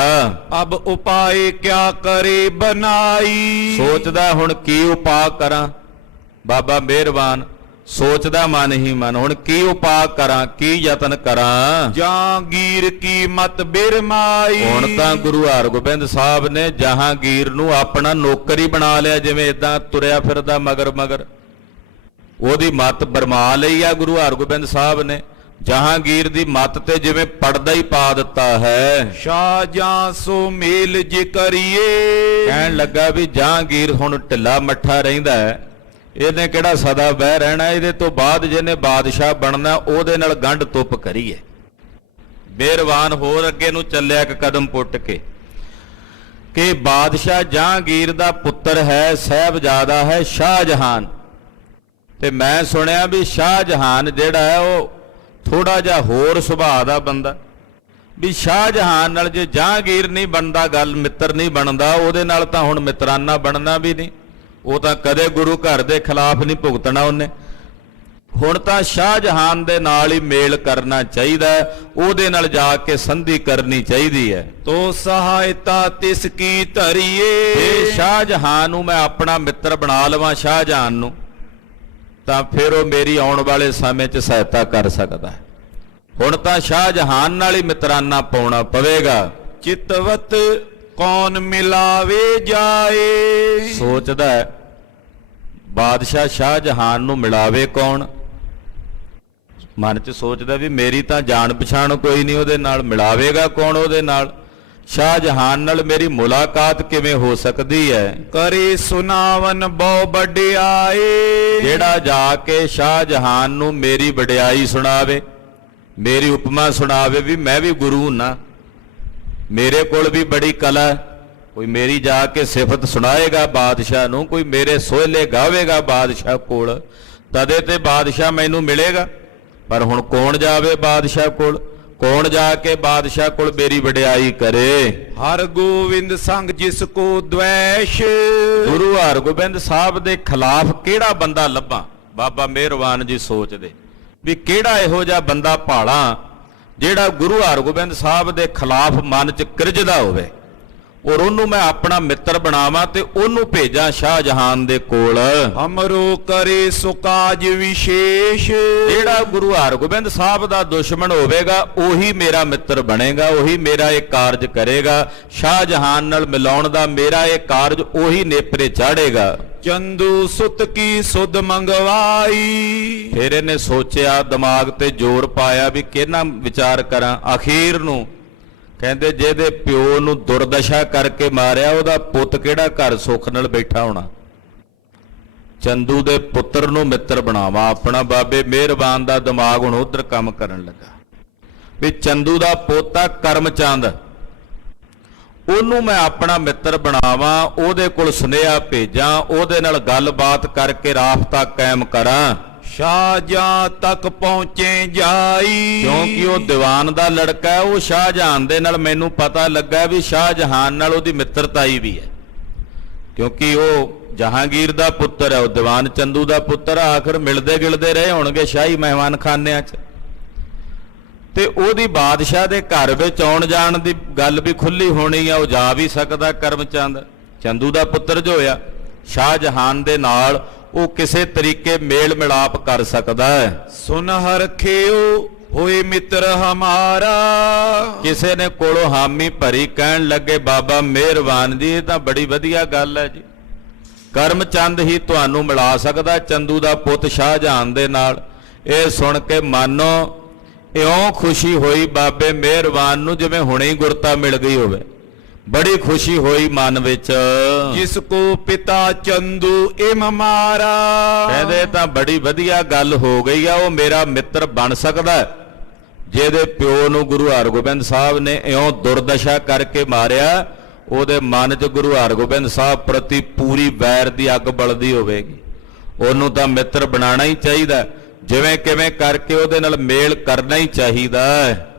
ਅਬ ਉਪਾਏ ਕਿਆ ਕਰੇ ਬਨਾਈ। ਸੋਚਦਾ ਹੁਣ ਕੀ ਉਪਾਅ ਕਰਾਂ। ਬਾਬਾ ਮਿਹਰਬਾਨ ਸੋਚਦਾ ਮਨ ਹੀ ਮਨ, ਹੁਣ ਕੀ ਉਪਾਅ ਕਰਾਂ, ਕੀ ਯਤਨ ਕਰਾਂ। ਜਹਾਂਗੀਰ ਕੀ ਮਤ ਬਿਰਮਾਈ। ਹੁਣ ਤਾਂ ਗੁਰੂ ਹਰਗੋਬਿੰਦ ਸਾਹਿਬ ਨੇ ਜਹਾਂਗੀਰ ਨੂੰ ਆਪਣਾ ਨੌਕਰ ਹੀ ਬਣਾ ਲਿਆ, ਜਿਵੇਂ ਇਦਾਂ ਤੁਰਿਆ ਫਿਰਦਾ ਮਗਰ ਮਗਰ। ਉਹਦੀ ਮੱਤ ਬਰਮਾ ਲਈ ਆ ਗੁਰੂ ਹਰਗੋਬਿੰਦ ਸਾਹਿਬ ਨੇ। ਜਹਾਂਗੀਰ ਦੀ ਮੱਤ ਤੇ ਜਿਵੇਂ ਪੜਦਾ ਹੀ ਪਾ ਦਿੱਤਾ ਹੈ। ਸ਼ਾਹ ਜਾਂ ਸੋ ਮੇਲ ਜੇ ਕਰੀਏ। ਕਹਿਣ ਲੱਗਾ ਵੀ ਜਹਾਂਗੀਰ ਹੁਣ ਢਿੱਲਾ ਮੱਠਾ ਰਹਿੰਦਾ ਹੈ, ਇਹਨੇ ਕਿਹੜਾ ਸਦਾ ਬਹਿ ਰਹਿਣਾ, ਇਹਦੇ ਤੋਂ ਬਾਅਦ ਜਿਹਨੇ ਬਾਦਸ਼ਾਹ ਬਣਨਾ ਉਹਦੇ ਨਾਲ ਗੰਢ ਤੁੱਪ ਕਰੀਏ। ਮਿਹਰਬਾਨ ਹੋਰ ਅੱਗੇ ਨੂੰ ਚੱਲਿਆ ਇੱਕ ਕਦਮ ਪੁੱਟ ਕੇ ਕਿ ਬਾਦਸ਼ਾਹ ਜਹਾਂਗੀਰ ਦਾ ਪੁੱਤਰ ਹੈ, ਸਾਹਿਬਜ਼ਾਦਾ ਹੈ ਸ਼ਾਹਜਹਾਨ। ਤੇ ਮੈਂ ਸੁਣਿਆ ਵੀ ਸ਼ਾਹਜਹਾਨ ਜਿਹੜਾ ਹੈ ਉਹ ਥੋੜਾ ਜਿਹਾ ਹੋਰ ਸੁਭਾਅ ਦਾ ਬੰਦਾ, ਵੀ ਸ਼ਾਹਜਹਾਨ ਨਾਲ ਜੇ ਜਹਾਂਗੀਰ ਨਹੀਂ ਬਣਦਾ, ਗੱਲ ਮਿੱਤਰ ਨਹੀਂ ਬਣਦਾ, ਉਹਦੇ ਨਾਲ ਤਾਂ ਹੁਣ ਮਿੱਤਰਾਨਾ ਬਣਨਾ ਵੀ ਨਹੀਂ। ਉਹ ਤਾਂ ਕਦੇ ਗੁਰੂ ਘਰ ਦੇ ਖਿਲਾਫ ਨਹੀਂ ਭੁਗਤਣਾ ਉਹਨੇ। ਹੁਣ ਤਾਂ ਸ਼ਾਹਜਹਾਨ ਦੇ ਨਾਲ ਹੀ ਮੇਲ ਕਰਨਾ ਚਾਹੀਦਾ, ਉਹਦੇ ਨਾਲ ਜਾ ਕੇ ਸੰਧੀ ਕਰਨੀ ਚਾਹੀਦੀ ਹੈ। ਤੋ ਸਹਾਇਤਾ ਤਿਸ ਕੀ ਧਰੀਏ। ਇਹ ਸ਼ਾਹਜਹਾਨ ਨੂੰ ਮੈਂ ਆਪਣਾ ਮਿੱਤਰ ਬਣਾ ਲਵਾਂ, ਸ਼ਾਹਜਹਾਨ ਨੂੰ, ਤਾਂ ਫਿਰ ਉਹ ਮੇਰੀ ਆਉਣ ਵਾਲੇ ਸਮੇਂ 'ਚ ਸਹਾਇਤਾ ਕਰ ਸਕਦਾ ਹੈ। ਹੁਣ ਤਾਂ ਸ਼ਾਹਜਹਾਨ ਨਾਲ ਹੀ ਮਿੱਤਰਾਨਾ ਪਾਉਣਾ ਪਵੇਗਾ। ਚਿਤਵਤ ਕੌਣ ਮਿਲਾਵੇ ਜਾਏ। ਸੋਚਦਾ ਹੈ ਬਾਦਸ਼ਾਹ ਸ਼ਾਹਜਹਾਨ ਨੂੰ ਮਿਲਾਵੇ ਕੌਣ। ਮਨ 'ਚ ਸੋਚਦਾ ਵੀ ਮੇਰੀ ਤਾਂ ਜਾਣ ਪਛਾਣ ਕੋਈ ਨਹੀਂ ਉਹਦੇ ਨਾਲ, ਮਿਲਾਵੇਗਾ ਕੌਣ ਉਹਦੇ ਨਾਲ। ਸ਼ਾਹਜਹਾਨ ਨਾਲ ਮੇਰੀ ਮੁਲਾਕਾਤ ਕਿਵੇਂ ਹੋ ਸਕਦੀ ਹੈ। ਕਰੇ ਸੁਨਾਵਨ ਬਹੁ ਵਡਿਆਏ। ਜਿਹੜਾ ਜਾ ਕੇ ਸ਼ਾਹਜਹਾਨ ਨੂੰ ਮੇਰੀ ਵਡਿਆਈ ਸੁਣਾਵੇ, ਮੇਰੀ ਉਪਮਾ ਸੁਣਾਵੇ ਵੀ ਮੈਂ ਵੀ ਗੁਰੂ ਨਾ, ਮੇਰੇ ਕੋਲ ਵੀ ਬੜੀ ਕਲਾ, ਕੋਈ ਮੇਰੀ ਜਾ ਕੇ ਸਿਫਤ ਸੁਣਾਏਗਾ ਬਾਦਸ਼ਾਹ ਨੂੰ, ਕੋਈ ਮੇਰੇ ਸੋਹਲੇ ਗਾਵੇਗਾ ਬਾਦਸ਼ਾਹ ਕੋਲ, ਤਦੇ ਤੇ ਬਾਦਸ਼ਾਹ ਮੈਨੂੰ ਮਿਲੇਗਾ। ਪਰ ਹੁਣ ਕੌਣ ਜਾਵੇ ਬਾਦਸ਼ਾਹ ਕੋਲ, ਕੌਣ ਜਾ ਕੇ ਬਾਦਸ਼ਾਹ ਕੋਲ ਮੇਰੀ ਵਡਿਆਈ ਕਰੇ। ਹਰ ਗੋਬਿੰਦ ਸੰਗ ਜਿਸ ਕੋ ਦ્વੈਸ਼। ਗੁਰੂ ਹਰਗੋਬਿੰਦ ਸਾਹਿਬ ਦੇ ਖਿਲਾਫ ਕਿਹੜਾ ਬੰਦਾ ਲੱਭਾਂ। ਬਾਬਾ ਮਿਹਰਬਾਨ ਜੀ ਸੋਚਦੇ ਵੀ ਕਿਹੜਾ ਇਹੋ ਜਿਹਾ ਬੰਦਾ ਭਾਲਾਂ ਜਿਹੜਾ ਗੁਰੂ ਹਰਗੋਬਿੰਦ ਸਾਹਿਬ ਦੇ ਖਿਲਾਫ ਮਨ 'ਚ ਕਿਰਜਦਾ ਹੋਵੇ। ਔਰ ਉਹਨੂੰ ਮੈਂ ਆਪਣਾ ਮਿੱਤਰ ਬਣਾਵਾਂ ਤੇ ਉਹਨੂੰ ਭੇਜਾਂ ਸ਼ਾਹਜਹਾਨ ਦੇ ਕੋਲ। ਹਮਰੋ ਕਰੇ ਸੋ ਕਾਜ ਵਿਸ਼ੇਸ਼। ਜਿਹੜਾ ਗੁਰੂ ਹਰਗੋਬਿੰਦ ਸਾਹਿਬ ਦਾ ਦੁਸ਼ਮਣ ਹੋਵੇਗਾ ਉਹੀ ਮੇਰਾ ਮਿੱਤਰ ਬਣੇਗਾ, ਉਹੀ ਮੇਰਾ ਇਹ ਕਾਰਜ ਕਰੇਗਾ। ਸ਼ਾਹਜਹਾਨ ਨਾਲ ਮਿਲਾਉਣ ਦਾ ਮੇਰਾ ਇਹ ਕਾਰਜ ਉਹੀ ਨੇਪਰੇ ਚਾੜੇਗਾ। ਚੰਦੂ ਸੁਤ ਕੀ ਸੁਧ ਮੰਗਵਾਈ। ਫਿਰ ਇਹਨੇ ਸੋਚਿਆ, ਦਿਮਾਗ ਤੇ ਜ਼ੋਰ ਪਾਇਆ ਵੀ ਕਿਹਨਾਂ ਵਿਚਾਰ ਕਰਾਂ। ਅਖੀਰ ਨੂੰ ਕਹਿੰਦੇ ਜਿਹਦੇ ਪਿਓ ਨੂੰ ਦੁਰਦਸ਼ਾ ਕਰਕੇ ਮਾਰਿਆ ਉਹਦਾ ਪੁੱਤ ਕਿਹੜਾ ਘਰ ਸੁੱਖ ਨਾਲ ਬੈਠਾ ਹੋਣਾ। ਚੰਦੂ ਦੇ ਪੁੱਤਰ ਨੂੰ ਮਿੱਤਰ ਬਣਾਵਾ ਆਪਣਾ। ਬਾਬੇ ਮਿਹਰਬਾਨ ਦਾ ਦਿਮਾਗ ਹੁਣ ਉਧਰ ਕੰਮ ਕਰਨ ਲੱਗਾ ਵੀ ਚੰਦੂ ਦਾ ਪੋਤਾ ਕਰਮਚੰਦ, ਉਹਨੂੰ ਮੈਂ ਆਪਣਾ ਮਿੱਤਰ ਬਣਾਵਾਂ, ਉਹਦੇ ਕੋਲ ਸੁਨੇਹਾ ਭੇਜਾਂ, ਉਹਦੇ ਨਾਲ ਗੱਲਬਾਤ ਕਰਕੇ ਰਾਬਤਾ ਕਾਇਮ ਕਰਾਂ। ਸ਼ਾਹਜਹਾਂ ਤੱਕ ਪਹੁੰਚੇ ਜਾਈ। ਕਿਉਂਕਿ ਉਹ ਦੀਵਾਨ ਦਾ ਲੜਕਾ ਹੈ, ਉਹ ਸ਼ਾਹਜਹਾਨ ਦੇ ਨਾਲ ਮੈਨੂੰ ਪਤਾ ਲੱਗਾ ਵੀ ਸ਼ਾਹਜਹਾਨ ਨਾਲ ਉਹਦੀ ਮਿੱਤਰਤਾਈ ਵੀ ਹੈ, ਕਿਉਂਕਿ ਉਹ ਜਹਾਂਗੀਰ ਦਾ ਪੁੱਤਰ ਹੈ, ਉਹ ਦੀਵਾਨ ਚੰਦੂ ਦਾ ਪੁੱਤਰ। ਆਖਰ ਮਿਲਦੇ ਗਿਲਦੇ ਰਹੇ ਹੋਣਗੇ ਸ਼ਾਹੀ ਮਹਿਮਾਨਖਾਨਿਆਂ 'ਚ, ਤੇ ਉਹਦੀ ਬਾਦਸ਼ਾਹ ਦੇ ਘਰ ਵਿੱਚ ਆਉਣ ਜਾਣ ਦੀ ਗੱਲ ਵੀ ਖੁੱਲੀ ਹੋਣੀ ਆ। ਉਹ ਜਾ ਵੀ ਸਕਦਾ ਕਰਮਚੰਦ, ਚੰਦੂ ਦਾ ਪੁੱਤਰ ਜੋ ਹੋਇਆ। ਸ਼ਾਹਜਹਾਨ ਦੇ ਨਾਲ ਉਹ ਕਿਸੇ ਤਰੀਕੇ ਮੇਲ ਮਿਲਾਪ ਕਰ ਸਕਦਾ ਹੈ। ਸੁਨਹ ਰਖਿਓ ਹੋਏ ਮਿੱਤਰ ਹਮਾਰਾ। ਕਿਸੇ ਨੇ ਕੋਲੋਂ ਹਾਮੀ ਭਰੀ, ਕਹਿਣ ਲੱਗੇ ਬਾਬਾ ਮਿਹਰਬਾਨ ਜੀ ਇਹ ਤਾਂ ਬੜੀ ਵਧੀਆ ਗੱਲ ਹੈ ਜੀ, ਕਰਮਚੰਦ ਹੀ ਤੁਹਾਨੂੰ ਮਿਲਾ ਸਕਦਾ ਚੰਦੂ ਦਾ ਪੁੱਤ ਸ਼ਾਹਜਹਾਨ ਦੇ ਨਾਲ। ਇਹ ਸੁਣ ਕੇ ਮਾਨੋ ਇਉਂ ਖੁਸ਼ੀ ਹੋਈ ਬਾਬੇ ਮਿਹਰਬਾਨ ਨੂੰ ਜਿਵੇਂ ਹੁਣੇ ਹੀ ਗੁਰਤਾ ਮਿਲ ਗਈ ਹੋਵੇ। ਬੜੀ ਖੁਸ਼ੀ ਹੋਈ ਮਨ ਵਿੱਚ। ਜਿਸ ਕੋ ਪਿਤਾ ਚੰਦੂ ਇਮ ਮਾਰਾ। ਕਹਿੰਦੇ ਤਾਂ ਬੜੀ ਵਧੀਆ ਗੱਲ ਹੋ ਗਈ ਆ, ਉਹ ਮੇਰਾ ਮਿੱਤਰ ਬਣ ਸਕਦਾ ਜਿਹਦੇ ਪਿਓ ਨੂੰ ਗੁਰੂ ਹਰਗੋਬਿੰਦ ਸਾਹਿਬ ਨੇ ਇਉਂ ਦੁਰਦਸ਼ਾ ਕਰਕੇ ਮਾਰਿਆ। ਉਹਦੇ ਮਨ 'ਚ ਗੁਰੂ ਹਰਗੋਬਿੰਦ ਸਾਹਿਬ ਪ੍ਰਤੀ ਪੂਰੀ ਵੈਰ ਦੀ ਅੱਗ ਬਲਦੀ ਹੋਵੇਗੀ। ਉਹਨੂੰ ਤਾਂ ਮਿੱਤਰ ਬਣਾਉਣਾ ਹੀ ਚਾਹੀਦਾ, ਜਿਵੇਂ ਕਿਵੇਂ ਕਰਕੇ ਉਹਦੇ ਨਾਲ ਮੇਲ ਕਰਨਾ ਹੀ ਚਾਹੀਦਾ।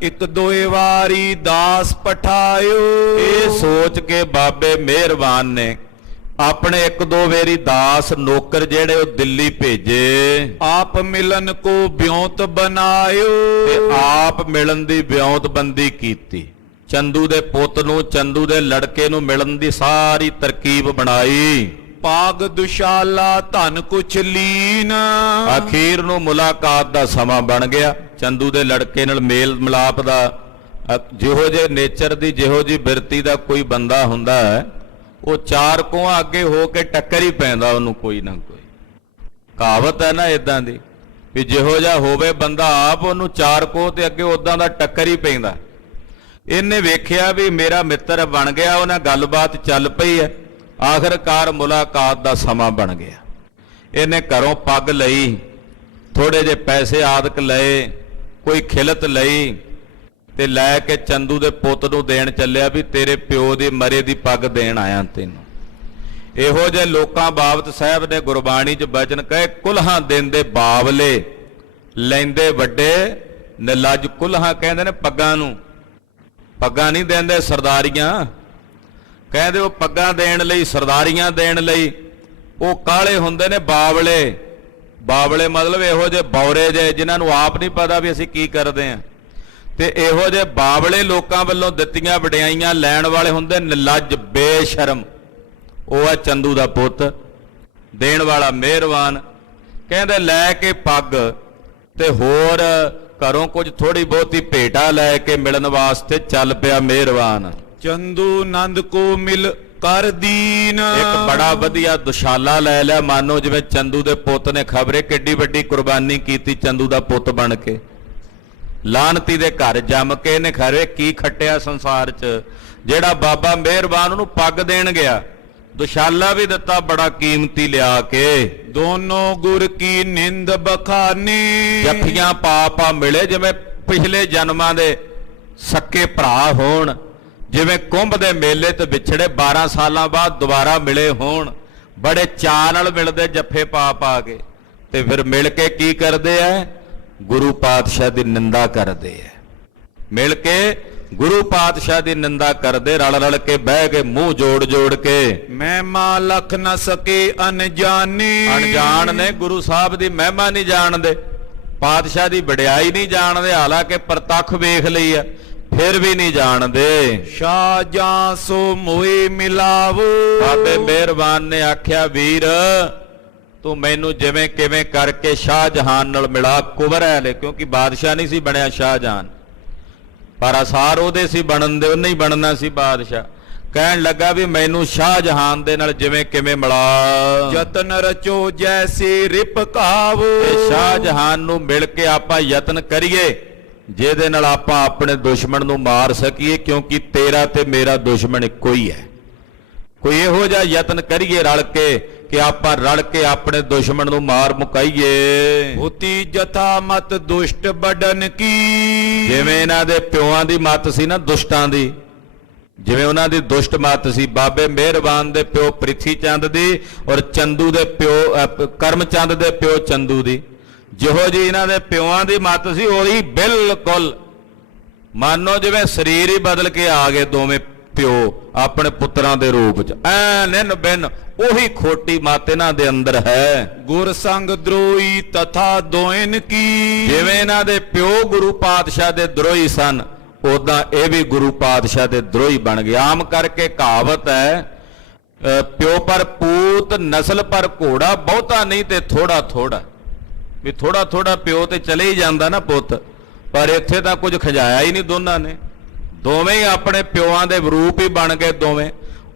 ਇੱਕ ਦੋਏ ਵਾਰੀ ਦਾਸ ਪਠਾਇਓ। ਇਹ ਸੋਚ ਕੇ ਬਾਬੇ ਮਿਹਰਬਾਨ ਨੇ ਆਪਣੇ ਇੱਕ ਦੋ ਵੇਰੀ ਦਾਸ ਨੌਕਰ ਜਿਹੜੇ ਉਹ ਦਿੱਲੀ ਭੇਜੇ। ਆਪ ਮਿਲਨ ਕੋ ਬਿਉਂਤ ਬਣਾਇਓ। ਤੇ ਆਪ ਮਿਲਣ ਦੀ ਬਿਉਂਤਬੰਦੀ ਕੀਤੀ। ਚੰਦੂ ਦੇ ਪੁੱਤ ਨੂੰ, ਚੰਦੂ ਦੇ ਲੜਕੇ ਨੂੰ ਮਿਲਣ ਦੀ ਸਾਰੀ ਤਰਕੀਬ ਬਣਾਈ। ਪਾਗ ਦੁਸ਼ਾਲਾ ਧਨ ਕੁਛ ਲੀਨ। ਅਖੀਰ ਨੂੰ ਮੁਲਾਕਾਤ ਦਾ ਸਮਾਂ ਬਣ ਗਿਆ। ਚੰਦੂ ਦੇ ਲੜਕੇ ਨਾਲ ਮੇਲ ਮਿਲਾਪ ਦਾ, ਜਿਹੋ ਜਿਹੇ ਨੇਚਰ ਦੀ, ਜਿਹੋ ਜਿਹੀ ਬਿਰਤੀ ਦਾ ਕੋਈ ਬੰਦਾ ਹੁੰਦਾ ਹੈ, ਉਹ ਚਾਰ ਕੋਹਾਂ ਅੱਗੇ ਹੋ ਕੇ ਟੱਕਰ ਹੀ ਪੈਂਦਾ ਉਹਨੂੰ ਕੋਈ ਨਾ ਕੋਈ। ਕਹਾਵਤ ਹੈ ਨਾ ਇਦਾਂ ਦੀ ਵੀ ਜਿਹੋ ਜਿਹਾ ਹੋਵੇ ਬੰਦਾ ਆਪ, ਉਹਨੂੰ ਚਾਰ ਕੋਹ ਤੇ ਅੱਗੇ ਉਦਾਂ ਦਾ ਟੱਕਰ ਹੀ ਪੈਂਦਾ। ਇਹਨੇ ਵੇਖਿਆ ਵੀ ਮੇਰਾ ਮਿੱਤਰ ਬਣ ਗਿਆ, ਉਹਨਾਂ ਗੱਲਬਾਤ ਚੱਲ ਪਈ ਹੈ। ਆਖਰਕਾਰ ਮੁਲਾਕਾਤ ਦਾ ਸਮਾਂ ਬਣ ਗਿਆ। ਇਹਨੇ ਘਰੋਂ ਪੱਗ ਲਈ, ਥੋੜੇ ਜਿਹੇ ਪੈਸੇ ਆਦਿਕ ਲਏ, ਕੋਈ ਖਿਲਤ ਲਈ ਤੇ ਲੈ ਕੇ ਚੰਦੂ ਦੇ ਪੁੱਤ ਨੂੰ ਦੇਣ ਚੱਲਿਆ ਵੀ ਤੇਰੇ ਪਿਓ ਦੀ ਮਰੇ ਦੀ ਪੱਗ ਦੇਣ ਆਇਆ ਤੈਨੂੰ। ਇਹੋ ਜਿਹੇ ਲੋਕਾਂ ਬਾਬਤ ਸਾਹਿਬ ਨੇ ਗੁਰਬਾਣੀ 'ਚ ਬਚਨ ਕਹੇ, ਕੁਲਹਾਂ ਦਿੰਦੇ ਬਾਵਲੇ ਲੈਂਦੇ ਵੱਡੇ ਨਿਲੱਜ। ਕੁਲਹਾਂ ਕਹਿੰਦੇ ਨੇ ਪੱਗਾਂ ਨੂੰ, ਪੱਗਾਂ ਨਹੀਂ ਦਿੰਦੇ ਸਰਦਾਰੀਆਂ। ਕਹਿੰਦੇ ਉਹ ਪੱਗਾਂ ਦੇਣ ਲਈ, ਸਰਦਾਰੀਆਂ ਦੇਣ ਲਈ ਉਹ ਕਾਲੇ ਹੁੰਦੇ ਨੇ ਬਾਵਲੇ। ਬਾਵਲੇ ਮਤਲਬ ਇਹੋ ਜਿਹੇ ਬੌਰੇ ਜਿਹੇ ਜਿਨ੍ਹਾਂ ਨੂੰ ਆਪ ਨਹੀਂ ਪਤਾ ਵੀ ਅਸੀਂ ਕੀ ਕਰਦੇ ਆਂ। ਤੇ ਇਹੋ ਜਿਹੇ ਬਾਵਲੇ ਲੋਕਾਂ ਵੱਲੋਂ ਦਿੱਤੀਆਂ ਵਡਿਆਈਆਂ ਲੈਣ ਵਾਲੇ ਹੁੰਦੇ ਨਿਲੱਜ, ਬੇਸ਼ਰਮ। ਉਹ ਆ ਚੰਦੂ ਦਾ ਪੁੱਤ, ਦੇਣ ਵਾਲਾ ਮਿਹਰਬਾਨ। ਕਹਿੰਦੇ ਲੈ ਕੇ ਪੱਗ ਤੇ ਹੋਰ ਘਰੋਂ ਕੁਝ ਥੋੜੀ ਬਹੁਤੀ ਭੇਟਾ ਲੈ ਕੇ ਮਿਲਣ ਵਾਸਤੇ ਚੱਲ ਪਿਆ ਮਿਹਰਬਾਨ। ਚੰਦੂ ਨੰਦ ਕੋ ਮਿਲ ਕਰ ਦੀਨ। ਇੱਕ ਬੜਾ ਵਧੀਆ ਦੁਸ਼ਾਲਾ ਲੈ ਲਿਆ, ਮਾਨੋ ਜਿਵੇਂ ਚੰਦੂ ਦੇ ਪੁੱਤ ਨੇ ਖਬਰੇ ਕਿੱਡੀ ਵੱਡੀ ਕੁਰਬਾਨੀ ਕੀਤੀ ਚੰਦੂ ਦਾ ਪੁੱਤ ਬਣ ਕੇ। ਲਾਨਤੀ ਦੇ ਘਰ ਜੰਮ ਕੇ ਇਹਨੇ ਖਰੇ ਕੀ ਖੱਟਿਆ ਸੰਸਾਰ 'ਚ, ਜਿਹੜਾ ਬਾਬਾ ਮਿਹਰਬਾਨ ਉਹਨੂੰ ਪੱਗ ਦੇਣ ਗਿਆ, ਦੁਸ਼ਾਲਾ ਵੀ ਦਿੱਤਾ ਬੜਾ ਕੀਮਤੀ ਲਿਆ ਕੇ। ਦੋਨੋਂ ਗੁਰ ਕੀ ਨਿੰਦ ਬਖਾਨੀ। ਜੱਫੀਆਂ ਪਾ ਪਾ ਮਿਲੇ ਜਿਵੇਂ ਪਿਛਲੇ ਜਨਮਾਂ ਦੇ ਸੱਕੇ ਭਰਾ ਹੋਣ, ਜਿਵੇਂ ਕੁੰਭ ਦੇ ਮੇਲੇ ਤੇ ਵਿਛੜੇ 12 ਸਾਲਾਂ ਬਾਅਦ ਦੁਬਾਰਾ ਮਿਲੇ ਹੋਣ। ਬੜੇ ਚਾਅ ਨਾਲ ਮਿਲਦੇ ਜੱਫੇ ਪਾ ਪਾ ਕੇ, ਤੇ ਫਿਰ ਮਿਲ ਕੇ ਕੀ ਕਰਦੇ ਆ? ਗੁਰੂ ਪਾਤਸ਼ਾਹ ਦੀ ਨਿੰਦਾ ਕਰਦੇ ਆ। ਮਿਲ ਕੇ ਗੁਰੂ ਪਾਤਸ਼ਾਹ ਦੀ ਨਿੰਦਾ ਕਰਦੇ, ਰਲ ਰਲ ਕੇ ਬਹਿ ਕੇ ਮੂੰਹ ਜੋੜ ਜੋੜ ਕੇ। ਮਹਿਮਾ ਲਖ ਨਾ ਸਕੇ ਅਣਜਾਣੇ। ਅਣਜਾਣ ਨੇ, ਗੁਰੂ ਸਾਹਿਬ ਦੀ ਮਹਿਮਾ ਨਹੀਂ ਜਾਣਦੇ, ਪਾਤਸ਼ਾਹ ਦੀ ਵਡਿਆਈ ਨਹੀਂ ਜਾਣਦੇ, ਹਾਲਾਂਕਿ ਪ੍ਰਤੱਖ ਵੇਖ ਲਈ ਆ। ਫਿਰ ਵੀ ਨਹੀਂ ਜਾਣਦੇ। ਸ਼ਾਹਜਹਾਂ ਸੋ ਮੋਏ ਮਿਲਾਵੋ। ਬਾਬੇ ਮਿਹਰਬਾਨ ਨੇ ਆਖਿਆ, ਵੀਰ ਤੂੰ ਮੈਨੂੰ ਜਿਵੇਂ ਕਿਵੇਂ ਕਰਕੇ ਸ਼ਾਹਜਹਾਨ ਨਾਲ ਮਿਲਾ। ਕੁਵਰ ਹੈ ਲੈ, ਕਿਉਂਕਿ ਬਾਦਸ਼ਾਹ ਨਹੀਂ ਸੀ ਬਣਿਆ ਸ਼ਾਹਜਹਾਨ, ਪਰ ਅਸਾਰ ਉਹਦੇ ਸੀ ਬਣਨ ਦੇ, ਉਹਨੇ ਹੀ ਬਣਨਾ ਸੀ ਬਾਦਸ਼ਾਹ। ਕਹਿਣ ਲੱਗਾ ਵੀ ਮੈਨੂੰ ਸ਼ਾਹਜਹਾਨ ਦੇ ਨਾਲ ਜਿਵੇਂ ਕਿਵੇਂ ਮਿਲਾ। ਯਤਨ ਰਚੋ ਜੈਸੇ ਰਿਪ ਕਾਵੋ। ਤੇ ਸ਼ਾਹਜਹਾਨ ਨੂੰ ਮਿਲ ਕੇ ਆਪਾਂ ਯਤਨ ਕਰੀਏ ਜਿਹਦੇ ਨਾਲ ਆਪਾਂ ਆਪਣੇ ਦੁਸ਼ਮਣ ਨੂੰ ਮਾਰ ਸਕੀਏ, ਕਿਉਂਕਿ ਤੇਰਾ ਤੇ ਮੇਰਾ ਦੁਸ਼ਮਣ ਇੱਕੋ ਹੀ ਹੈ। ਕੋਈ ਇਹੋ ਜਿਹਾ ਯਤਨ ਕਰੀਏ ਰਲ ਕੇ ਕਿ ਆਪਾਂ ਰਲ ਕੇ ਆਪਣੇ ਦੁਸ਼ਮਣ ਨੂੰ ਮਾਰ ਮੁਕਾਈਏ। ਹੋਤੀ ਜਥਾ ਮਤ ਦੁਸ਼ਟ ਬਡਨ ਕੀ। ਜਿਵੇਂ ਇਹਨਾਂ ਦੇ ਪਿਓਾਂ ਦੀ ਮੱਤ ਸੀ ਨਾ ਦੁਸ਼ਟਾਂ ਦੀ, ਜਿਵੇਂ ਉਹਨਾਂ ਦੀ ਦੁਸ਼ਟ ਮੱਤ ਸੀ ਬਾਬੇ ਮਿਹਰਬਾਨ ਦੇ ਪਿਓ ਪ੍ਰਿਥੀ ਚੰਦ ਦੀ ਔਰ ਚੰਦੂ ਦੇ ਪਿਓ ਕਰਮ ਚੰਦ ਦੇ ਪਿਓ ਚੰਦੂ ਦੀ, ਜਿਹੋ ਜੀ ਇਹਨਾਂ ਦੇ ਪਿਓਾਂ ਦੀ ਮੱਤ ਸੀ ਉਹੀ ਬਿਲਕੁਲ ਮਾਨੋ ਜਿਵੇਂ ਸਰੀਰ ਹੀ ਬਦਲ ਕੇ ਆ ਗਏ ਦੋਵੇਂ ਪਿਓ ਆਪਣੇ ਪੁੱਤਰਾਂ ਦੇ ਰੂਪ ਚ। ਨਿੰਨ ਬਿਨ ਉਹੀ ਖੋਟੀ ਮੱਤ ਇਹਨਾਂ ਦੇ ਅੰਦਰ ਹੈ। ਗੁਰ ਸੰਗ ਦਰੋਈ ਤਥਾ ਦੋਇਨ ਕੀ। ਜਿਵੇਂ ਇਹਨਾਂ ਦੇ ਪਿਓ ਗੁਰੂ ਪਾਤਸ਼ਾਹ ਦੇ ਦਰੋਹੀ ਸਨ, ਉਦਾਂ ਇਹ ਵੀ ਗੁਰੂ ਪਾਤਸ਼ਾਹ ਦੇ ਦਰੋਹੀ ਬਣ ਗਏ। ਆਮ ਕਰਕੇ ਕਹਾਵਤ ਹੈ, ਪਿਓ ਪਰ ਪੂਤ ਨਸਲ ਪਰ ਘੋੜਾ, ਬਹੁਤਾ ਨਹੀਂ ਤੇ ਥੋੜਾ ਥੋੜਾ। ਵੀ ਥੋੜਾ ਥੋੜਾ ਪਿਓ ਤੇ ਚਲੇ ਹੀ ਜਾਂਦਾ ਨਾ ਪੁੱਤ, ਪਰ ਇੱਥੇ ਤਾਂ ਕੁਝ ਖਜਾਇਆ ਹੀ ਨਹੀਂ ਦੋਨਾਂ ਨੇ। ਦੋਵੇਂ ਹੀ ਆਪਣੇ ਪਿਓਾਂ ਦੇ ਰੂਪ ਹੀ ਬਣ ਗਏ ਦੋਵੇਂ।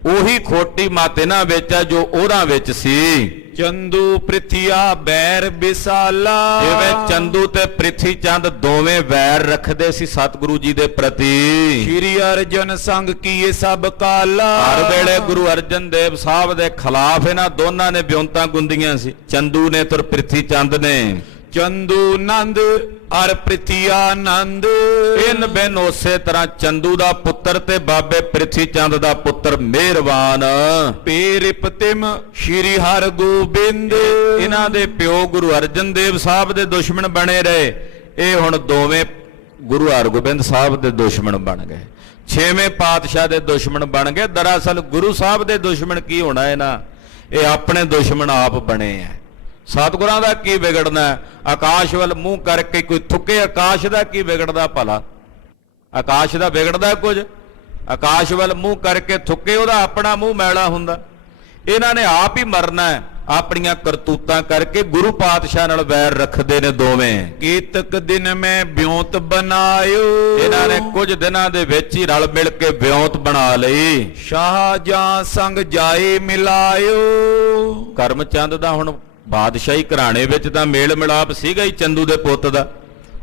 ਉਹੀ ਖੋਟੀ ਮੱਤ ਇਹਨਾਂ ਵਿੱਚ ਆ ਜੋ ਉਹਨਾਂ ਵਿੱਚ ਸੀ। ਚੰਦੂ ਪ੍ਰਿਥਿਆ ਬੈਰ ਬਿਸਾਲਾ। ਜਿਵੇਂ ਚੰਦੂ ਤੇ ਪ੍ਰਿਥੀ ਚੰਦ ਦੋਵੇਂ ਵੈਰ ਰੱਖਦੇ ਸੀ ਸਤਿਗੁਰੂ ਜੀ ਦੇ ਪ੍ਰਤੀ। ਸ਼੍ਰੀ ਅਰਜਨ ਸੰਗ ਕੀਏ ਸਭ ਕਾਲਾ। ਹਰ ਵੇਲੇ ਗੁਰੂ ਅਰਜਨ ਦੇਵ ਸਾਹਿਬ ਦੇ ਖਿਲਾਫ ਇਹਨਾਂ ਦੋਨਾਂ ਨੇ ਬਿਉਂਤਾਂ ਗੁੰਦੀਆਂ ਸੀ, ਚੰਦੂ ਨੇ ਤੇ ਪ੍ਰਿਥੀ ਚੰਦ ਨੇ। ਚੰਦੂ ਨੰਦ ਅਰ ਪ੍ਰਿਥਿਆ ਨੰਦ। ਇਨ ਬਿਨ ਉਸੇ ਤਰ੍ਹਾਂ ਚੰਦੂ ਦਾ ਪੁੱਤਰ ਤੇ ਬਾਬੇ ਪ੍ਰਿਥੀ ਚੰਦ ਦਾ ਪੁੱਤਰ ਮਿਹਰਬਾਨ। ਪੇਰਿਪ ਤਿਮ ਸ਼੍ਰੀ ਹਰ ਗੋਬਿੰਦ। ਇਹਨਾਂ ਦੇ ਪਿਓ ਗੁਰੂ ਅਰਜਨ ਦੇਵ ਸਾਹਿਬ ਦੇ ਦੁਸ਼ਮਣ ਬਣੇ ਰਹੇ, ਇਹ ਹੁਣ ਦੋਵੇਂ ਗੁਰੂ ਹਰਗੋਬਿੰਦ ਸਾਹਿਬ ਦੇ ਦੁਸ਼ਮਣ ਬਣ ਗਏ, ਛੇਵੇਂ ਪਾਤਸ਼ਾਹ ਦੇ ਦੁਸ਼ਮਣ ਬਣ ਗਏ। ਦਰਅਸਲ ਗੁਰੂ ਸਾਹਿਬ ਦੇ ਦੁਸ਼ਮਣ ਕੀ ਹੋਣਾ ਇਹਨਾਂ, ਇਹ ਆਪਣੇ ਦੁਸ਼ਮਣ ਆਪ ਬਣੇ ਆ। ਸਤਿਗੁਰਾਂ ਦਾ ਕੀ ਵਿਗੜਨਾ? ਆਕਾਸ਼ ਵੱਲ ਮੂੰਹ ਕਰਕੇ ਕੋਈ ਥੁੱਕੇ, ਆਕਾਸ਼ ਦਾ ਕੀ ਵਿਗੜਦਾ ਭਲਾ? ਆਕਾਸ਼ ਦਾ ਵਿਗੜਦਾ ਕੁਝ? ਆਕਾਸ਼ ਵੱਲ ਮੂੰਹ ਕਰਕੇ ਥੁੱਕੇ, ਉਹਦਾ ਆਪਣਾ ਮੂੰਹ ਮੈਲਾ ਹੁੰਦਾ। ਇਹਨਾਂ ਨੇ ਆਪ ਹੀ ਮਰਨਾ ਹੈ, ਆਪਣੀਆਂ ਕਰਤੂਤਾਂ ਕਰਕੇ ਗੁਰੂ ਪਾਤਸ਼ਾਹ ਨਾਲ ਵੈਰ ਰੱਖਦੇ ਨੇ ਦੋਵੇਂ। ਕੀਤਕ ਦਿਨ ਮੈਂ ਬਿਉਂਤ ਬਣਾਇਓ। ਇਹਨਾਂ ਨੇ ਕੁਝ ਦਿਨਾਂ ਦੇ ਵਿੱਚ ਹੀ ਰਲ ਮਿਲ ਕੇ ਵਿਉਂਤ ਬਣਾ ਲਈ। ਸ਼ਾਹਜਹਾਂ ਸੰਗ ਜਾਏ ਮਿਲਾਇਓ। ਕਰਮਚੰਦ ਦਾ ਹੁਣ ਬਾਦਸ਼ਾਹੀ ਘਰਾਣੇ ਵਿੱਚ ਤਾਂ ਮੇਲ ਮਿਲਾਪ ਸੀਗਾ ਹੀ ਚੰਦੂ ਦੇ ਪੁੱਤ ਦਾ।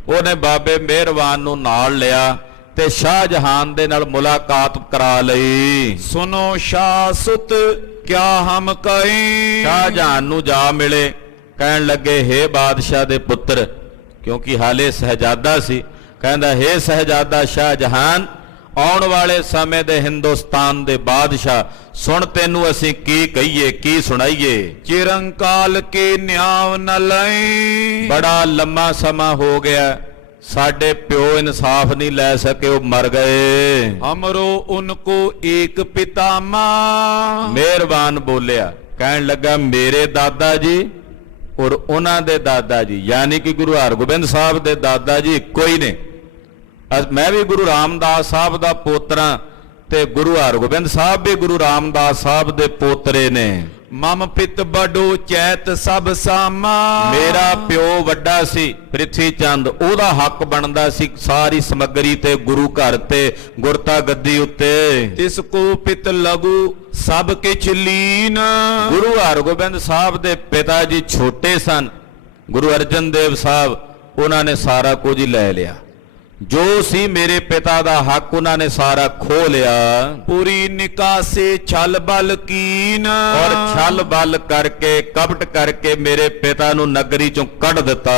ਉਹਨੇ ਬਾਬੇ ਮਿਹਰਬਾਨ ਨੂੰ ਨਾਲ ਲਿਆ ਤੇ ਸ਼ਾਹਜਹਾਨ ਦੇ ਨਾਲ ਮੁਲਾਕਾਤ ਕਰਾ ਲਈ। ਸੁਨੋ ਸ਼ਾਹ ਸੁਤ ਕਿਆ ਹਮ ਕਹੀਂ। ਸ਼ਾਹਜਹਾਨ ਨੂੰ ਜਾ ਮਿਲੇ, ਕਹਿਣ ਲੱਗੇ ਹੇ ਬਾਦਸ਼ਾਹ ਦੇ ਪੁੱਤਰ, ਕਿਉਂਕਿ ਹਾਲੇ ਸਹਿਜਾਦਾ ਸੀ। ਕਹਿੰਦਾ ਹੇ ਸਹਿਜਾਦਾ ਸ਼ਾਹਜਹਾਨ, ਆਉਣ ਵਾਲੇ ਸਮੇਂ ਦੇ ਹਿੰਦੁਸਤਾਨ ਦੇ ਬਾਦਸ਼ਾਹ, ਸੁਣ ਤੈਨੂੰ ਅਸੀਂ ਕੀ ਕਹੀਏ ਕੀ ਸੁਣਾਈਏ। ਚਿਰੰਕਾਲ ਕੇ ਨਿਆਵ ਨ ਲਈ। ਬੜਾ ਲੰਮਾ ਸਮਾਂ ਹੋ ਗਿਆ, ਸਾਡੇ ਪਿਓ ਇਨਸਾਫ ਨਹੀਂ ਲੈ ਸਕੇ, ਉਹ ਮਰ ਗਏ। ਹਮਰੋ ਉਨਕੋ ਏਕ ਪਿਤਾਮਾ। ਮਿਹਰਬਾਨ ਬੋਲਿਆ, ਕਹਿਣ ਲੱਗਾ ਮੇਰੇ ਦਾਦਾ ਜੀ ਔਰ ਉਹਨਾਂ ਦੇ ਦਾਦਾ ਜੀ, ਯਾਨੀ ਕਿ ਗੁਰੂ ਹਰਗੋਬਿੰਦ ਸਾਹਿਬ ਦੇ ਦਾਦਾ ਜੀ ਇੱਕੋ ਹੀ ਨੇ। ਮੈਂ ਵੀ ਗੁਰੂ ਰਾਮਦਾਸ ਸਾਹਿਬ ਦਾ ਪੋਤਰਾ ਤੇ ਗੁਰੂ ਹਰਗੋਬਿੰਦ ਸਾਹਿਬ ਵੀ ਗੁਰੂ ਰਾਮਦਾਸ ਸਾਹਿਬ ਦੇ ਪੋਤਰੇ ਨੇ। ਮਮ ਪਿਤ ਬਡੋ ਚੈਤ ਸਭ ਸਾਮਾ। ਮੇਰਾ ਪਿਓ ਵੱਡਾ ਸੀ ਪ੍ਰਿਥੀ ਚੰਦ, ਉਹਦਾ ਹੱਕ ਬਣਦਾ ਸੀ ਸਾਰੀ ਸਮੱਗਰੀ ਤੇ ਗੁਰੂ ਘਰ ਤੇ ਗੁਰਤਾ ਗੱਦੀ ਉੱਤੇ। ਤਿਸ ਕੋ ਪਿਤ ਲਗੂ ਸਭ ਕਿਛ ਲੀਨ। ਗੁਰੂ ਹਰਗੋਬਿੰਦ ਸਾਹਿਬ ਦੇ ਪਿਤਾ ਜੀ ਛੋਟੇ ਸਨ, ਗੁਰੂ ਅਰਜਨ ਦੇਵ ਸਾਹਿਬ, ਉਹਨਾਂ ਨੇ ਸਾਰਾ ਕੁਝ ਹੀ ਲੈ ਲਿਆ। ਜੋ ਸੀ ਮੇਰੇ ਪਿਤਾ ਦਾ ਹੱਕ ਉਹਨਾਂ ਨੇ ਸਾਰਾ ਖੋਹ ਲਿਆ। ਪੂਰੀ ਨਿਕਾਸੇ ਛਲ ਬਲ ਕੀਨ। ਔਰ ਛਲ ਬਲ ਕਰਕੇ ਕਪਟ ਕਰਕੇ ਮੇਰੇ ਪਿਤਾ ਨੂੰ ਨਗਰੀ ਚੋਂ ਕੱਢ ਦਿੱਤਾ।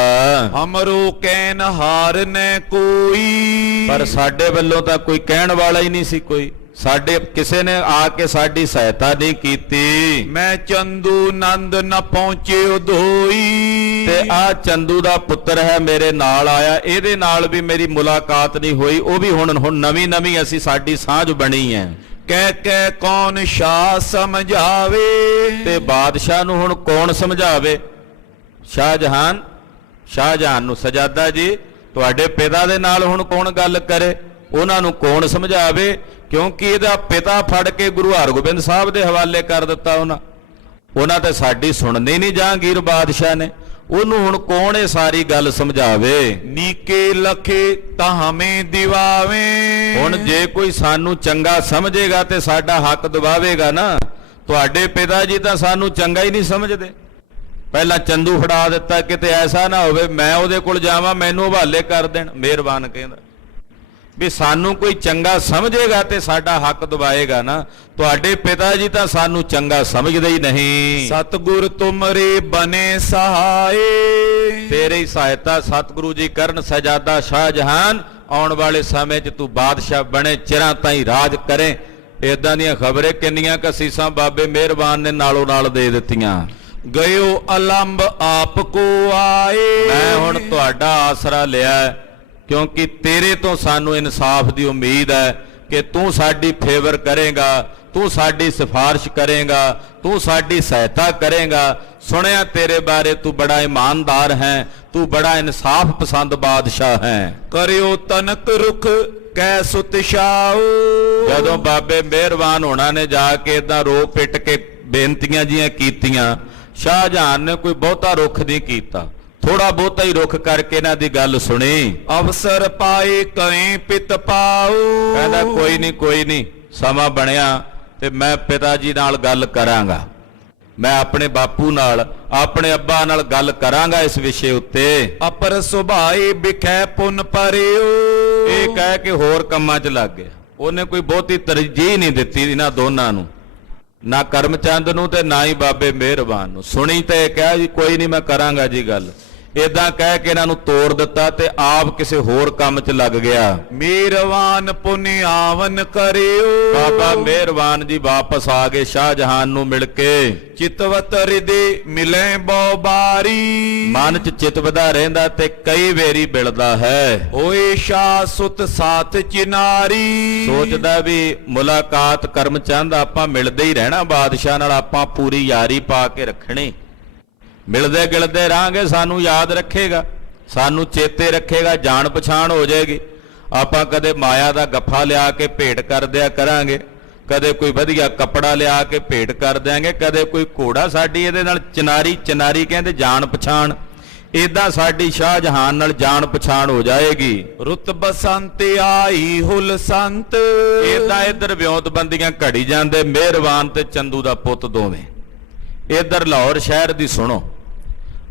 ਹਮਰੋ ਕਹਿਨ ਹਾਰ ਨੈ ਕੋਈ। ਪਰ ਸਾਡੇ ਵੱਲੋਂ ਤਾਂ ਕੋਈ ਕਹਿਣ ਵਾਲਾ ਹੀ ਨਹੀਂ ਸੀ, ਕੋਈ ਸਾਡੇ ਕਿਸੇ ਨੇ ਆ ਕੇ ਸਾਡੀ ਸਹਾਇਤਾ ਨਹੀਂ ਕੀਤੀ। ਮੈਂ ਚੰਦੂ ਨੰਦ ਨ ਪਹੁੰਚੇ ਉਧੋਈ। ਤੇ ਆ ਚੰਦੂ ਦਾ ਪੁੱਤਰ ਹੈ ਮੇਰੇ ਨਾਲ ਆਇਆ, ਇਹਦੇ ਨਾਲ ਵੀ ਮੇਰੀ ਮੁਲਾਕਾਤ ਨਹੀਂ ਹੋਈ। ਉਹ ਵੀ ਹੁਣ ਨਵੀਂ ਨਵੀਂ ਅਸੀਂ ਸਾਡੀ ਸਾਂਝ ਬਣੀ ਹੈ। ਕਹਿ ਕਹਿ ਕੌਣ ਸ਼ਾਹ ਸਮਝਾਵੇ। ਤੇ ਬਾਦਸ਼ਾਹ ਨੂੰ ਹੁਣ ਕੌਣ ਸਮਝਾਵੇ? ਸ਼ਾਹਜਹਾਨ ਨੂੰ, ਸਜਾਦਾ ਜੀ ਤੁਹਾਡੇ ਪਿਤਾ ਦੇ ਨਾਲ ਹੁਣ ਕੌਣ ਗੱਲ ਕਰੇ? ਉਹਨਾਂ ਨੂੰ ਕੌਣ ਸਮਝਾਵੇ, ਕਿਉਂਕਿ ਇਹਦਾ ਪਿਤਾ ਫੜ ਕੇ ਗੁਰੂ ਹਰਗੋਬਿੰਦ ਸਾਹਿਬ ਦੇ ਹਵਾਲੇ ਕਰ ਦਿੱਤਾ ਉਹਨਾਂ ਤੇ ਸਾਡੀ ਸੁਣਨੀ ਨਹੀਂ ਜਹਾਂਗੀਰ ਬਾਦਸ਼ਾਹ ਨੇ। ਉਹਨੂੰ ਹੁਣ ਕੌਣ ਇਹ ਸਾਰੀ ਗੱਲ ਸਮਝਾਵੇ। ਨੀਕੇ ਲਖੇ ਤਾਹਵੇਂ ਦਿਵਾਵੇ। ਹੁਣ ਜੇ ਕੋਈ ਸਾਨੂੰ ਚੰਗਾ ਸਮਝੇਗਾ ਤੇ ਸਾਡਾ ਹੱਕ ਦਬਾਵੇਗਾ ਨਾ। ਤੁਹਾਡੇ ਪਿਤਾ ਜੀ ਤਾਂ ਸਾਨੂੰ ਚੰਗਾ ਹੀ ਨਹੀਂ ਸਮਝਦੇ, ਪਹਿਲਾਂ ਚੰਦੂ ਫੜਾ ਦਿੱਤਾ, ਕਿਤੇ ਐਸਾ ਨਾ ਹੋਵੇ ਮੈਂ ਉਹਦੇ ਕੋਲ ਜਾਵਾਂ ਮੈਨੂੰ ਹਵਾਲੇ ਕਰ ਦੇਣ। ਮਿਹਰਬਾਨ ਕਹਿੰਦਾ ਵੀ ਸਾਨੂੰ ਕੋਈ ਚੰਗਾ ਸਮਝੇਗਾ ਤੇ ਸਾਡਾ ਹੱਕ ਦਬਾਏਗਾ ਨਾ। ਤੁਹਾਡੇ ਪਿਤਾ ਜੀ ਤਾਂ ਸਾਨੂੰ ਚੰਗਾ ਸਮਝਦੇ ਹੀ ਨਹੀਂ। ਸਤਿਗੁਰ ਤੁਮਰੇ ਬਨੇ ਸਹਾਏ। ਤੇਰੀ ਸਹਾਇਤਾ ਸਤਿਗੁਰੂ ਜੀ ਕਰਨ। ਸਹਿਜਾਦਾ ਸ਼ਾਹਜਹਾਨ ਆਉਣ ਵਾਲੇ ਸਮੇਂ 'ਚ ਤੂੰ ਬਾਦਸ਼ਾਹ ਬਣੇ, ਚਿਰਾਂ ਤਾਈਂ ਰਾਜ ਕਰੇ। ਇਦਾਂ ਦੀਆਂ ਖਬਰੇ ਕਿੰਨੀਆਂ ਕਸੀਸਾਂ ਬਾਬੇ ਮਿਹਰਬਾਨ ਨੇ ਨਾਲੋਂ ਨਾਲ ਦੇ ਦਿੱਤੀਆਂ। ਗਇਓ ਅਲੰਬ ਆਪ ਕੋ ਆਏ। ਮੈਂ ਹੁਣ ਤੁਹਾਡਾ ਆਸਰਾ ਲਿਆ, ਕਿਉਂਕਿ ਤੇਰੇ ਤੋਂ ਸਾਨੂੰ ਇਨਸਾਫ ਦੀ ਉਮੀਦ ਹੈ ਕਿ ਤੂੰ ਸਾਡੀ ਫੇਵਰ ਕਰੇਗਾ, ਤੂੰ ਸਾਡੀ ਸਿਫਾਰਿਸ਼ ਕਰੇਗਾ, ਤੂੰ ਸਾਡੀ ਸਹਾਇਤਾ ਕਰੇਗਾ। ਸੁਣਿਆ ਤੇਰੇ ਬਾਰੇ ਤੂੰ ਬੜਾ ਇਮਾਨਦਾਰ ਹੈ, ਤੂੰ ਬੜਾ ਇਨਸਾਫ ਪਸੰਦ ਬਾਦਸ਼ਾਹ ਹੈ। ਕਰਿਓ ਤਨਕ ਰੁਖ ਕੈ ਸੁਤਿਸ਼ਾਉ। ਜਦੋਂ ਬਾਬੇ ਮਿਹਰਬਾਨ ਹੋਣਾ ਨੇ ਜਾ ਕੇ ਇਦਾਂ ਰੋ ਪਿੱਟ ਕੇ ਬੇਨਤੀਆਂ ਜੀਆਂ ਕੀਤੀਆਂ, ਸ਼ਾਹਜਹਾਨ ਨੇ ਕੋਈ ਬਹੁਤਾ ਰੁੱਖ ਨਹੀਂ ਕੀਤਾ, ਥੋੜਾ ਬਹੁਤਾ ਹੀ ਰੁੱਖ ਕਰਕੇ ਇਹਨਾਂ ਦੀ ਗੱਲ ਸੁਣੀ। ਅਵਸਰ ਪਾਏ ਕਹੀਂ ਪਿਤ ਪਾਉ। ਕਹਿੰਦਾ ਕੋਈ ਨਹੀਂ ਸਮਾਂ ਬਣਿਆ ਤੇ ਮੈਂ ਪਿਤਾ ਜੀ ਨਾਲ ਗੱਲ ਕਰਾਂਗਾ, ਮੈਂ ਆਪਣੇ ਬਾਪੂ ਨਾਲ, ਆਪਣੇ ਅੱਬਾ ਨਾਲ ਗੱਲ ਕਰਾਂਗਾ ਇਸ ਵਿਸ਼ੇ ਉੱਤੇ। ਅਪਰ ਸੁਭਾਏ ਬਿਖੈ ਪੁਨ ਪਰਿਓ। ਇਹ ਕਹਿ ਕੇ ਹੋਰ ਕੰਮਾਂ 'ਚ ਲੱਗ ਗਿਆ। ਉਹਨੇ ਕੋਈ ਬਹੁਤੀ ਤਰਜੀਹ ਨਹੀਂ ਦਿੱਤੀ ਇਹਨਾਂ ਦੋਨਾਂ ਨੂੰ, ਨਾ ਕਰਮਚੰਦ ਨੂੰ ਤੇ ਨਾ ਹੀ ਬਾਬੇ ਮਿਹਰਬਾਨ ਨੂੰ। ਸੁਣੀ ਤੇ ਕਿਹਾ ਜੀ ਕੋਈ ਨਹੀਂ ਮੈਂ ਕਰਾਂਗਾ ਜੀ ਗੱਲ। ਇਦਾਂ ਕਹਿ ਕੇ ਇਹਨਾਂ ਨੂੰ ਤੋੜ ਦਿੱਤਾ ਤੇ ਆਪ ਕਿਸੇ ਹੋਰ ਕੰਮ 'ਚ ਲੱਗ ਗਿਆ। ਮਿਹਰਬਾਨ ਪੁਨਿਆਵਨ ਕਰਿਓ। ਬਾਬਾ ਮਿਹਰਬਾਨ ਜੀ ਵਾਪਸ ਆ ਗਏ ਸ਼ਾਹਜਹਾਨ ਨੂੰ ਮਿਲ ਕੇ। ਚਿਤਵਤ ਹਿਰਦੇ ਮਿਲੇ ਬਹੁ ਬਾਰੀ। ਮਨ 'ਚ ਚਿਤਵਦਾ ਰਹਿੰਦਾ ਤੇ ਕਈ ਵੇਰੀ ਬਿਲਦਾ ਹੈ। ਹੋਏ ਸ਼ਾਹ ਸੁਤ ਸਾਥ ਚਿਨਾਰੀ। ਸੋਚਦਾ ਵੀ ਮੁਲਾਕਾਤ ਕਰਮਚੰਦ ਆਪਾਂ ਮਿਲਦੇ ਹੀ ਰਹਿਣਾ ਬਾਦਸ਼ਾਹ ਨਾਲ, ਆਪਾਂ ਪੂਰੀ ਯਾਰੀ ਪਾ ਕੇ ਰੱਖਣੀ। ਮਿਲਦੇ ਗਿਲਦੇ ਰਹਾਂਗੇ, ਸਾਨੂੰ ਯਾਦ ਰੱਖੇਗਾ, ਸਾਨੂੰ ਚੇਤੇ ਰੱਖੇਗਾ, ਜਾਣ ਪਛਾਣ ਹੋ ਜਾਏਗੀ। ਆਪਾਂ ਕਦੇ ਮਾਇਆ ਦਾ ਗੱਫਾ ਲਿਆ ਕੇ ਭੇਟ ਕਰ ਦਿਆ ਕਰਾਂਗੇ, ਕਦੇ ਕੋਈ ਵਧੀਆ ਕੱਪੜਾ ਲਿਆ ਕੇ ਭੇਟ ਕਰ ਦਿਆਂਗੇ, ਕਦੇ ਕੋਈ ਘੋੜਾ ਸਾਡੀ ਇਹਦੇ ਨਾਲ ਚਨਾਰੀ ਕਹਿੰਦੇ ਜਾਣ ਪਛਾਣ। ਇਦਾਂ ਸਾਡੀ ਸ਼ਾਹਜਹਾਨ ਨਾਲ ਜਾਣ ਪਛਾਣ ਹੋ ਜਾਏਗੀ। ਰੁੱਤ ਬਸੰਤ ਆਈ ਹੁਲ ਸੰਤ। ਇਦਾਂ ਇੱਧਰ ਵਿਉਂਤਬੰਦੀਆਂ ਘੜੀ ਜਾਂਦੇ ਮਿਹਰਬਾਨ ਤੇ ਚੰਦੂ ਦਾ ਪੁੱਤ ਦੋਵੇਂ। ਇੱਧਰ ਲਾਹੌਰ ਸ਼ਹਿਰ ਦੀ ਸੁਣੋ,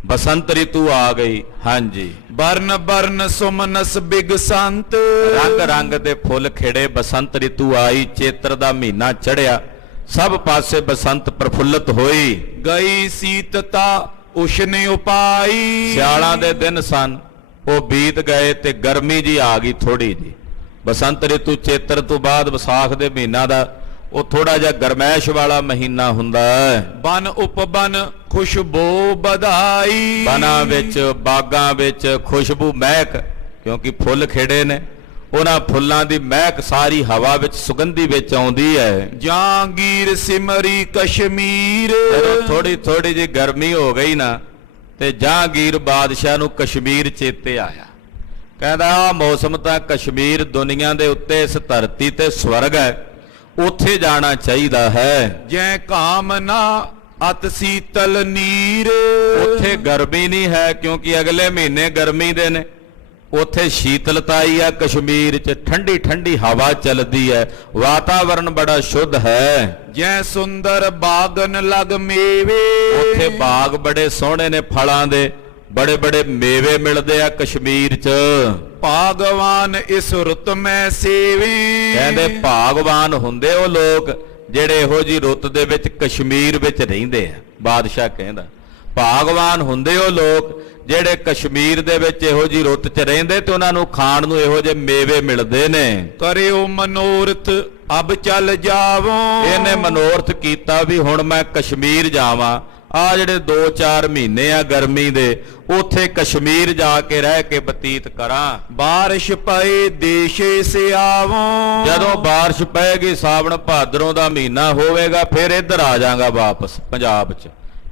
ਬਸੰਤ ਰਿਤੂ ਆ ਗਈ। ਹਾਂਜੀ, ਬਰਨ ਬਰਨ ਸੁਮਨਸ ਬਿਗ ਸੰਤ। ਰੰਗ ਰੰਗ ਦੇ ਫੁੱਲ ਖਿੜੇ, ਬਸੰਤ ਰਿਤੂ ਆਈ, ਚੇਤਰ ਦਾ ਮਹੀਨਾ ਚੜਿਆ, ਸਭ ਪਾਸੇ ਬਸੰਤ ਪ੍ਰਫੁੱਲਤ ਹੋਈ। ਗਈ ਸੀਤਤਾ ਉਸ਼ਨੇ ਉਪਾਈ। ਸਿਆਲਾਂ ਦੇ ਦਿਨ ਸਨ, ਉਹ ਬੀਤ ਗਏ ਤੇ ਗਰਮੀ ਜੀ ਆ ਗਈ ਥੋੜੀ ਜੀ। ਬਸੰਤ ਰਿਤੂ ਚੇਤਰ ਤੋਂ ਬਾਅਦ ਵਿਸਾਖ ਦੇ ਮਹੀਨਾ ਦਾ ਉਹ ਥੋੜਾ ਜਿਹਾ ਗਰਮੈਸ਼ ਵਾਲਾ ਮਹੀਨਾ ਹੁੰਦਾ ਹੈ। ਬਨ ਉਪਬਨ ਖੁਸ਼ਬੂ ਵਧਾਈ। ਬਨਾਂ ਵਿੱਚ ਬਾਗਾਂ ਵਿੱਚ ਖੁਸ਼ਬੂ ਮਹਿਕ, ਕਿਉਂਕਿ ਫੁੱਲ ਖਿੜੇ ਨੇ, ਉਹਨਾਂ ਫੁੱਲਾਂ ਦੀ ਮਹਿਕ ਸਾਰੀ ਹਵਾ ਵਿੱਚ ਸੁਗੰਧੀ ਵਿੱਚ ਆਉਂਦੀ ਹੈ। ਜਹਾਂਗੀਰ ਸਿਮਰੀ ਕਸ਼ਮੀਰ। ਜਦੋਂ ਥੋੜੀ ਥੋੜੀ ਜਿਹੀ ਗਰਮੀ ਹੋ ਗਈ ਨਾ ਤੇ ਜਹਾਂਗੀਰ ਬਾਦਸ਼ਾਹ ਨੂੰ ਕਸ਼ਮੀਰ ਚੇਤੇ ਆਇਆ। ਕਹਿੰਦਾ ਆਹ ਮੌਸਮ ਤਾਂ ਕਸ਼ਮੀਰ ਦੁਨੀਆ ਦੇ ਉੱਤੇ ਇਸ ਧਰਤੀ ਤੇ ਸਵਰਗ ਹੈ, ਉੱਥੇ ਜਾਣਾ ਚਾਹੀਦਾ ਹੈ। ਜੈ ਕਾਮਨਾ ਅਤ ਸੀਤਲ ਨੀਰ। ਉੱਥੇ ਗਰਮੀ ਨਹੀਂ ਹੈ, ਕਿਉਂਕਿ ਅਗਲੇ ਮਹੀਨੇ ਗਰਮੀ ਦੇ ਨੇ। ਉੱਥੇ ਸ਼ੀਤਲਤਾਈ ਆ, ਕਸ਼ਮੀਰ 'ਚ ਠੰਡੀ ਠੰਡੀ ਹਵਾ ਚੱਲਦੀ ਹੈ, ਵਾਤਾਵਰਨ ਬੜਾ ਸ਼ੁੱਧ ਹੈ। ਜੈ ਸੁੰਦਰ ਬਾਗਨ ਲਗ ਮੇਵੇ। ਉੱਥੇ ਬਾਗ ਬੜੇ ਸੋਹਣੇ ਨੇ, ਫਲਾਂ ਦੇ ਬੜੇ ਬੜੇ ਮੇਵੇ ਮਿਲਦੇ ਆ ਕਸ਼ਮੀਰ 'ਚ। ਭਾਗਵਾਨ ਇਸ ਰੁੱਤ ਮੈਂ ਸੇਵੇ। ਕਹਿੰਦੇ ਭਾਗਵਾਨ ਹੁੰਦੇ ਉਹ ਲੋਕ ਜਿਹੜੇ ਇਹੋ ਜੀ ਰੁੱਤ ਦੇ ਵਿੱਚ ਕਸ਼ਮੀਰ ਵਿੱਚ ਰਹਿੰਦੇ ਆ। ਬਾਦਸ਼ਾਹ ਕਹਿੰਦਾ ਭਾਗਵਾਨ ਹੁੰਦੇ ਉਹ ਲੋਕ ਜਿਹੜੇ ਕਸ਼ਮੀਰ ਦੇ ਵਿੱਚ ਇਹੋ ਜੀ ਰੁੱਤ 'ਚ ਰਹਿੰਦੇ ਤੇ ਉਹਨਾਂ ਨੂੰ ਖਾਣ ਨੂੰ ਇਹੋ ਜਿਹੇ ਮੇਵੇ ਮਿਲਦੇ ਨੇ। ਕਰਿਓ ਮਨੋਰਥ ਅਬ ਚੱਲ ਜਾਵੋ। ਇਹਨੇ ਮਨੋਰਥ ਕੀਤਾ ਵੀ ਹੁਣ ਮੈਂ ਕਸ਼ਮੀਰ ਜਾਵਾਂ। ਆ ਜਿਹੜੇ 2-4 ਮਹੀਨੇ ਆ ਗਰਮੀ ਦੇ, ਉੱਥੇ ਕਸ਼ਮੀਰ ਜਾ ਕੇ ਰਹਿ ਕੇ ਬਤੀਤ ਕਰਾਂ। ਬਾਰਿਸ਼ ਪਏ ਦੇਸ਼ੇ ਸੇ ਆਵੋ। ਜਦੋਂ ਬਾਰਿਸ਼ ਪਏਗੀ, ਸਾਵਣ ਭਾਦਰੋਂ ਦਾ ਮਹੀਨਾ ਹੋਵੇਗਾ, ਫਿਰ ਇੱਧਰ ਆ ਜਾਵਾਂਗਾ ਵਾਪਸ ਪੰਜਾਬ 'ਚ,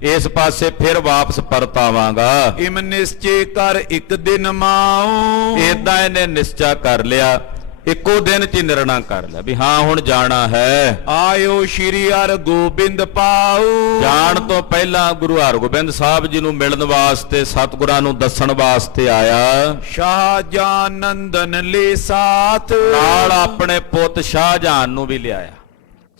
ਇਸ ਪਾਸੇ ਫਿਰ ਵਾਪਸ ਪਰਤ ਆਵਾਂਗਾ। ਇਮ ਨਿਸ਼ਚੇ ਕਰ ਇੱਕ ਦਿਨ ਮਾਉ। ਏਦਾਂ ਇਹਨੇ ਨਿਸ਼ਚਾ ਕਰ ਲਿਆ ਇੱਕੋ ਦਿਨ 'ਚ ਹੀ ਨਿਰਣਾ ਕਰ ਲਿਆ ਵੀ ਹਾਂ ਹੁਣ ਜਾਣਾ ਹੈ। ਆਇਓ ਸ਼੍ਰੀ ਹਰਿ ਗੋਬਿੰਦ ਪਾਉ। ਜਾਣ ਤੋਂ ਪਹਿਲਾਂ ਗੁਰੂ ਹਰਗੋਬਿੰਦ ਸਾਹਿਬ ਜੀ ਨੂੰ ਮਿਲਣ ਵਾਸਤੇ, ਸਤਿਗੁਰਾਂ ਨੂੰ ਦੱਸਣ ਵਾਸਤੇ ਆਇਆ। ਸ਼ਾਹਜਹਾਨ ਨੰਦਨ ਲੈ ਸਾਥ, ਨਾਲ ਆਪਣੇ ਪੁੱਤ ਸ਼ਾਹਜਹਾਨ ਨੂੰ ਵੀ ਲਿਆਇਆ।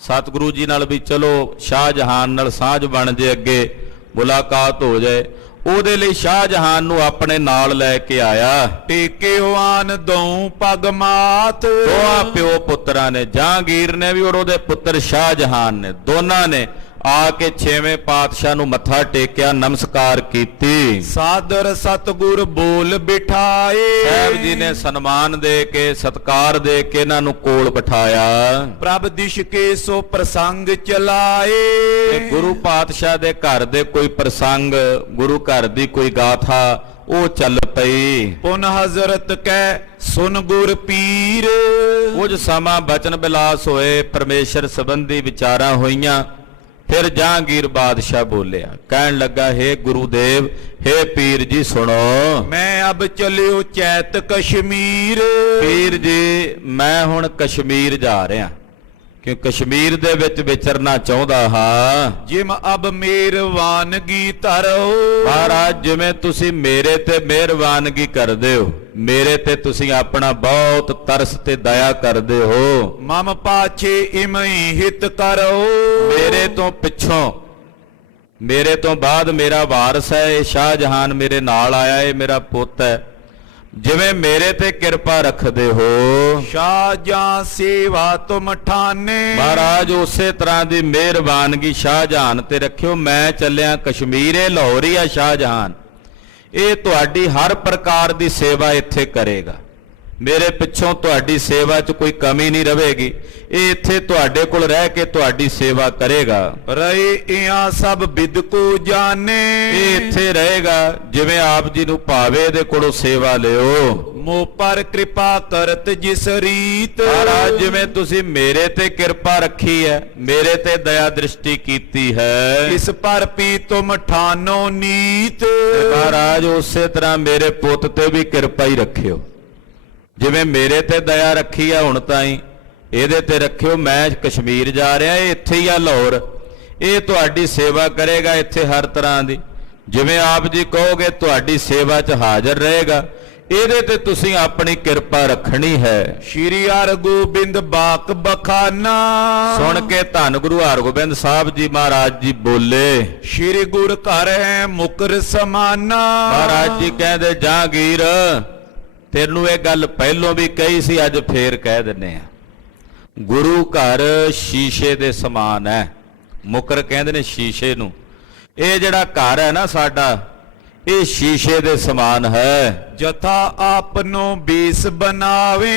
ਸਤਿਗੁਰੂ ਜੀ ਨਾਲ ਵੀ ਚਲੋ ਸ਼ਾਹਜਹਾਨ ਨਾਲ ਸਾਂਝ ਬਣ ਜੇ, ਅੱਗੇ ਮੁਲਾਕਾਤ ਹੋ ਜਾਏ। ਉਹਦੇ ਲਈ ਸ਼ਾਹਜਹਾਨ ਨੂੰ ਆਪਣੇ ਨਾਲ ਲੈ ਕੇ ਆਇਆ। ਟੇਕਿਓ ਆਨ ਦਉ ਪਗ ਮਾਤ, ਦੋਹਾਂ ਪਿਓ ਪੁੱਤਰਾਂ ਨੇ, ਜਹਾਂਗੀਰ ਨੇ ਵੀ ਔਰ ਉਹਦੇ ਪੁੱਤਰ ਸ਼ਾਹਜਹਾਨ ਨੇ, ਦੋਨਾਂ ਨੇ ਆ ਕੇ 6ਵੇਂ ਪਾਤਸ਼ਾਹ ਨੂੰ ਮੱਥਾ ਟੇਕਿਆ, ਨਮਸਕਾਰ ਕੀਤੀ। ਸਾਦਰ ਸਤਿਗੁਰ ਬੋਲ ਬਿਠਾਏ, ਸਾਹਿਬ ਜੀ ਨੇ ਸਨਮਾਨ ਦੇ ਕੇ, ਸਤਕਾਰ ਦੇ ਕੇ ਇਹਨਾਂ ਨੂੰ ਕੋਲ ਬਿਠਾਇਆ। ਪ੍ਰਭ ਦਿਸ਼ ਕੇ ਸੋ ਪ੍ਰਸੰਗ ਚਲਾਏ, ਤੇ ਗੁਰੂ ਪਾਤਸ਼ਾਹ ਦੇ ਘਰ ਦੇ ਕੋਈ ਪ੍ਰਸੰਗ, ਗੁਰੂ ਘਰ ਦੀ ਕੋਈ ਗਾਥਾ ਉਹ ਚੱਲ ਪਈ। ਪੁਨ ਹਜ਼ਰਤ ਕੈ ਸੁਨ ਗੁਰ ਪੀਰ, ਕੁਝ ਸਮਾਂ ਬਚਨ ਬਿਲਾਸ ਹੋਏ, ਪਰਮੇਸ਼ਰ ਸੰਬੰਧੀ ਵਿਚਾਰਾਂ ਹੋਈਆਂ। ਫਿਰ ਜਹਾਂਗੀਰ ਬਾਦਸ਼ਾਹ ਬੋਲਿਆ, ਕਹਿਣ ਲੱਗਾ, ਹੇ ਗੁਰੂਦੇਵ, ਹੇ ਪੀਰ ਜੀ ਸੁਣੋ। ਮੈਂ ਅਬ ਚਲਿਓ ਚੈਤ ਕਸ਼ਮੀਰ, ਪੀਰ ਜੀ ਮੈਂ ਹੁਣ ਕਸ਼ਮੀਰ ਜਾ ਰਿਹਾ, ਕਿ ਕਸ਼ਮੀਰ ਦੇ ਵਿੱਚ ਵਿਚਰਨਾ ਚਾਹੁੰਦਾ ਹਾਂ। ਜਿਮ ਅਬ ਮਿਹਰਬਾਨਗੀ ਧਰੋ, ਮਹਾਰਾਜ ਜਿਵੇਂ ਤੁਸੀਂ ਮੇਰੇ ਤੇ ਮਿਹਰਬਾਨਗੀ ਕਰਦੇ ਹੋ, ਮੇਰੇ ਤੇ ਤੁਸੀਂ ਆਪਣਾ ਬਹੁਤ ਤਰਸ ਤੇ ਦਇਆ ਕਰਦੇ ਹੋ। ਮਮ ਪਾਛੇ ਇਮਈ ਹਿਤ ਕਰੋ, ਮੇਰੇ ਤੋਂ ਪਿੱਛੋਂ, ਮੇਰੇ ਤੋਂ ਬਾਅਦ ਮੇਰਾ ਵਾਰਸ ਹੈ ਇਹ ਸ਼ਾਹਜਹਾਨ, ਮੇਰੇ ਨਾਲ ਆਇਆ, ਇਹ ਮੇਰਾ ਪੁੱਤ ਹੈ। ਜਿਵੇਂ ਮੇਰੇ ਤੇ ਕਿਰਪਾ ਰੱਖਦੇ ਹੋ, ਸ਼ਾਹਜਹਾਂ ਸੇਵਾ ਤੁਮ ਠਾਨੇ, ਮਹਾਰਾਜ ਉਸੇ ਤਰ੍ਹਾਂ ਦੀ ਮਿਹਰਬਾਨਗੀ ਸ਼ਾਹਜਹਾਨ ਤੇ ਰੱਖਿਓ। ਮੈਂ ਚੱਲਿਆ ਕਸ਼ਮੀਰ, ਇਹ ਲਾਹੌਰ ਹੀ ਆ ਸ਼ਾਹਜਹਾਨ, ਇਹ ਤੁਹਾਡੀ ਹਰ ਪ੍ਰਕਾਰ ਦੀ ਸੇਵਾ ਇੱਥੇ ਕਰੇਗਾ। ਮੇਰੇ ਪਿੱਛੋਂ ਤੁਹਾਡੀ ਸੇਵਾ 'ਚ ਕੋਈ ਕਮੀ ਨਹੀਂ ਰਹੇਗੀ, ਇਹ ਇੱਥੇ ਤੁਹਾਡੇ ਕੋਲ ਰਹਿ ਕੇ ਤੁਹਾਡੀ ਸੇਵਾ ਕਰੇਗਾ। ਰਹੇ ਇਹਾਂ ਸਭ ਬਿਦ ਕੋ ਜਾਣੇ, ਇਹ ਇੱਥੇ ਰਹੇਗਾ, ਜਿਵੇਂ ਆਪ ਜੀ ਨੂੰ ਭਾਵੇ ਇਹਦੇ ਕੋਲੋਂ ਸੇਵਾ ਲਿਓ। ਮੋ ਪਰ ਕਿਰਪਾ ਕਰਤ ਜਿਸ ਰੀਤ, ਮਹਾਰਾਜ ਜਿਵੇਂ ਤੁਸੀਂ ਮੇਰੇ ਤੇ ਕਿਰਪਾ ਰੱਖੀ ਹੈ, ਮੇਰੇ ਤੇ ਦਇਆ ਦ੍ਰਿਸ਼ਟੀ ਕੀਤੀ ਹੈ, ਇਸ ਪਰ ਪੀ ਤੁਮ ਠਾਨੋ ਨੀਤ, ਮਹਾਰਾਜ ਉਸੇ ਤਰ੍ਹਾਂ ਮੇਰੇ ਪੁੱਤ ਤੇ ਵੀ ਕਿਰਪਾ ਹੀ ਰੱਖਿਓ। ਜਿਵੇਂ ਮੇਰੇ ਤੇ ਦਇਆ ਰੱਖੀ ਆ ਹੁਣ ਤਾਈਂ ਇਹਦੇ ਤੇ ਰੱਖਿਓ। ਮੈਂ ਕਸ਼ਮੀਰ ਜਾ ਰਿਹਾ, ਇਹ ਇੱਥੇ ਹੀ ਆ ਲਾਹੌਰ, ਇਹ ਤੁਹਾਡੀ ਸੇਵਾ ਕਰੇਗਾ ਇੱਥੇ ਹਰ ਤਰ੍ਹਾਂ ਦੀ। ਜਿਵੇਂ ਆਪ ਜੀ ਕਹੋਗੇ ਤੁਹਾਡੀ ਸੇਵਾ 'ਚ ਹਾਜ਼ਰ ਰਹੇਗਾ, ਇਹਦੇ ਤੇ ਤੁਸੀਂ ਆਪਣੀ ਕਿਰਪਾ ਰੱਖਣੀ ਹੈ। ਸ਼੍ਰੀ ਹਰਿਗੋਬਿੰਦ ਬਾਕ ਬਖਾਨਾ, ਸੁਣ ਕੇ ਧੰਨ ਗੁਰੂ ਹਰਗੋਬਿੰਦ ਸਾਹਿਬ ਜੀ ਮਹਾਰਾਜ ਜੀ ਬੋਲੇ, ਸ਼੍ਰੀ ਗੁਰ ਘਰ ਹੈ ਮੁਕਰ ਸਮਾਨਾ। ਮਹਾਰਾਜ ਜੀ ਕਹਿੰਦੇ, ਜਹਾਂਗੀਰ ਤੈਨੂੰ ਇਹ ਗੱਲ ਪਹਿਲੋਂ ਵੀ ਕਹੀ ਸੀ, ਅੱਜ ਫੇਰ ਕਹਿ ਦਿੰਨੇ ਆ। ਗੁਰੂ ਘਰ ਸ਼ੀਸ਼ੇ ਦੇ ਸਮਾਨ ਹੈ। ਮੁਕਰ ਕਹਿੰਦੇ ਨੇ ਸ਼ੀਸ਼ੇ ਨੂੰ। ਇਹ ਜਿਹੜਾ ਘਰ ਹੈ ਨਾ ਸਾਡਾ, ਇਹ ਸ਼ੀਸ਼ੇ ਦੇ ਸਮਾਨ ਹੈ। ਜਥਾ ਆਪਨੋ ਬੇਸ ਬਣਾਵੇ,